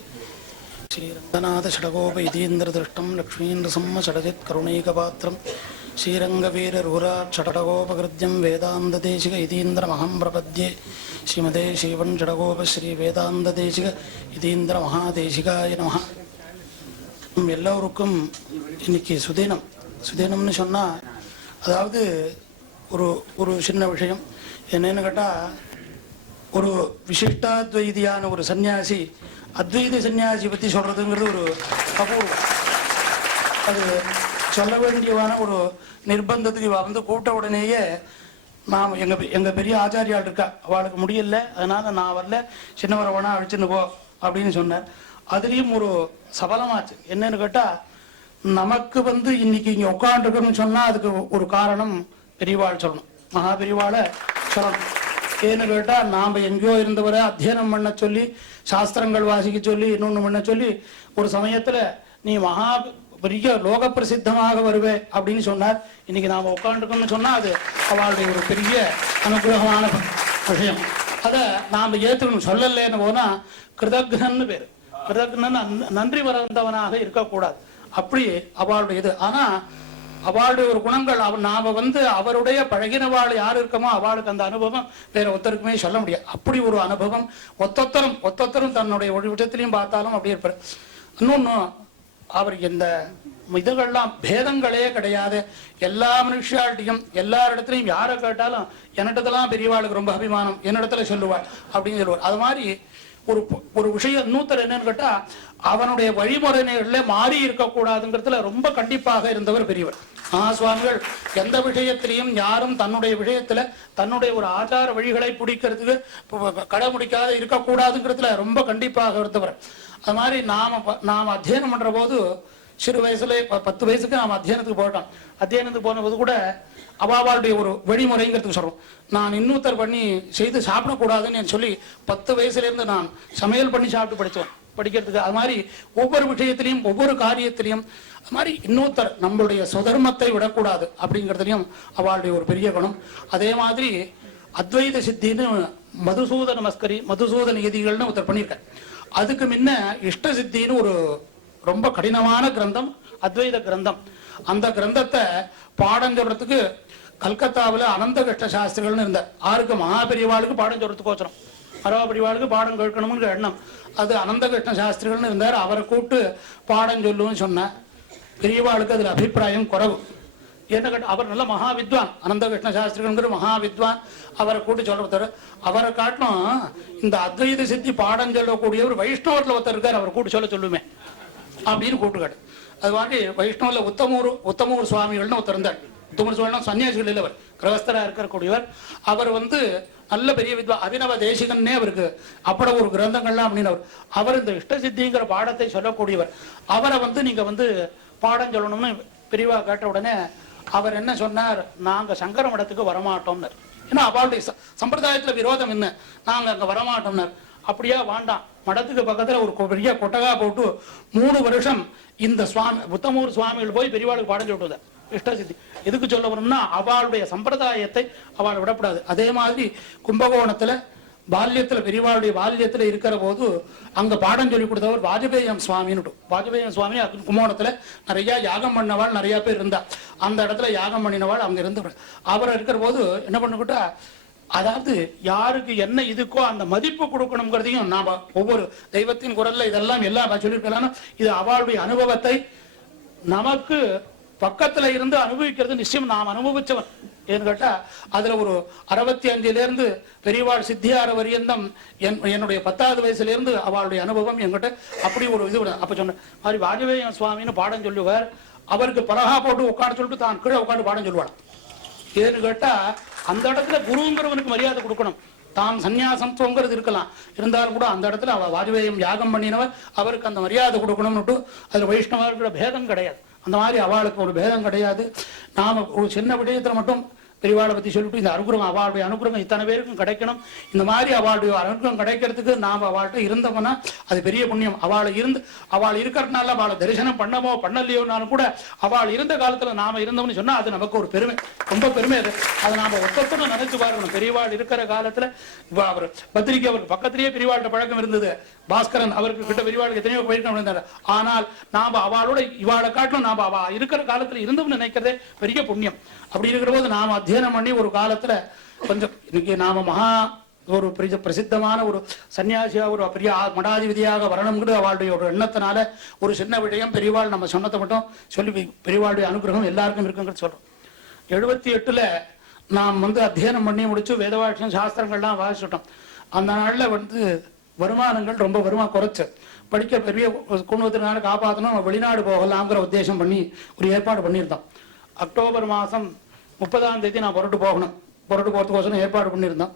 ஸ்ரீரங்கநாத ஷடகோப இதீந்திரதிருஷ்டம் லக்ஷ்மீந்திரசம்ம ஷடஜித் கருணைகபாத்திரம் ஸ்ரீரங்கவீரரூராட்சடகோபகிருத்யம் வேதாந்ததேசிக இதீந்திரமஹம் பிரபத்யே. ஸ்ரீமதே ஸ்ரீவன் ஷடகோப ஸ்ரீ வேதாந்ததேசிக இதீந்திர மகாதேசிகாய நமஹ. எல்லோருக்கும் இன்னைக்கு சுதீனம். சுதீனம்னு சொன்னால் அதாவது ஒரு சின்ன விஷயம் என்னன்னு கேட்டால், ஒரு விசிஷ்டாத்வைதியான ஒரு சன்னியாசி அத்வைத சன்னியாசி பற்றி சொல்கிறதுங்கிறது ஒரு அபூர்வம். அது சொல்ல வேண்டியவான ஒரு நிர்பந்தத்துக்கு வந்து கூட்ட உடனேயே நாம் எங்கள் பெரிய ஆச்சாரியால் இருக்கா, அவளுக்கு முடியல, அதனால் நான் வரல, சின்னவரை வேணா அழிச்சுன்னு போ அப்படின்னு சொன்னார். அதுலேயும் ஒரு சபலமாச்சு. என்னன்னு கேட்டால், நமக்கு இன்னைக்கு இங்கே உட்காந்துருக்கணும்னு சொன்னால் அதுக்கு ஒரு காரணம் பெரியவாள் சொல்லணும், மகா பெரியவாளை சொல்லணும். ஏன்னு கேட்டால், நாம் எங்கேயோ இருந்தவரை அத்தியனம் பண்ண சொல்லி, சாஸ்திரங்கள் வாசிக்க சொல்லி, இன்னொன்று பண்ண சொல்லி, ஒரு சமயத்தில் நீ மகா பெரிய லோக பிரசித்தமாக வருவே அப்படின்னு சொன்னார். இன்னைக்கு நாம் உட்காந்துருக்கோம்னு சொன்னால் அது அவளுடைய ஒரு பெரிய அனுகிரகமான விஷயம். அதை நாம் ஏற்றுக்கணும். சொல்லலேன்னு போனால் கிருதக்னன்னு பேர். கிருதக்னன் நன்றி மறந்தவனாக இருக்கக்கூடாது. அப்படி அவளுடைய இது. ஆனால் அவளுடைய ஒரு குணங்கள் நாம அவருடைய பழகினவாள் யார் இருக்கமோ அவளுக்கு அந்த அனுபவம் வேற ஒருத்தருக்குமே சொல்ல முடியாது. அப்படி ஒரு அனுபவம் ஒத்தொத்தரும் தன்னுடைய ஒரு விஷயத்திலையும் பார்த்தாலும் அப்படி இருப்பார். இன்னொன்னு அவர் இந்த இதுகள்லாம் பேதங்களே கிடையாது. எல்லா மனுஷாட்டியும் எல்லாரிடத்துலையும் யாரை கேட்டாலும் என்னிடத்துலாம் பெரியவாளுக்கு ரொம்ப அபிமானம், என்னிடத்துல சொல்லுவாள் அப்படின்னு சொல்லுவார். அது மாதிரி ஒரு விஷயம் இன்னொருத்தர் என்னன்னு கேட்டா அவனுடைய வழிமுறைகள்ல மாறி இருக்கக்கூடாதுங்கிறதுல ரொம்ப கண்டிப்பாக இருந்தவர் பெரியவர். சுவாமிகள் எந்த விஷயத்திலையும் யாரும் தன்னுடைய விஷயத்துல தன்னுடைய ஒரு ஆச்சார வழிகளை பிடிக்கிறதுக்கு கடைபிடிக்காத இருக்கக்கூடாதுங்கிறதுல ரொம்ப கண்டிப்பாக இருந்தவர். அது மாதிரி நாம் அத்தியனம் பண்ற போது சிறு வயசுல 10 வயசுக்கு நாம் அத்தியனத்துக்கு போயிட்டோம். அத்தியனத்துக்கு போன போது கூட அவாவாளுடைய ஒரு வழிமுறைங்கிறதுக்கு சொல்றோம். நான் இன்னொருத்தர் பண்ணி செய்து சாப்பிடக்கூடாதுன்னு சொல்லி 10 வயசுல இருந்து நான் சமையல் பண்ணி சாப்பிட்டு படிக்கிறதுக்கு. அது மாதிரி ஒவ்வொரு விஷயத்திலையும் ஒவ்வொரு காரியத்திலையும் அது மாதிரி இன்னொருத்தர் நம்மளுடைய சுதர்மத்தை விடக்கூடாது அப்படிங்கிறதுலையும் அவளுடைய ஒரு பெரிய குணம். அதே மாதிரி அத்வைத சித்தின்னு மதுசூதன யதிகள்னு ஒருத்தர் பண்ணியிருக்கார். அதுக்கு முன்ன இஷ்ட சித்தின்னு ஒரு ரொம்ப கடினமான கிரந்தம் அத்வைத கிரந்தம். அந்த கிரந்தத்தை பாடம் சொல்றதுக்கு கல்கத்தாவில் அனந்த கிருஷ்ண சாஸ்திரிகள்னு இருந்தார். ஆருக்கு மகாபெரியவாளுக்கு பாடம் சொல்றதுக்கு வச்சோம், மரபெரியவாளுக்கு பாடம் கேட்கணும்னு எண்ணம். அது அனந்த கிருஷ்ண சாஸ்திரிகள்னு இருந்தார். அவரை கூப்பிட்டு பாடம் சொல்லுன்னு சொன்ன பெரியவாளுக்கு அதில் அபிப்பிராயம் குறைவு. என்ன கேட்ட அவர் நல்ல மகா வித்வான், அனந்த கிருஷ்ண சாஸ்திரிகள்ங்கிற மகா வித்வான். அவரை கூட்டு சொல்றவர் அவரை காட்டிலும் இந்த அத்வைத சித்தி பாடம் சொல்லக்கூடிய ஒரு வைஷ்ணவத்தில் ஒருத்தர் இருக்கார், அவர் கூட்டு சொல்லுமே அப்படின்னு கூப்பிட்டுக்காடு. அது மாதிரி வைஷ்ணவத்தில் உத்தமூர் சுவாமிகள்னு ஒருத்தர் இருந்தார். உத்தமூர் சுவாமிகள் சன்னியாசிகள் இல்லை, அவர் கிரகஸ்தராக இருக்கக்கூடியவர். அவர் நல்ல பெரிய வித்வான், அபிநவ தேசிகன்னே அவருக்கு அப்பட ஒரு கிரந்தங்கள்லாம் அப்படின்னு அவர் இந்த இஷ்ட சித்திங்கிற பாடத்தை சொல்லக்கூடியவர். அவரை நீங்க பாடம் சொல்லணும்னு பெரியவா கேட்ட உடனே அவர் என்ன சொன்னார், நாங்க சங்கர மடத்துக்கு வரமாட்டோம்னார். ஏன்னா அவளுடைய சம்பிரதாயத்துல விரோதம் என்ன, நாங்க அங்க வரமாட்டோம்னார். அப்படியா வேண்டாம், மடத்துக்கு பக்கத்துல ஒரு பெரிய கொட்டகா போட்டு 3 வருஷம் இந்த உத்தமூர் சுவாமிகள் போய் பெரியவாளுக்கு பாடம் சொல்லிட்டு இஷ்ட சித்தி. எதுக்கு சொல்ல வரணும்னா அவளுடைய சம்பிரதாயத்தை அவள் விடக்கூடாது. அதே மாதிரி கும்பகோணத்துல பெரியவாளுடைய பால்யத்துல இருக்கிற போது அங்க பாடம் சொல்லி கொடுத்தவர் வாஜபேயம் சுவாமின்னு. வாஜபேயம் சுவாமி கும்பகோணத்துல நிறைய யாகம் பண்ணவாள் நிறைய பேர் இருந்தா. அந்த இடத்துல யாகம் பண்ணினவாள் அங்க இருந்து அவர் இருக்கிற போது என்ன பண்ணுக்கிட்டா, அதாவது யாருக்கு என்ன இதுக்கோ அந்த மதிப்பு கொடுக்கணுங்கிறதையும் நாம ஒவ்வொரு தெய்வத்தின் குரல்ல இதெல்லாம் எல்லாம் சொல்லியிருக்கலாம். இது அவளுடைய அனுபவத்தை நமக்கு பக்கத்துல இருந்து அனுபவிக்கிறது நிச்சயம் நாம் அனுபவிச்சவன். ஏன்னு கேட்டா அதுல ஒரு 65 பெரியவாள் சித்தியார வரியந்தம் என்னுடைய 10வது வயசுல இருந்து அவளுடைய அனுபவம் என்கிட்ட அப்படி ஒரு இது. அப்ப சொன்ன மாதிரி வாஜபேய சுவாமின்னு பாடம் சொல்லுவார். அவருக்கு பலகா போட்டு உட்காந்து சொல்லிட்டு தான் கீழே உட்காந்து பாடம் சொல்லுவாள். ஏன்னு கேட்டா அந்த இடத்துல குருங்கிறவனுக்கு மரியாதை கொடுக்கணும். தான் சன்னியாசத்துவங்கிறது இருக்கலாம், இருந்தாலும் கூட அந்த இடத்துல அவ வாஜபேயம் யாகம் பண்ணினவர், அவருக்கு அந்த மரியாதை கொடுக்கணும்னுட்டு அதுல வைஷ்ணவர்களோட பேதம் கிடையாது. அந்த மாதிரி அவளுக்கு ஒரு பேதம் கிடையாது. நாம ஒரு சின்ன விடயத்துல மட்டும் பெரியவாளை பத்தி சொல்லிட்டு இந்த அனுகிரகம் அவளுடைய அனுகிரகம் இத்தனை பேருக்கும் கிடைக்கணும். இந்த மாதிரி அவளுடைய அனுகிரகம் கிடைக்கிறதுக்கு நாம் அவள்கிட்ட இருந்தோம்னா அது பெரிய புண்ணியம். அவள் இருக்கிறதுனால அவளை தரிசனம் பண்ணமோ பண்ணலையோனாலும் கூட அவள் இருந்த காலத்துல நாம இருந்தோம்னு சொன்னா அது நமக்கு ஒரு பெருமை, ரொம்ப பெருமை. அதை நாம ஒத்தொத்தனும் நினைச்சு பார்க்கணும். பெரியவாள் இருக்கிற காலத்துல அவர் பத்திரிக்கை அவருக்கு பக்கத்திலேயே பெரியவாள்கிட்ட பழக்கம் இருந்தது. பாஸ்கரன் அவருக்கு கிட்ட பெரியவாளுக்கு எத்தனையோ போயிருக்கணும். ஆனால் நாம அவளோட இவாளை காட்டிலும் நாம அவ இருக்கிற காலத்துல இருந்தோம்னு நினைக்கிறதே பெரிய புண்ணியம். அப்படி இருக்கிற போது நாம அத்தியனம் பண்ணி ஒரு காலத்துல கொஞ்சம் இன்னைக்கு நாம ஒரு பிரசித்தமான ஒரு சன்னியாசியா ஒரு பெரிய மடாதிபதியாக வரணும்னு அவளுடைய ஒரு எண்ணத்தினால ஒரு சின்ன விடயம் பெரியவாள் நம்ம சொன்னதை மட்டும் சொல்லி பெரியவாளுடைய அனுகிரகம் எல்லாருக்கும் இருக்குங்கிறது சொல்றோம். 78 நாம் அத்தியனம் பண்ணி முடிச்சு வேதவாட்சியம் சாஸ்திரங்கள்லாம் வாசிச்சிட்டோம். அந்த நாள்ல வருமானங்கள் ரொம்ப குறைச்சு படிக்க பெரிய குடும்பத்தினால காப்பாற்றணும், வெளிநாடு போகலாங்கிற உத்தேசம் பண்ணி ஒரு ஏற்பாடு பண்ணியிருந்தோம். அக்டோபர் மாதம் 30ஆம் தேதி நான் புறட்டு போகிறதுக்கோசரம் ஏற்பாடு பண்ணியிருந்தோம்.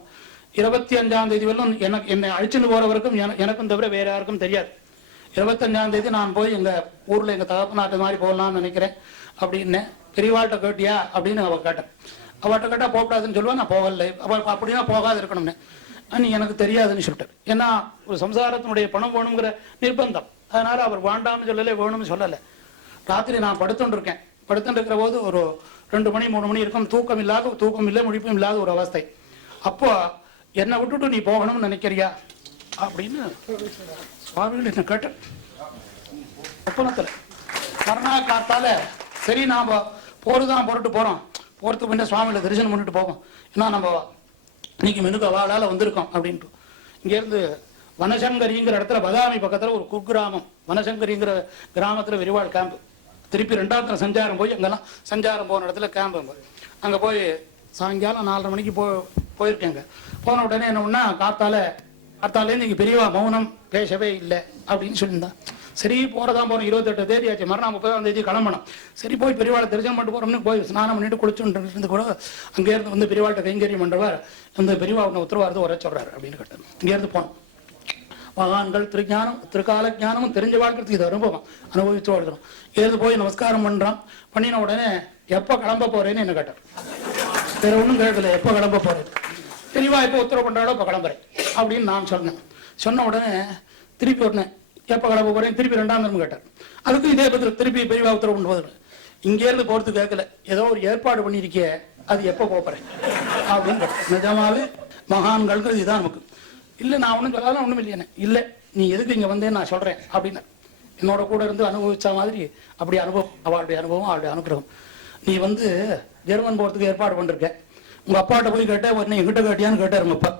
25ஆம் தேதி வரலும் என்னை அழிச்சுன்னு போறவருக்கும் எனக்கும் தவிர வேற யாருக்கும் தெரியாது. 25ஆம் தேதி நான் போய் எங்க ஊர்ல எங்க தகப்பு நாட்டு மாதிரி போகலாம்னு நினைக்கிறேன் அப்படின்னு பெரியவாள்கிட்ட கேட்டியா அப்படின்னு அவ கேட்டேன். அவட்ட கேட்டா போகக்கூடாதுன்னு சொல்லுவா. நான் போகலை. அப்படின்னா போகாது இருக்கணும்னு நீ எனக்கு தெரியாதுன்னு சொல்லிட்டார். ஏன்னா ஒரு சம்சாரத்தினுடைய பணம் வேணுங்கிற நிர்பந்தம், அதனால அவர் வேண்டாம்னு சொல்லலை, வேணும்னு சொல்லலை. ராத்திரி நான் படுத்துட்டு இருக்கிற போது ஒரு 2 மணி 3 மணி இருக்கும். தூக்கம் இல்லை முழிப்பும் இல்லாத ஒரு அவஸ்தை. அப்போ என்னை விட்டுட்டு நீ போகணும்னு நினைக்கிறியா அப்படின்னு சுவாமிகள் என்ன கேட்டார். ஒப்பனத்துல மறுநாள் காத்தால சரி நாம போகிறதான் புறட்டு போகிறோம், போகிறதுக்கு முன்னே சுவாமிகளை தரிசனம் பண்ணிட்டு போவோம், ஏன்னா நம்ம இன்னைக்கு மெனுக்கு அவளால் வந்திருக்கோம் அப்படின்ட்டு. இங்கேருந்து வனசங்கரிங்கிற இடத்துல பதாமி பக்கத்தில் ஒரு குக்கிராமம், வனசங்கரிங்கிற கிராமத்தில் விரிவாள் கேம்பு. திருப்பி 2வது சஞ்சாரம் போய் அங்கெல்லாம் சஞ்சாரம் போன இடத்துல கேம்பு. அங்கே போய் சாயங்காலம் 4:30 மணிக்கு போயிருக்கேங்க. போன உடனே என்ன ஒன்றா காத்தாலேருந்து இங்கே பெரியவா மௌனம் பேசவே இல்லை அப்படின்னு சொல்லியிருந்தான். சரி போகிறதான் போகிறோம், 28 தேதி ஆச்சு, மறுநாள் 30ஆம் தேதி கிளம்பணும். சரி போய் பெரியவாளை தரிசனம் பண்ணிட்டு போகிறோம்னு போய் ஸ்நானம் பண்ணிட்டு குளிச்சுட்டு கூட அங்கேருந்து வந்து பெரியவாள்கிட்ட கைங்கரியம் பண்ணுறவர் அந்த பெரியவா உன்னை உத்தரவாதத்தை உரை சொல்கிறார் அப்படின்னு கேட்டார். இங்கேருந்து போனோம். மகான்கள் திருஞானம் திருக்கால ஞானமும் தெரிஞ்ச வாழ்க்கிறதுக்கு இது அனுபவித்து வாழ்க்கிறோம். இருந்து போய் நமஸ்காரம் பண்ணுறான். பண்ணின உடனே எப்போ கிளம்ப போகிறேன்னு என்ன கேட்டார். வேற ஒன்றும் கேட்கல, எப்போ கிளம்ப போகிறேன். பெரியவா எப்போ உத்தரவு பண்ணுறாலோ இப்போ கிளம்புறேன் அப்படின்னு நான் சொன்னேன். சொன்ன உடனே திருப்பி உடனே எப்போ கிளம்ப போகிறேன் திருப்பி 2ஆம் தரம் கேட்டார். அதுக்கும் இதே பதில், திருப்பி பெரியவா உத்தரவு பண்ண போது இங்கேருந்து போகிறதுக்கு கேட்கல, ஏதோ ஒரு ஏற்பாடு பண்ணியிருக்கே அது எப்போ போகிறேன் அப்படின்னு கேட்டேன். நிஜமாவே மகான்கள்ங்கிறது இதுதான் நமக்கு. இல்லை நான் ஒன்றும் சொல்லாதான் ஒன்றும் இல்லையானே, இல்லை நீ எதுக்கு இங்கே வந்தேன்னு நான் சொல்கிறேன் அப்படின்னு என்னோட கூட இருந்து அனுபவிச்ச மாதிரி அப்படி அனுபவம், அவளுடைய அனுபவம் அவளுடைய அனுகிரகம். நீ வந்து ஜெர்மன் போகிறதுக்கு ஏற்பாடு பண்ணிருக்க, உங்கள் அப்பாட்ட போய் கேட்டேன், உடனே எங்கிட்ட கேட்டியான்னு கேட்டார் உங்கள் அப்பா.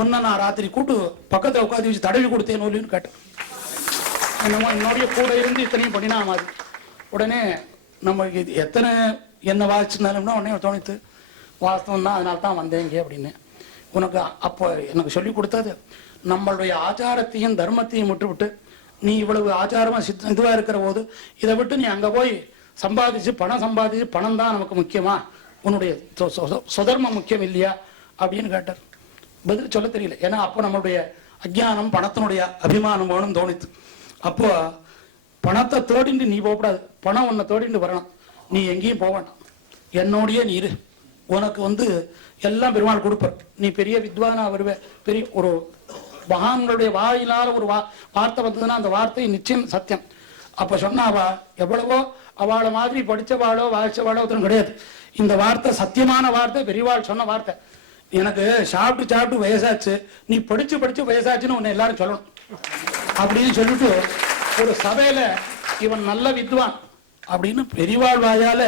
ஒன்று நான் ராத்திரி கூட்டு பக்கத்தில் உட்காந்து வச்சு தடவி கொடுத்தேன் ஒல்லின்னு கேட்டேன். என்னமோ என்னுடைய கூட இருந்து இத்தனையும் பண்ணினா மாதிரி. உடனே நம்மளுக்கு இது எத்தனை என்ன வாசிச்சிருந்தாலும்னா உடனே தோணித்து வாஸ்தவம் தான், அதனால தான் வந்தேங்க அப்படின்னு. உனக்கு அப்போ எனக்கு சொல்லி கொடுத்தது நம்மளுடைய ஆச்சாரத்தையும் தர்மத்தையும் விட்டுவிட்டு நீ இவ்வளவு ஆச்சாரமாக இதுவாக இருக்கிற போது இதை விட்டு நீ அங்கே போய் சம்பாதிச்சு பணம் தான் நமக்கு முக்கியமா, உன்னுடைய சுதர்மம் முக்கியம் இல்லையா அப்படின்னு கேட்டார். பதில் சொல்ல தெரியல, ஏன்னா அப்போ நம்மளுடைய அஜ்ஞானம் பணத்தினுடைய அபிமானம் வேணும்னு தோணித்து. அப்போ பணத்தை தேடிண்டு நீ போகக்கூடாது, பணம் உன்னை தேடிண்டு வரணும். நீ எங்கேயும் போக வேண்டாம், என்னோடையே நீ இரு, உனக்கு வந்து எல்லாம் பெருமாள் கொடுப்பார். நீ பெரிய வித்வானா வருவே, பெரிய ஒரு மகான்களுடைய வாயிலான ஒரு வார்த்தை வந்ததுன்னா அந்த வார்த்தை நிச்சயம் சத்தியம். அப்போ சொன்னாவா எவ்வளவோ அவளை மாதிரி படித்தவாளோ வாய்ச்சவாளோ ஒருத்தரும் கிடையாது. இந்த வார்த்தை சத்தியமான வார்த்தை, பெரியவாள் சொன்ன வார்த்தை. எனக்கு சாப்பிட்டு வயசாச்சு, நீ படிச்சு வயசாச்சுன்னு உன்னை எல்லாரும் சொல்லணும் அப்படின்னு சொல்லிட்டு ஒரு சபையில இவன் நல்ல வித்வான் அப்படின்னு பெரியவாள் வாயால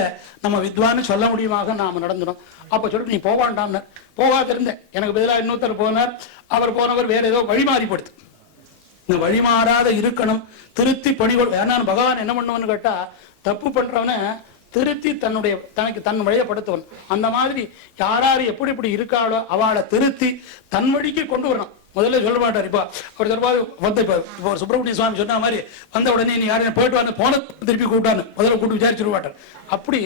நம்ம வித்வான்னு சொல்ல முடியுமாக நாம நடந்துடும். அப்ப சொல்லிட்டு நீ போவாண்டாம்னார். போகாத இருந்தேன், எனக்கு பதிலாக இன்னொருத்தர் போனார். அவர் போனவர் வேற ஏதோ வழிமாறி படுத்து. இந்த வழிமாறாத இருக்கணும், திருத்தி பணிகள். ஏன்னா பகவான் என்ன பண்ணுவன்னு கேட்டா, தப்பு பண்றவன திருத்தி தன் வழியப்படுத்துவன். அந்த மாதிரி யாராரு எப்படி இருக்காளோ அவளை திருத்தி தன் வழிக்கு கொண்டு வரணும். முதல்ல சொல்ல மாட்டார். இப்போ அவர் சொல்லுவாரு வந்து இப்போ சுப்பிரமணிய சுவாமி சொன்ன மாதிரி வந்த உடனே நீ யாரையும் போயிட்டு வந்து போன திருப்பி கூப்பிட்டான்னு முதல்ல கூப்பிட்டு விசாரிச்சுட மாட்டார். அப்படி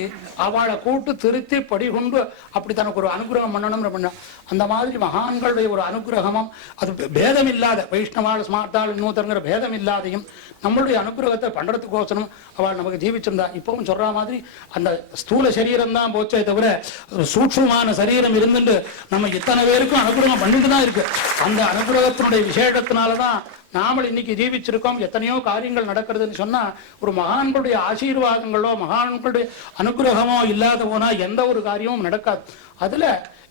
அவளை கூட்டு திருத்தி படி கொண்டு அப்படி தனக்கு ஒரு அனுகிரகம் பண்ணணும் பண்ண. அந்த மாதிரி மகான்களுடைய ஒரு அனுகிரகமும் அது பேதம் இல்லாத வைஷ்ணவாள் ஸ்மார்த்தாள் இன்னொருத்தருங்கிற பேதம் இல்லாதையும் நம்மளுடைய அனுகிரகத்தை பண்றதுக்கோசரம் அவள் நமக்கு ஜீவிச்சிருந்தா. இப்பவும் சொல்ற மாதிரி அந்த ஸ்தூல சரீரம் தான் போச்சே தவிர சூட்சமான சரீரம் இருந்துட்டு நம்ம இத்தனை பேருக்கும் அனுகிரகம் பண்ணிட்டு தான் இருக்கு. அந்த அனுகிரகத்தினுடைய விசேஷத்தினாலதான் நாமல் இன்னைக்கு ஜீவிச்சிருக்கோம். எத்தனையோ காரியங்கள் நடக்கிறதுன்னு சொன்னா ஒரு மகான்களுடைய ஆசீர்வாதங்களோ மகான்களுடைய அனுகிரகமோ இல்லாத போனா எந்த ஒரு காரியமும் நடக்காது. அதுல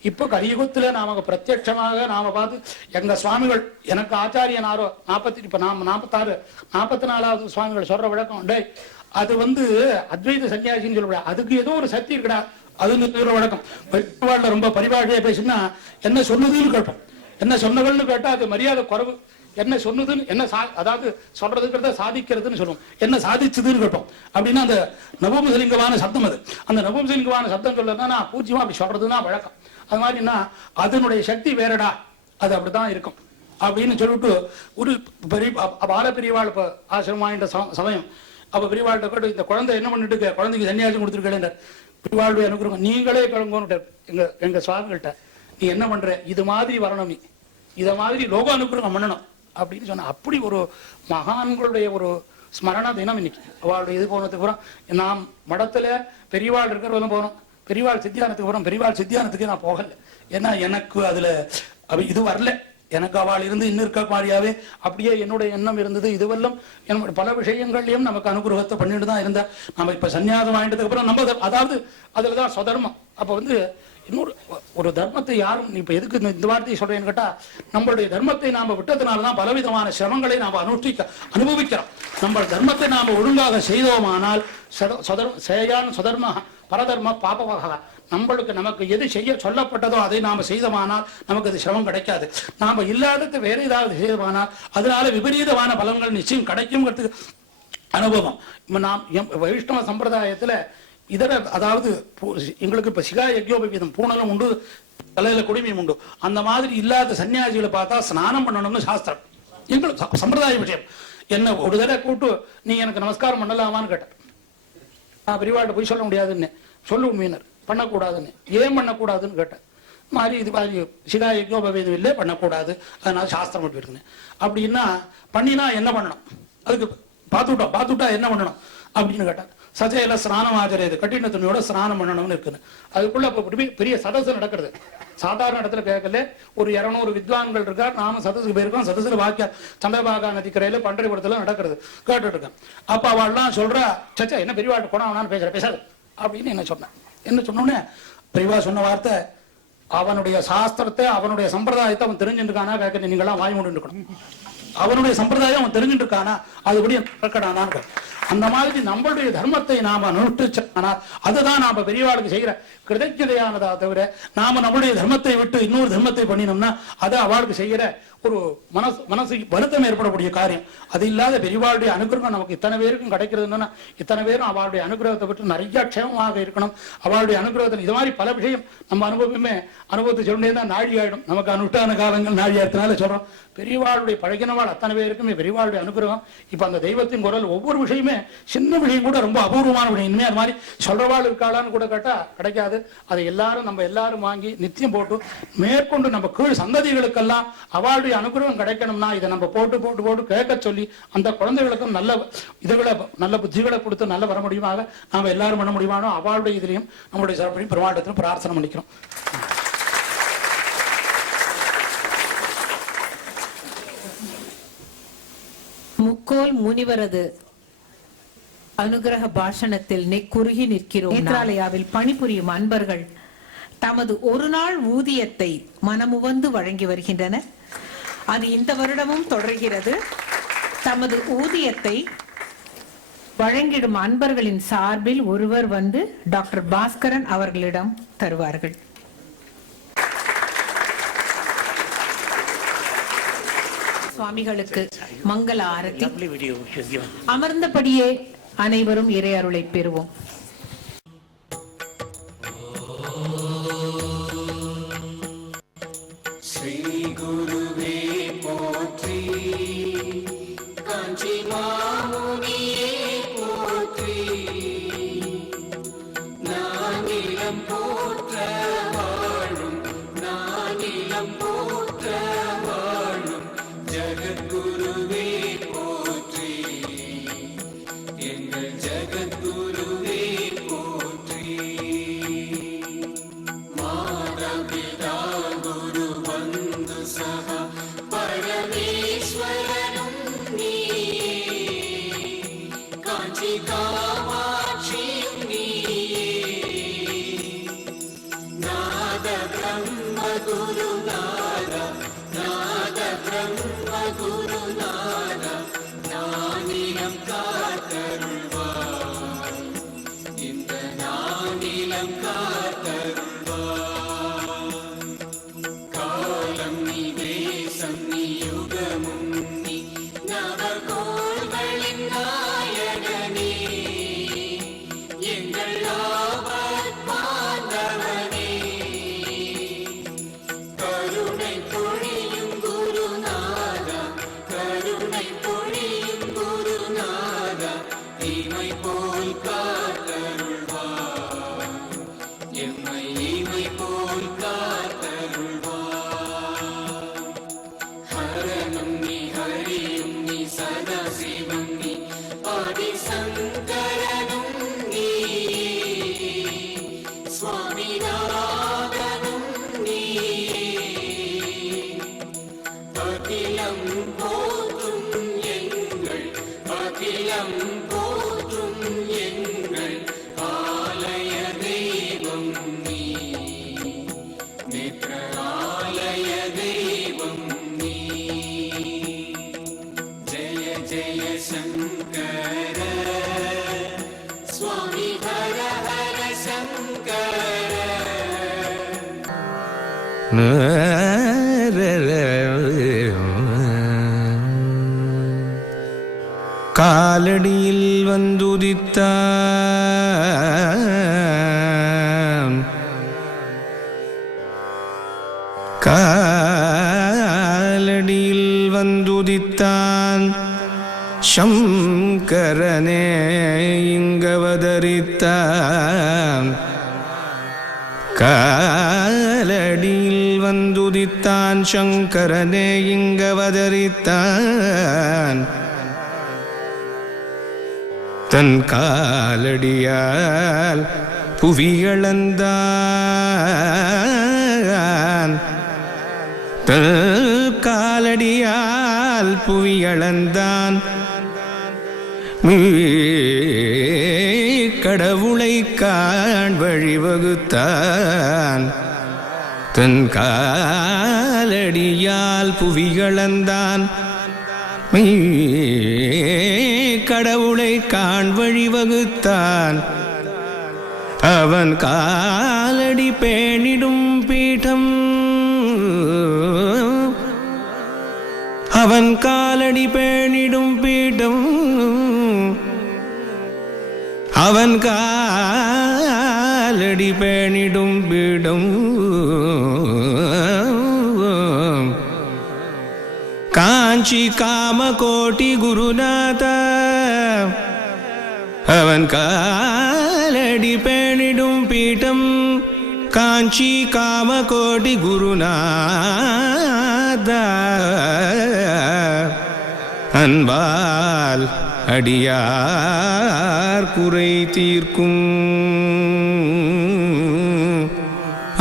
இப்ப கலியுகத்துல நாம பிரத்யட்சமாக நாம பார்த்து எங்க சுவாமிகள் எனக்கு ஆச்சாரியனாரோ 44வது சுவாமிகள் சொல்ற விளக்கம் டே அது வந்து அத்வைத சன்னியாசின்னு சொல்லக்கூடாது, அதுக்கு ஏதோ ஒரு சக்தி இருக்கடா அதுன்னு வழக்கம். ரொம்ப பரிபாஷையா பேசினா என்ன சொன்னதுன்னு கேட்போம், என்ன சொன்னவள்னு கேட்டா அது மரியாதை குறைவு. என்ன சொன்னதுன்னு என்ன அதாவது சொல்றதுங்கிறத சாதிக்கிறதுன்னு சொல்லுவோம், என்ன சாதிச்சதுன்னு கேட்டோம். அப்படின்னா அந்த நவம்சலிங்கமான சப்தம், அது அந்த நவம்சலிங்கமான சப்தம் சொல்லணும்னா பூஜ்யமா அப்படி சொல்றதுன்னா வழக்கம். அது மாதிரின்னா அதனுடைய சக்தி வேறடா, அது அப்படித்தான் இருக்கும் அப்படின்னு சொல்லிட்டு ஒரு பெரிய பால பெரியவாள் இப்ப ஆசிரமாயின்ற சமயம் அப்ப பெரியவாள்கிட்ட கேட்டு இந்த குழந்தை என்ன பண்ணிட்டு இருக்க, குழந்தைக்கு சன்னியாசம் கொடுத்துருக்கேன். பெரியவாளுடைய அனுகிரகம் நீங்களே கிளம்புன்னு எங்க சுவாமிகள்கிட்ட நீ என்ன பண்ற, இது மாதிரி வரணும், நீ இத மாதிரி லோக அனுகிரகம் பண்ணணும் அப்படின்னு சொன்ன. அப்படி ஒரு மகான்களுடைய ஒரு ஸ்மரண தினம் இன்னைக்கு. அவளுடைய இது போனதுக்கு அப்புறம் நாம் மடத்துல பெரியவாள் இருக்கிறவங்க போனோம், பெரியவாள் சித்தியானத்துக்கு போறோம். பெரியவாள் சித்தியானத்துக்கு நான் போகல, ஏன்னா எனக்கு அதுல இது வரல. எனக்கு அவள் இருந்து இன்னும் இருக்க மாதிரியாவே அப்படியே என்னுடைய எண்ணம் இருந்தது. இதுவெல்லாம் என்னுடைய பல விஷயங்கள்லயும் நமக்கு அனுகிரகத்தை பண்ணிட்டு தான் இருந்தேன். நம்ம இப்ப சன்னியாசம் வாங்கிட்டதுக்கு அப்புறம் நம்ம அதாவது அதுலதான் சொதர்மம். அப்ப வந்து இன்னொரு ஒரு தர்மத்தை யாரும் இப்ப எதுக்கு இந்த வார்த்தையை சொல்றேன்னு கேட்டா, நம்மளுடைய தர்மத்தை நாம விட்டதுனாலதான் பலவிதமான சிரமங்களை நாம அனுபவிக்கிறோம். நம்ம தர்மத்தை நாம ஒழுங்காக செய்தோமானால் சேயான் சுதர்ம பரதர்ம பாபவகா. நமக்கு எது செய்ய சொல்லப்பட்டதோ அதை நாம செய்தமானால் நமக்கு அது சிரமம் கிடைக்காது. நாம இல்லாதது வேற ஏதாவது செய்தமானால் அதனால விபரீதமான பலன்கள் நிச்சயம் கிடைக்குங்கிறதுக்கு அனுபவம். நாம் வைஷ்ணவ சம்பிரதாயத்துல இதர, அதாவது எங்களுக்கு இப்ப சிகா யஜ்யோபவீதம் பூணலும் உண்டு, தலையில குடிமையும் உண்டு. அந்த மாதிரி இல்லாத சன்னியாசிகளை பார்த்தா ஸ்நானம் பண்ணணும்னு சாஸ்திரம். எங்களுக்கு சம்பிரதாய விஷயம். என்ன ஒரு தடவை கூட்டு நீ எனக்கு நமஸ்காரம் பண்ணலாமான்னு கேட்டேன். நான் பெரியவாட்ட போய் சொல்ல முடியாதுன்னு, சொல்லு மீனர் பண்ணக்கூடாதுன்னு. ஏன் பண்ணக்கூடாதுன்னு கேட்டேன். மாதிரி இது மாதிரி சிகா யஜ்யோபவீதம் இல்லை, பண்ணக்கூடாது, அதனால சாஸ்திரம் மட்டும் இருக்குன்னு. அப்படின்னா பண்ணினா என்ன பண்ணணும், அதுக்கு பார்த்துட்டா என்ன பண்ணணும் அப்படின்னு கேட்டேன். சஜையில ஸ்நானம் ஆச்சரியாது, கட்டின துணியோட ஸ்நானம் பண்ணணும்னு இருக்குன்னு. அதுக்குள்ள பெரிய சதசு நடக்கிறது. சாதாரண இடத்துல கேட்கல, ஒரு 200 வித்வான்கள் இருக்கார். நாம சதசுக்கு போயிருக்கோம். சதசுல வாக்கிய சந்திரபாகா நதிக்கரையில பண்டரிபுரத்துல நடக்கிறது கேட்டுட்டு இருக்கேன். அப்ப அவள்லாம் சொல்றா, சச்சா என்ன பெரியவாட்டு போனான்னு பேசாது அப்படின்னு என்ன சொன்னேன். என்ன சொன்னோன்னே பெரியவா சொன்ன வார்த்தை, அவனுடைய சாஸ்திரத்தை அவனுடைய சம்பிரதாயத்தை அவன் தெரிஞ்சுருக்கானா கேட்க, நீங்களாம் வாய் மூடி இருக்கணும். அவனுடைய சம்பிரதாயம் அவன் தெரிஞ்சுட்டு இருக்கானா, அதுபடி நடக்கடானான்னு. அந்த மாதிரி நம்மளுடைய தர்மத்தை நாம அனுஷ்டிச்சானால் அதுதான் நாம பெரியவாளுக்கு செய்கிற கிருதஜதையானதா தவிர, நாம நம்மளுடைய தர்மத்தை விட்டு இன்னொரு தர்மத்தை பண்ணினோம்னா அது அவளுக்கு செய்கிற ஒரு மனசுக்கு வருத்தம் ஏற்படக்கூடிய காரியம். அது இல்லாத பெரியவாளுடைய அனுகிரகம் நமக்கு இத்தனை பேருக்கும் கிடைக்கிறதுன்னா, இத்தனை பேரும் அவளுடைய அனுகிரகத்தை விட்டு நிறைய க்ஷேமமாக இருக்கணும். அவளுடைய அனுகிரகத்தில் இது மாதிரி பல விஷயம் நம்ம அனுபவத்தை சொல்லே தான் நாழி ஆயிடும். நமக்கு அனுஷ்டான காலங்கள் நாழி ஆயிரத்தினால சொல்றோம். பெரியவாளுடைய பழகினவாள் அத்தனை பேருக்குமே பெரியவாளுடைய அனுகிரகம். இப்ப அந்த தெய்வத்தின் குரல் ஒவ்வொரு விஷயமே, சின்ன விஷயம் கூட ரொம்ப அபூர்வமான விஷயம். இனிமே அது மாதிரி சொல்றவாள் இருக்காளான்னு கூட கேட்டா கிடைக்காது. அதை நம்ம எல்லாரும் வாங்கி நித்தியம் போட்டு மேற்கொண்டு நம்ம கீழ் சந்ததிகளுக்கெல்லாம் அவளுடைய அனுகிரகம் கிடைக்கணும்னா இதை நம்ம போட்டு கேட்க சொல்லி அந்த குழந்தைகளுக்கும் நல்ல புத்திகளை கொடுத்து நல்ல வர முடியுமாக நாம எல்லாரும் பண்ண முடியுமானோ அவளுடைய இதுலையும் நம்மளுடைய சிறப்பையும் பெருமாட்டத்திலும் பிரார்த்தனை பண்ணிக்கிறோம். முக்கோல் முனிவரது அனுகிரக பாஷணத்தில் நெக்குருகி நிற்கிறோம். நேத்ராலயாவில் பணிபுரியும் அன்பர்கள் தமது ஒரு நாள் ஊதியத்தை மனமுவந்து வழங்கி வருகின்றனர். அது இந்த வருடமும் தொடர்கிறது. தமது ஊதியத்தை வழங்கிடும் அன்பர்களின் சார்பில் ஒருவர் வந்து டாக்டர் பாஸ்கரன் அவர்களிடம் தருவார்கள். சுவாமிகளுக்கு மங்கள ஆரத்தி. அமர்ந்தபடியே அனைவரும் இறை அருளை பெறுவோம். ஜகத்குருவே காலடியில் வந்துதித்தான் காலடியில் வந்துதித்தான் சங்கரனே இங்கவதரித்தான் காலடியில் வந்துதித்தான் சங்கரனே இங்கவதரித்தான் தன் காலடியால் புவியளந்தான் தன் காலடியால் புவியளந்தான் கடவுளை காண் வழிவகுத்தான் தன் காலடியால் புவிகளந்தான் கடவுளை காண் வழிவகுத்தான் அவன் காலடி பேணிடும் பீடம் அவன் காலடி பேணிடும் பீடம் அவன் காலடி பேணிடும் பீடம் காஞ்சி காமகோட்டி குருநாத அவன் காலடி பேணிடும் பீடம் காஞ்சி காமகோட்டி குருநாத அன்பால் அடியார் குறை தீர்க்கும்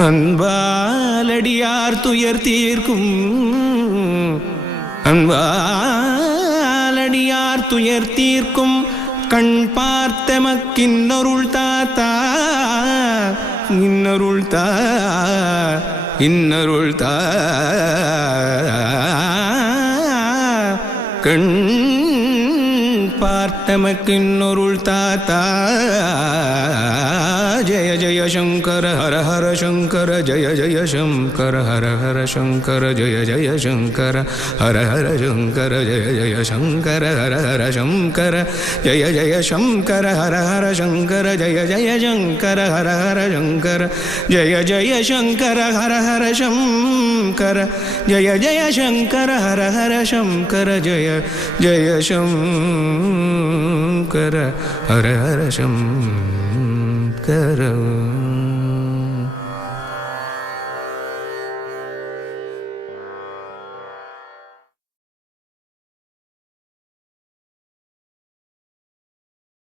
அன்பால் அடியார் துயர் தீர்க்கும் அன்பால் அடியார் துயர் தீர்க்கும் கண் பார்த்தமக்கின்னருள் தாத்தா இன்னருள் தா இன்னருள் தா கண் பார்த்தமக்கின்னருள் தாத்தா ஜய ஜய சங்கர ஹர ஹர சங்கர ஜய ஜய சங்கர ஹர ஹர சங்கர ஜய ஜய சங்கர ஹர ஹர சங்கர ஜய ஜய சங்கர ஹர ஹர சங்கர ஜய ஜய சங்கர ஹர ஹர சங்கர ஜய ஜய சங்கர ஹர ஹர சங்கர ஜய ஜய சங்கர ஹர ஹர சங்கர ஜய ஜய சங்கர ஹர ஹர சங்கர ஜய ஜய சங்கர ஹர ஹர சங்கர